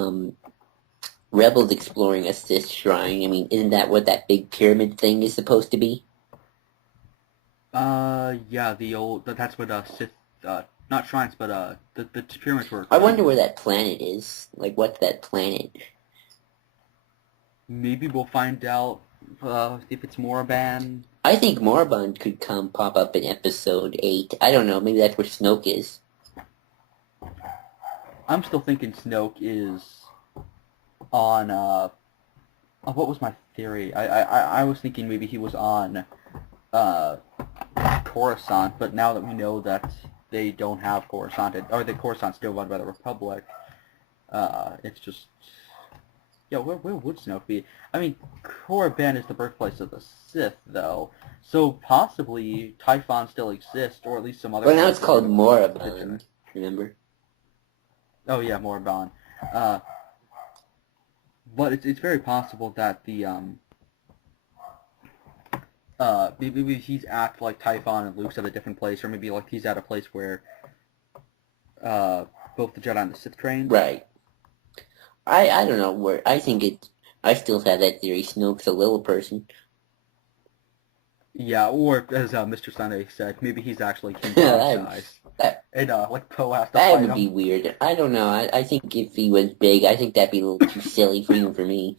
Rebels exploring a Sith shrine. I mean, isn't that what that big pyramid thing is supposed to be? Yeah, that's what Sith, not shrines, but the pyramids were. I wonder where that planet is. Like, what's that planet? Maybe we'll find out if it's Moraband. I think Moraband could pop up in Episode 8. I don't know. Maybe that's where Snoke is. I'm still thinking Snoke is on. What was my theory? I was thinking maybe he was on Coruscant, but now that we know that they don't have Coruscant, or that Coruscant's still run by the Republic, it's just. Yeah, where would Snoke be? I mean, Korriban is the birthplace of the Sith, though, so possibly Typhon still exists, or at least some other... Well, now it's called Moraband, remember? Oh, yeah, Moraband. But it's very possible that the, maybe he's at, like, Typhon and Luke's at a different place, or maybe, like, he's at a place where, both the Jedi and the Sith train. Right. I don't know where. I still have that theory. Snoke's a little person. Yeah, or as Mr. Sunday said, maybe he's actually King Kong's size. And like Poe has to fight him. That would be weird. I don't know. I think if he was big, I think that'd be a little too silly for me.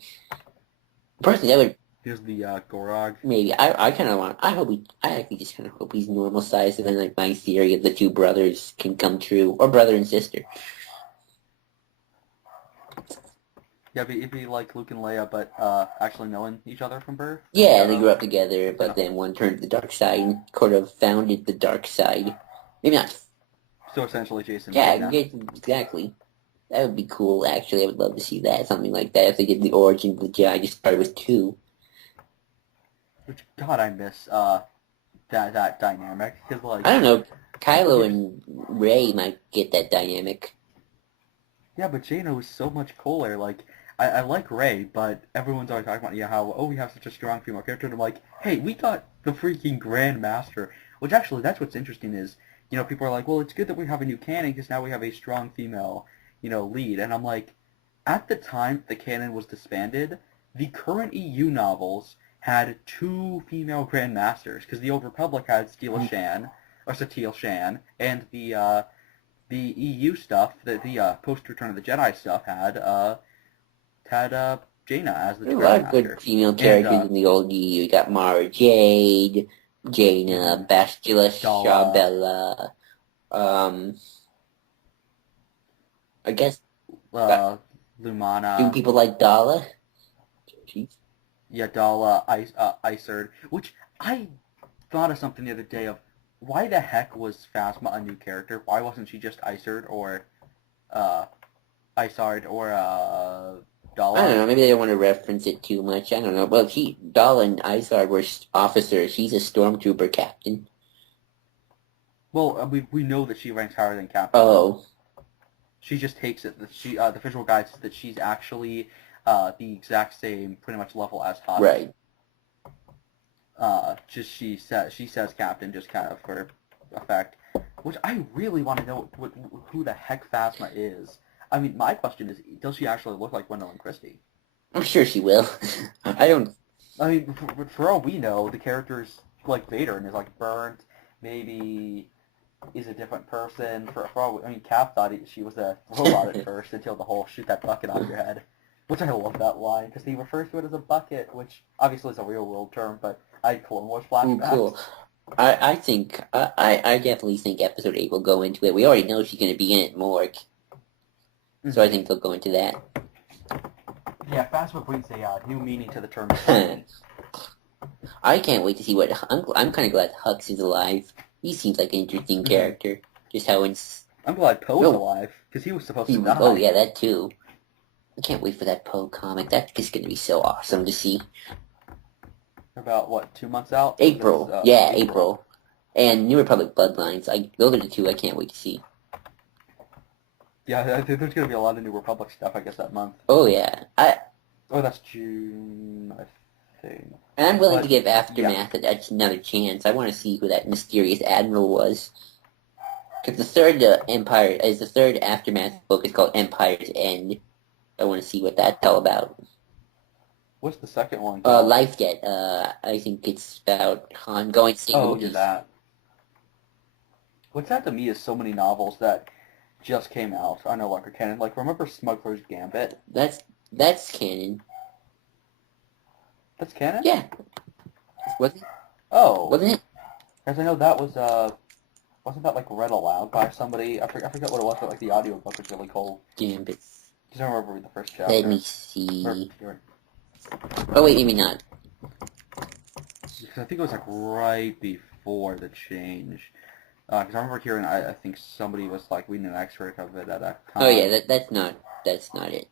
Personally, that would. Here's the Gorog. Maybe I kind of want. I actually just kind of hope he's normal size, and then like my theory of the two brothers can come true, or brother and sister. Yeah, it'd be like Luke and Leia, but actually knowing each other from birth. Yeah, they grew up together, but then one turned to the dark side and sort of founded the dark side. Maybe not. So essentially, Jason. Yeah, exactly. That would be cool. Actually, I would love to see that, something like that. If they did the origin of the Jedi, just started with 2. Which God, I miss that dynamic. Cause, like, I don't know. Kylo and Rey might get that dynamic. Yeah, but Jaina was so much cooler. Like, I like Rey, but everyone's always talking about how we have such a strong female character. And I'm like, hey, we got the freaking Grand Master. Which actually, that's what's interesting is, people are like, well, it's good that we have a new canon because now we have a strong female, lead. And I'm like, at the time the canon was disbanded, the current EU novels had 2 female Grand Masters because the Old Republic had Satele Shan, and the EU stuff, the post Return of the Jedi stuff had Jaina as the There are a Grand lot of Master. good female characters in the old EU. You got Mara Jade, Jaina, Bastila Shabella, I guess... Lumana. Do people like Dala? Jeez. Yeah, Dala, Iserd, which I thought of something the other day of, why the heck was Phasma a new character? Why wasn't she just Iserd or Isard or Dala? I don't know, maybe they don't want to reference it too much. I don't know. Well, Dala and Izard were officers. She's a stormtrooper captain. Well, we know that she ranks higher than captain. Oh. She just takes it that the visual guide says that she's actually the exact same pretty much level as Hux. Right. Just she says captain just kind of for effect. Which I really want to know who the heck Phasma is. I mean, my question is, does she actually look like Gwendolyn Christie? I'm sure she will. I mean, for all we know, the character's like Vader and is like burnt, maybe is a different person. For all, I mean, Cap thought she was a robot at first until the whole shoot that bucket on your head. Which I love that line, because he refers to it as a bucket, which obviously is a real-world term, but I had Clone Wars flashbacks. Cool. I think, I definitely think Episode 8 will go into it. We already know she's going to be in it more. So I think they'll go into that. Yeah, Phasma brings a new meaning to the term. I can't wait to see what... I'm kind of glad Hux is alive. He seems like an interesting character. Just how... I'm glad Poe's alive, because he was supposed to die. Oh, yeah, that too. I can't wait for that Poe comic. That's just going to be so awesome to see. About, what, 2 months out? April. Yeah, April. And New Republic Bloodlines. Those are the two I can't wait to see. Yeah, I think there's going to be a lot of New Republic stuff, I guess, that month. Oh, yeah. Oh, that's June, I think. And I'm willing to give Aftermath another chance. I want to see who that mysterious admiral was. Because the third Aftermath book is called Empire's End. I want to see what that's all about. What's the second one? Life Debt. I think it's about Han going single. Oh, that. What's sad to me is so many novels that just came out. I know, like, are canon. Like, remember Smuggler's Gambit? That's canon. That's canon? Yeah. Wasn't it? Oh. Wasn't it? Because I know that was, wasn't that, like, read aloud by somebody? I forget what it was, but, like, the audiobook was really cool. Gambit. Because I remember reading the first chapter. Let me see. Oh, wait, maybe not. Because I think it was, like, right before the change. Because I remember hearing, I think somebody was, like, reading an excerpt of it at a time. Oh, yeah, that's not it.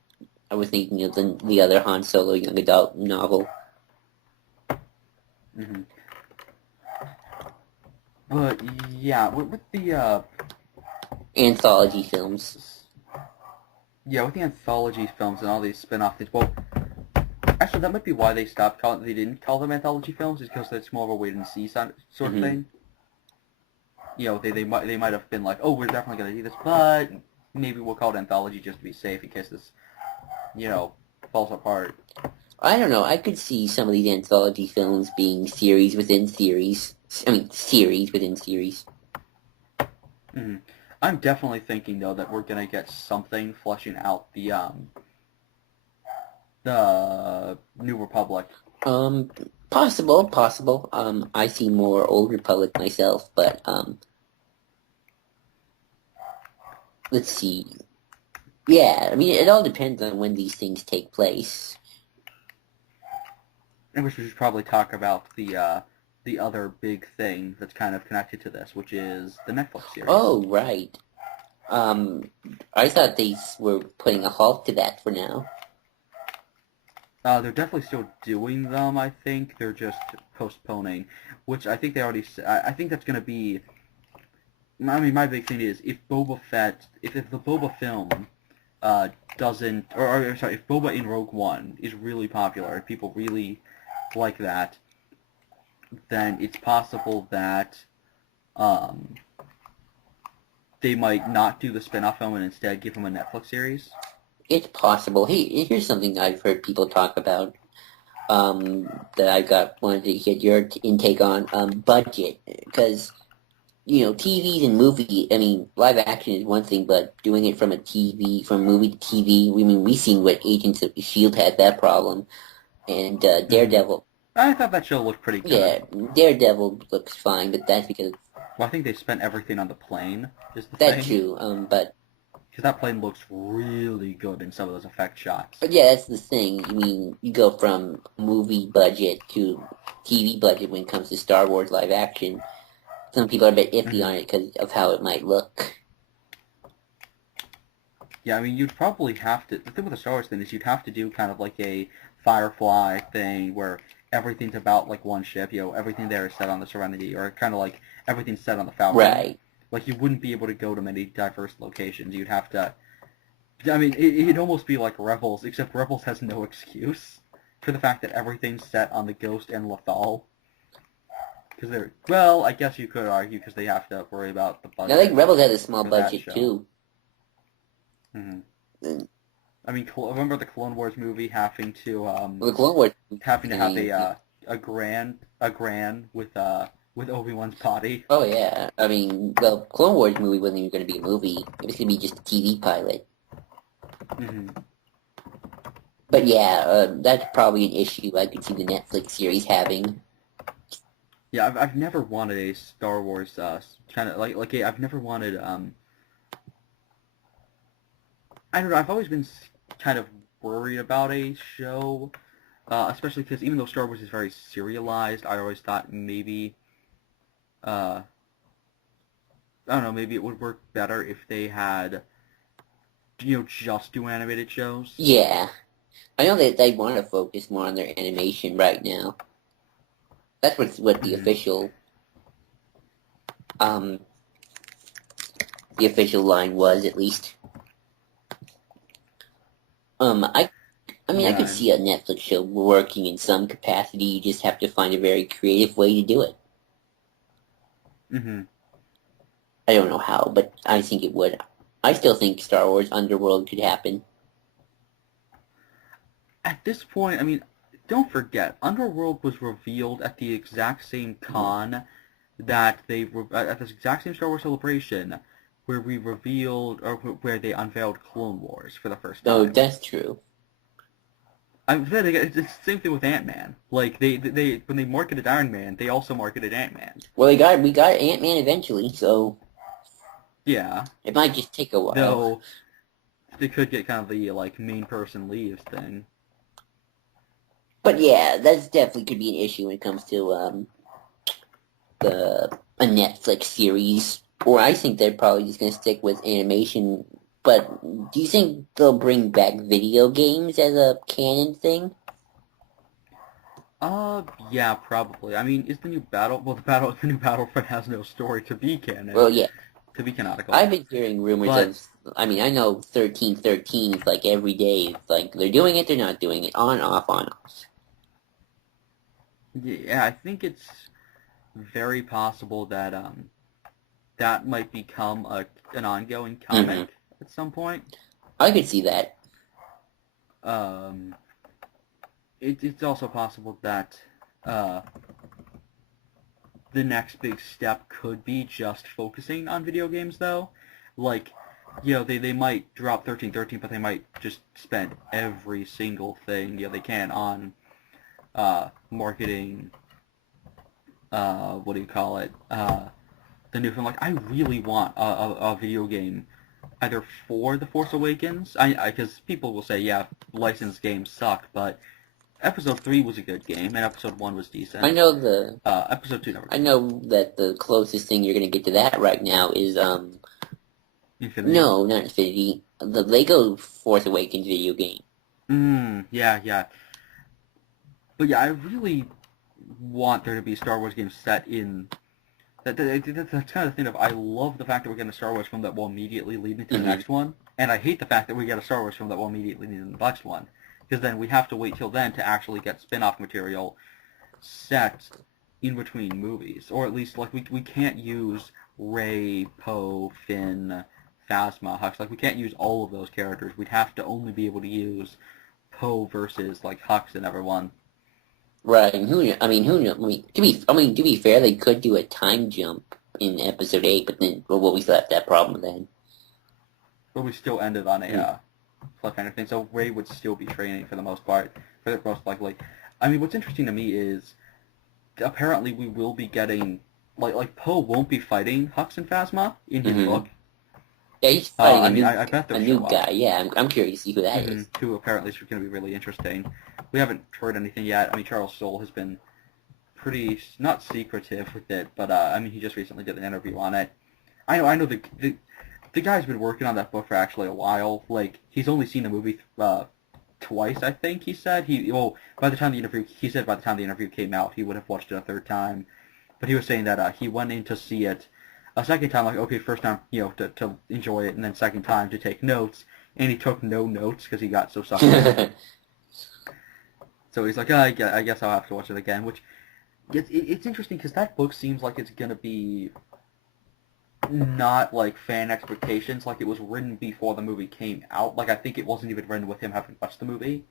I was thinking of the other Han Solo young adult novel. Mm-hmm. But, yeah, with the, anthology films. Yeah, with the anthology films and all these spin-off things, well, actually, that might be why they didn't call them anthology films, is because it's more of a wait-and-see sort of thing. You know, they might have been like, oh, we're definitely going to do this, but maybe we'll call it anthology just to be safe in case this, you know, falls apart. I don't know. I could see some of these anthology films being series within series. I mean, series within series. Mm-hmm. I'm definitely thinking, though, that we're going to get something fleshing out the New Republic. Possible. I see more Old Republic myself, but, let's see. Yeah, I mean, it all depends on when these things take place. And we should probably talk about the other big thing that's kind of connected to this, which is the Netflix series. Oh, right. I thought they were putting a halt to that for now. They're definitely still doing them, I think. They're just postponing, which I think they already... I think that's going to be... I mean, my big thing is, if Boba Fett... If the Boba film doesn't... Or, sorry, if Boba in Rogue One is really popular, if people really like that, then it's possible that they might not do the spin-off film and instead give him a Netflix series. It's possible. Hey, here's something I've heard people talk about that wanted to get your intake on, budget. Because, you know, TVs and live action is one thing, but doing it from movie to TV, we've seen what Agents of S.H.I.E.L.D. had that problem. And Daredevil. I thought that show looked pretty good. Yeah, Daredevil looks fine, but that's because... Well, I think they spent everything on the plane, is the That's thing. true, but... Because that plane looks really good in some of those effect shots. But yeah, that's the thing. I mean, you go from movie budget to TV budget when it comes to Star Wars live action. Some people are a bit iffy on it because of how it might look. Yeah, I mean, you'd probably have to. The thing with the Star Wars thing is you'd have to do kind of like a Firefly thing where everything's about like one ship. Everything there is set on the Serenity, or kind of like everything's set on the Falcon. Right. Like you wouldn't be able to go to many diverse locations. You'd have to. I mean, it'd almost be like Rebels, except Rebels has no excuse for the fact that everything's set on the Ghost and Lothal. Because they're well, I guess you could argue because they have to worry about the I think budget Rebels had a small for that budget show. too. Mm-hmm. I mean, remember the Clone Wars movie having to Well, the Clone Wars having to have thing. a grand with Obi-Wan's body. Oh yeah, I mean, the Clone Wars movie wasn't even going to be a movie. It was going to be just a TV pilot. Mm-hmm. But yeah, that's probably an issue I could see the Netflix series having. Yeah, I've never wanted a Star Wars kind of I've never wanted I don't know. I've always been kind of worried about a show, especially because even though Star Wars is very serialized, I always thought maybe, I don't know, maybe it would work better if they had, just do animated shows. Yeah, I know that they want to focus more on their animation right now. That's what the official line was, at least. I mean, I could see a Netflix show working in some capacity. You just have to find a very creative way to do it. Mm-hmm. I don't know how, but I think it would. I still think Star Wars Underworld could happen. At this point, I mean, don't forget, Underworld was revealed at the exact same con that at this exact same Star Wars Celebration where we revealed, or where they unveiled Clone Wars for the first time. Oh, that's true. I'm saying it's the same thing with Ant-Man. Like they when they marketed Iron Man, they also marketed Ant-Man. Well, we got Ant-Man eventually, so yeah, it might just take a while. Though they could get kind of the main person leaves thing. But yeah, that definitely could be an issue when it comes to a Netflix series. Or I think they're probably just going to stick with animation. But do you think they'll bring back video games as a canon thing? Yeah, probably. I mean, is the new the new Battlefront has no story to be canon. Well, yeah. To be canonical. I've been hearing rumors of, I mean, I know 1313 is like every day. It's like they're doing it, they're not doing it. On, off, on, off. Yeah, I think it's very possible that that might become an ongoing comic at some point. I could see that. It's also possible that the next big step could be just focusing on video games, though. Like, they might drop 1313, but they might just spend every single thing they can on marketing. What do you call it? The new film. Like, I really want a video game either for The Force Awakens. Because people will say, yeah, licensed games suck, but Episode 3 was a good game, and Episode 1 was decent. I know Episode 2 never. I know that the closest thing you're going to get to that right now is, Infinity? No, not Infinity. The Lego Force Awakens video game. Yeah. But yeah, I really want there to be a Star Wars game set in... That's kind of the thing of, I love the fact that we're getting a Star Wars film that will immediately lead into the next one, and I hate the fact that we get a Star Wars film that will immediately lead into the next one. Because then we have to wait till then to actually get spin-off material set in between movies. Or at least, we can't use Rey, Poe, Finn, Phasma, Hux. We can't use all of those characters. We'd have to only be able to use Poe versus, Hux and everyone. Right, and who knows? To be fair, they could do a time jump in Episode 8, but then, we still have that problem then. But we still ended on a... cliffhanger thing, so Rey would still be training for the most part, most likely. I mean, what's interesting to me is, apparently we will be getting, Poe won't be fighting Hux and Phasma in his book. Yeah, he's fighting I bet a new guy. Yeah, I'm curious to see who that is. Who apparently is going to be really interesting. We haven't heard anything yet. I mean, Charles Soule has been pretty, not secretive with it, but, he just recently did an interview on it. I know the the guy's been working on that book for actually a while. Like, he's only seen the movie twice, I think he said. By the time the interview came out, he would have watched it a third time. But he was saying that he went in to see it a second time, like, okay, first time, to enjoy it, and then second time to take notes, and he took no notes because he got so sucked in. So he's like, I guess I'll have to watch it again, which it's interesting because that book seems like it's going to be not like fan expectations, like it was written before the movie came out. Like, I think it wasn't even written with him having watched the movie.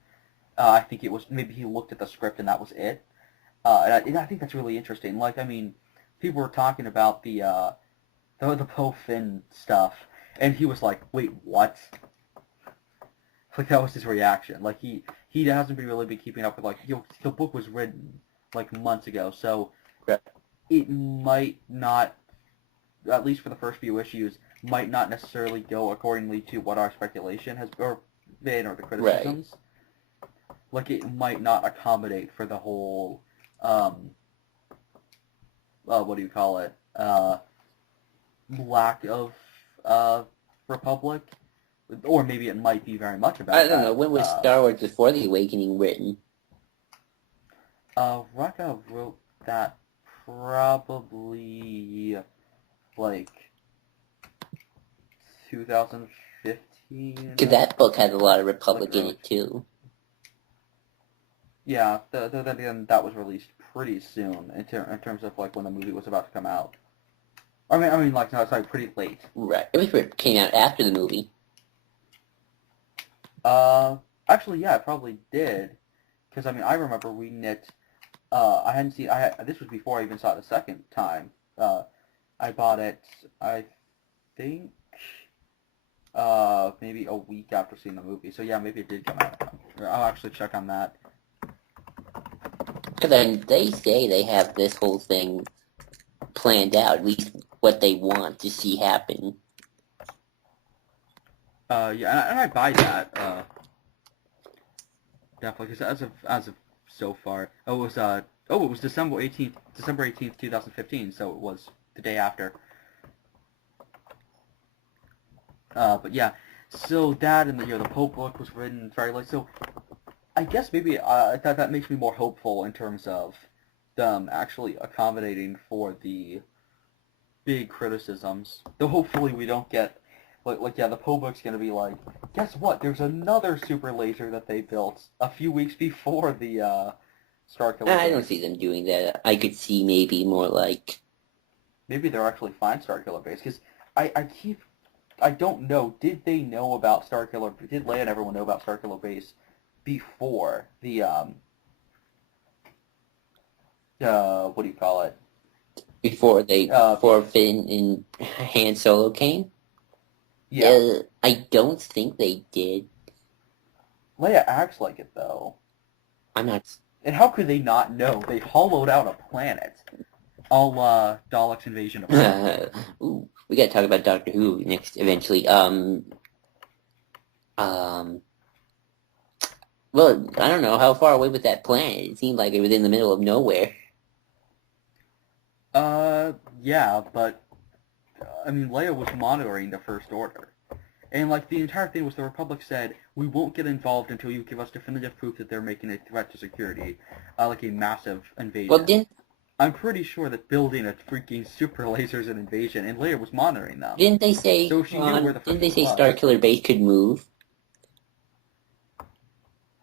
I think it was, maybe he looked at the script and that was it. And I think that's really interesting. Like, I mean, people were talking about the Poe Finn stuff, and he was like, wait, what? Like, that was his reaction. Like, he hasn't really been keeping up with, like, the book was written, like, months ago, so it might not, at least for the first few issues, might not necessarily go accordingly to what our speculation has been, or the criticisms. Right. Like, it might not accommodate for the whole, what do you call it, lack of, Republic. Or maybe it might be very much about that. I don't know. When was Star Wars Before the Awakening written? Rucka wrote that probably, like, 2015. Because that book had a lot of Republic in it, too. Yeah, then again, that was released pretty soon in terms of, like, when the movie was about to come out. I mean, like, no, sorry, pretty late. Right. It came out after the movie. Actually, yeah, it probably did. Because, I mean, I remember reading it, I hadn't seen, this was before I even saw it the second time. I bought it, I think, maybe a week after seeing the movie. So, yeah, maybe it did come out. I'll actually check on that. Because then they say they have this whole thing planned out, at least what they want to see happen. Yeah, and I buy that, definitely, because as of so far, it was December 18th, 2015, so it was the day after. But yeah, so that and the Pope book was written very late, so I guess maybe, that makes me more hopeful in terms of them actually accommodating for the big criticisms, though hopefully we don't get, like, yeah, the Poe book's gonna be like, guess what? There's another super laser that they built a few weeks before the Starkiller. I don't see them doing that. I could see maybe more like, maybe they'll actually find Starkiller Base, because I don't know, did they know about Starkiller? Did Leia and everyone know about Starkiller Base before the what do you call it? Before Finn and Han Solo came? Yeah. I don't think they did. Leia acts like it, though. I'm not... And how could they not know? They hollowed out a planet. All, Daleks' invasion of Earth. Ooh, we gotta talk about Doctor Who next, eventually. Well, I don't know, how far away was that planet? It seemed like it was in the middle of nowhere. Yeah, but, I mean, Leia was monitoring the First Order. And, like, the entire thing was the Republic said, we won't get involved until you give us definitive proof that they're making a threat to security. Like a massive invasion. Well, I'm pretty sure that building a freaking super laser is an invasion, and Leia was monitoring them. Didn't they say, so she knew where the didn't they say Starkiller Base could move?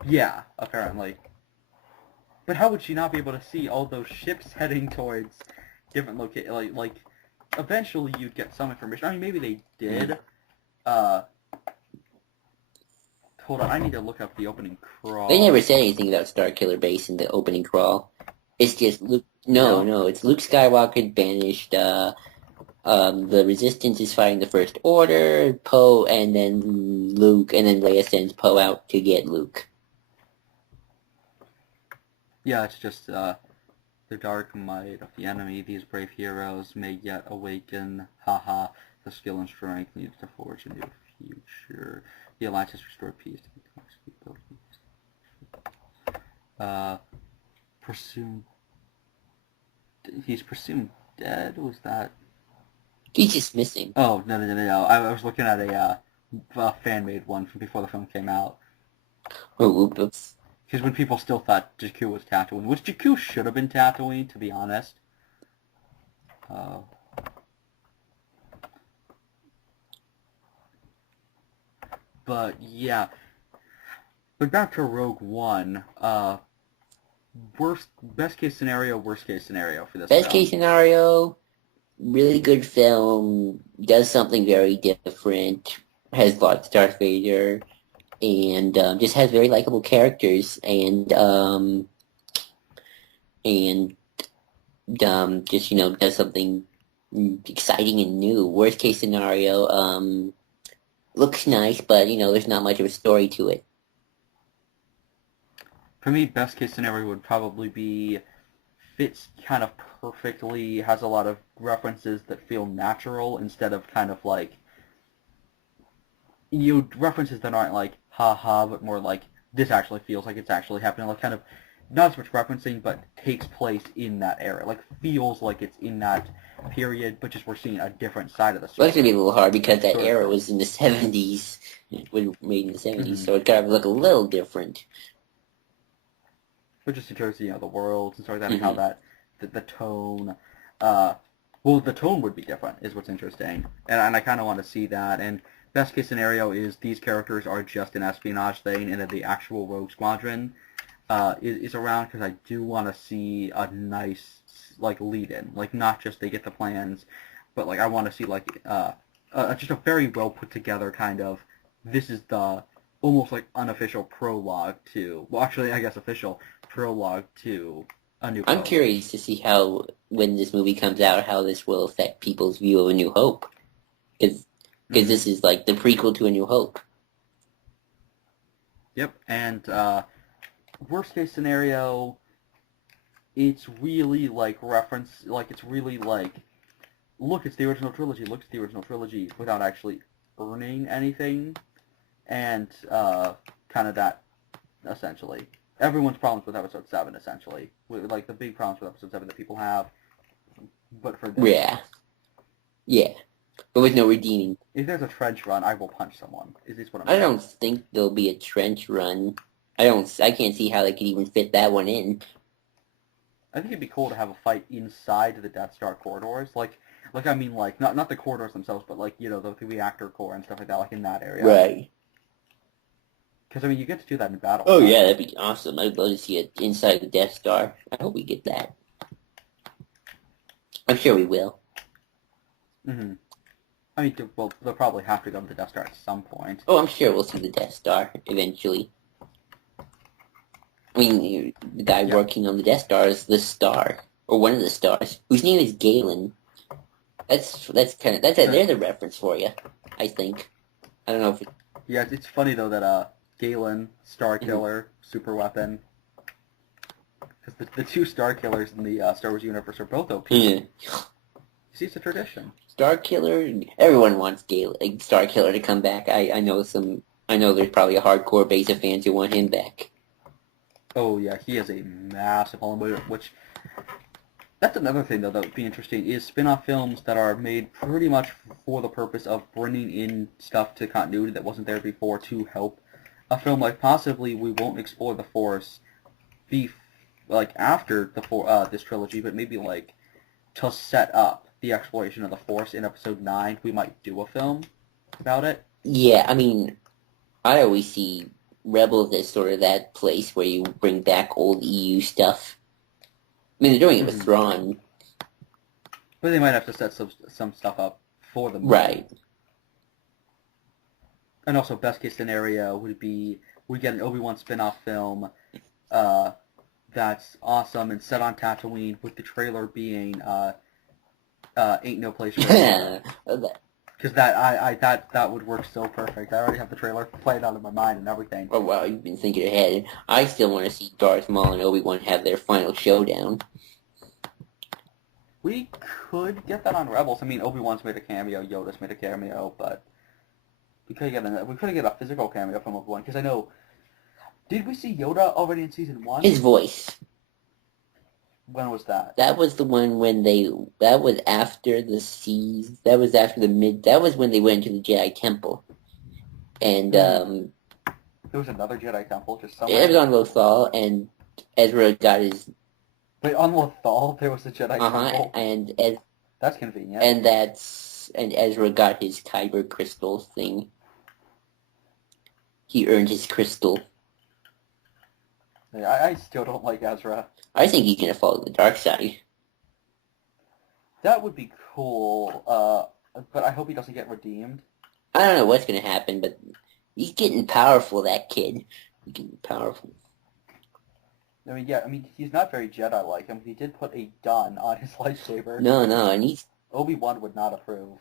Yeah, apparently. But how would she not be able to see all those ships heading towards different locations? Like, eventually you'd get some information. I mean, maybe they did. Hold on, I need to look up the opening crawl. They never said anything about Starkiller Base in the opening crawl. It's just Luke. No, it's Luke Skywalker banished. The Resistance is fighting the First Order. Poe, and then Luke, and then Leia sends Poe out to get Luke. Yeah, it's just the dark might of the enemy. These brave heroes may yet awaken. Haha. The skill and strength needed to forge a new future. The Alliance has restored peace to the presumed... He's presumed dead? Was that... He's just missing. Oh, no. I was looking at a fan-made one from before the film came out. Oh, oops. Because when people still thought Jakku was Tatooine, which Jakku should have been Tatooine, to be honest. Uh, but yeah, but back to Rogue One. Best case scenario, worst case scenario for this Best film. case scenario, really good film, does something very different, has lots of Darth Vader, and just has very likable characters, and just does something exciting and new. Worst case scenario, looks nice, but there's not much of a story to it. For me, best case scenario would probably be fits kind of perfectly, has a lot of references that feel natural instead of kind of like references that aren't like ha, but more like this actually feels like it's actually happening, like kind of not as much referencing, but takes place in that era, like feels like it's in that period, but just we're seeing a different side of the Well, story. it's gonna be a little hard because that Sort of era thing. was in the '70s, made in the '70s, Mm-hmm. so it gotta look a little different. But just in terms of the worlds and stuff like that, and how Hmm. that the tone, uh, well, the tone would be different, is what's interesting, and I kind of want to see that. And best case scenario is these characters are just an espionage thing, and that the actual Rogue Squadron is around, because I do want to see a nice like lead in, like not just they get the plans, but like I want to see like just a very well put together kind of, this is the almost like unofficial prologue to, well, actually I guess official prologue to A New I'm Hope. curious to see how, when this movie comes out, how this will affect people's view of A New Hope, because Mm-hmm. this is like the prequel to A New Hope. Yep, and worst case scenario, it's really like reference, like it's really like, look, it's the original trilogy, look, it's the original trilogy, without actually earning anything, and kind of that, essentially. Everyone's problems with Episode 7, essentially. Like, the big problems with Episode 7 that people have, but for this. Yeah, yeah, but with no redeeming. If there's a trench run, I will punch someone, is this what I'm I saying. don't think there'll be a trench run. I can't see how they could even fit that one in. I think it'd be cool to have a fight inside the Death Star corridors, like I mean, like not the corridors themselves, but like the reactor core and stuff like that, like in that area. Right. Because I mean, you get to do that in Oh yeah, Battlefront. that'd be awesome. I'd love to see it inside the Death Star. I hope we get that. I'm sure we will. Mm-hmm. I mean, well, they'll probably have to go to the Death Star at some point. Oh, I'm sure we'll see the Death Star eventually. I mean, the guy Yeah. working on the Death Star is the Star, or one of the stars, whose name is Galen. That's kind of there's a reference for you, I think. I don't know if Yeah, it's funny though that Galen, Star Mhm. Killer, super weapon, because the two Star Killers in the Star Wars universe are both OP. Yeah. You see, it's a tradition. Star Killer. Everyone wants Star Killer to come back. I know some. I know there's probably a hardcore base of fans who want him back. Oh yeah, he is a massive Hollywood, which that's another thing though that would be interesting, is spin-off films that are made pretty much for the purpose of bringing in stuff to continuity that wasn't there before to help a film. Like possibly we won't explore the Force be like after this trilogy, but maybe like to set up the exploration of the Force in Episode 9, we might do a film about it. Yeah, I mean, I always see Rebels as sort of that place where you bring back old EU stuff. I mean, they're doing it with Mm-hmm. Thrawn, But they might have to set some stuff up for the movie. right? And also, best case scenario would be we get an Obi-Wan spin-off film uh, that's awesome and set on Tatooine, with the trailer being Ain't No Place for Yoda. Because that would work so perfect. I already have the trailer played out in my mind and everything. Oh wow, you've been thinking ahead. I still want to see Darth Maul and Obi-Wan have their final showdown. We could get that on Rebels. I mean, Obi-Wan's made a cameo, Yoda's made a cameo, but we couldn't get a physical cameo from Obi-Wan, because I know, did we see Yoda already in season 1? His voice. When was that? That was the one when that was after the seas, that was after that was when they went into the Jedi Temple. And, There was another Jedi Temple just somewhere? it was on Lothal, and Ezra got his... Wait, on Lothal there was a Jedi Temple? And that's convenient. And Ezra got his Kyber crystal thing. He earned his crystal. Yeah, I still don't like Ezra. I think he's gonna follow the dark side. That would be cool, but I hope he doesn't get redeemed. I don't know what's gonna happen, but he's getting powerful, that kid. He's getting powerful. I mean, he's not very Jedi-like. I mean, he did put a gun on his lightsaber. No, and he's... Obi-Wan would not approve.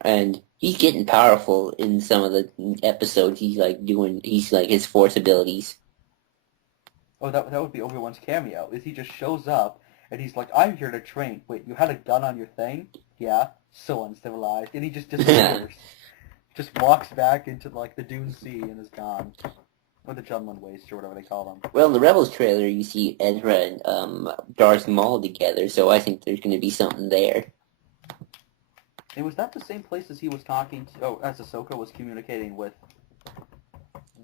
And he's getting powerful in some of the episodes. He's like his Force abilities. Oh, that would be Obi-Wan's cameo. Is he just shows up and he's like, "I'm here to train." Wait, you had a gun on your thing? Yeah, so uncivilized. And he just disappears. Just walks back into like the Dune Sea and is gone. Or the Junlin Waste, or whatever they call them. Well, in the Rebels trailer, you see Ezra and Darth Maul together, so I think there's going to be something there. And was that the same place as he was talking to... Oh, as Ahsoka was communicating with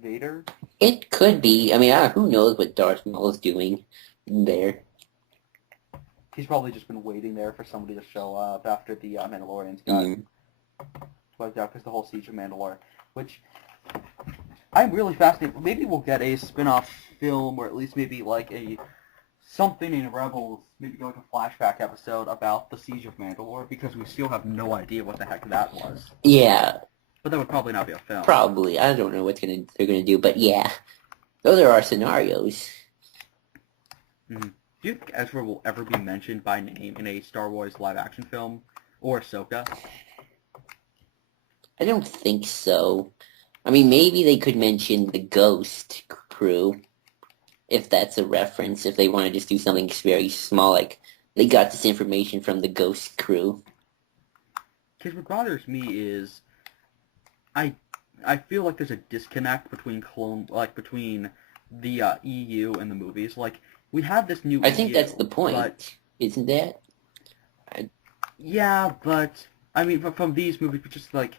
Vader? It could be. I mean, who knows what Darth Maul is doing there. He's probably just been waiting there for somebody to show up after the Mandalorians got wiped out, because the whole Siege of Mandalore. Which, I'm really fascinated. Maybe we'll get a spin-off film, or at least maybe like something in Rebels, maybe like a flashback episode about the Siege of Mandalore, because we still have no idea what the heck that was. Yeah. But that would probably not be a film. Probably. I don't know what they're gonna do, but yeah. Those are our scenarios. Do you think Ezra will ever be mentioned by name in a Star Wars live-action film? Or Ahsoka? I don't think so. I mean, maybe they could mention the Ghost crew, if that's a reference, if they want to just do something very small, like they got this information from the Ghost crew. Because what bothers me is, I feel like there's a disconnect between the EU and the movies. Like, we have this new I think that's the point, isn't that? Yeah, but, I mean, from these movies, but just like,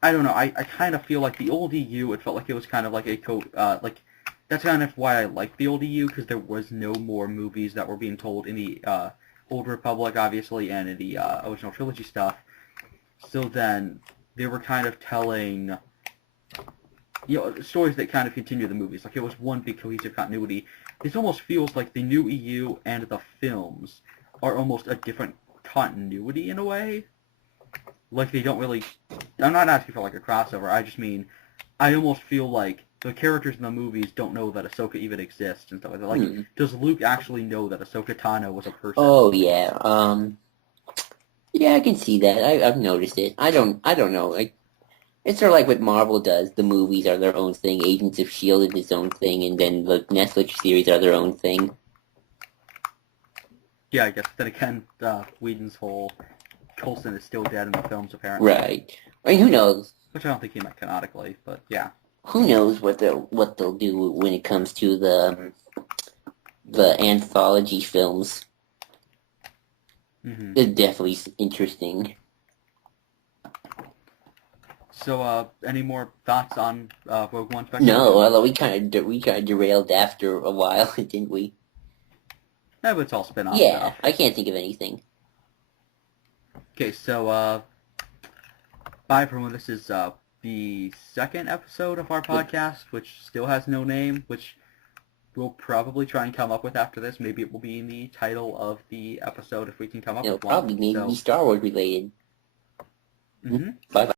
I don't know, I kind of feel like the old EU, it felt like it was kind of like that's kind of why I like the old EU, because there was no more movies that were being told in the Old Republic, obviously, and in the original trilogy stuff. So then, they were kind of telling, stories that kind of continue the movies. Like, it was one big cohesive continuity. This almost feels like the new EU and the films are almost a different continuity in a way. Like, they don't really... I'm not asking for, like, a crossover. I just mean, I almost feel like the characters in the movies don't know that Ahsoka even exists and stuff like that. Like, does Luke actually know that Ahsoka Tano was a person? Oh, yeah. Yeah, I can see that. I've noticed it. I don't know. Like, it's sort of like what Marvel does. The movies are their own thing. Agents of S.H.I.E.L.D. is its own thing, and then the Netflix series are their own thing. Yeah, I guess. Then again, Whedon's whole Coulson is still dead in the films, apparently. Right. I mean, who knows? Which I don't think he meant canonically, but yeah. Who knows what they'll do when it comes to the anthology films. It's definitely interesting. So, any more thoughts on Rogue One? No, although we kind of derailed after a while, didn't we? Yeah, but it's all spin-off Yeah, stuff. I can't think of anything. Okay, so, bye everyone. This is the second episode of our podcast, which still has no name, which we'll probably try and come up with after this. Maybe it will be in the title of the episode if we can come up with one. It'll probably maybe be Star Wars related. Bye-bye.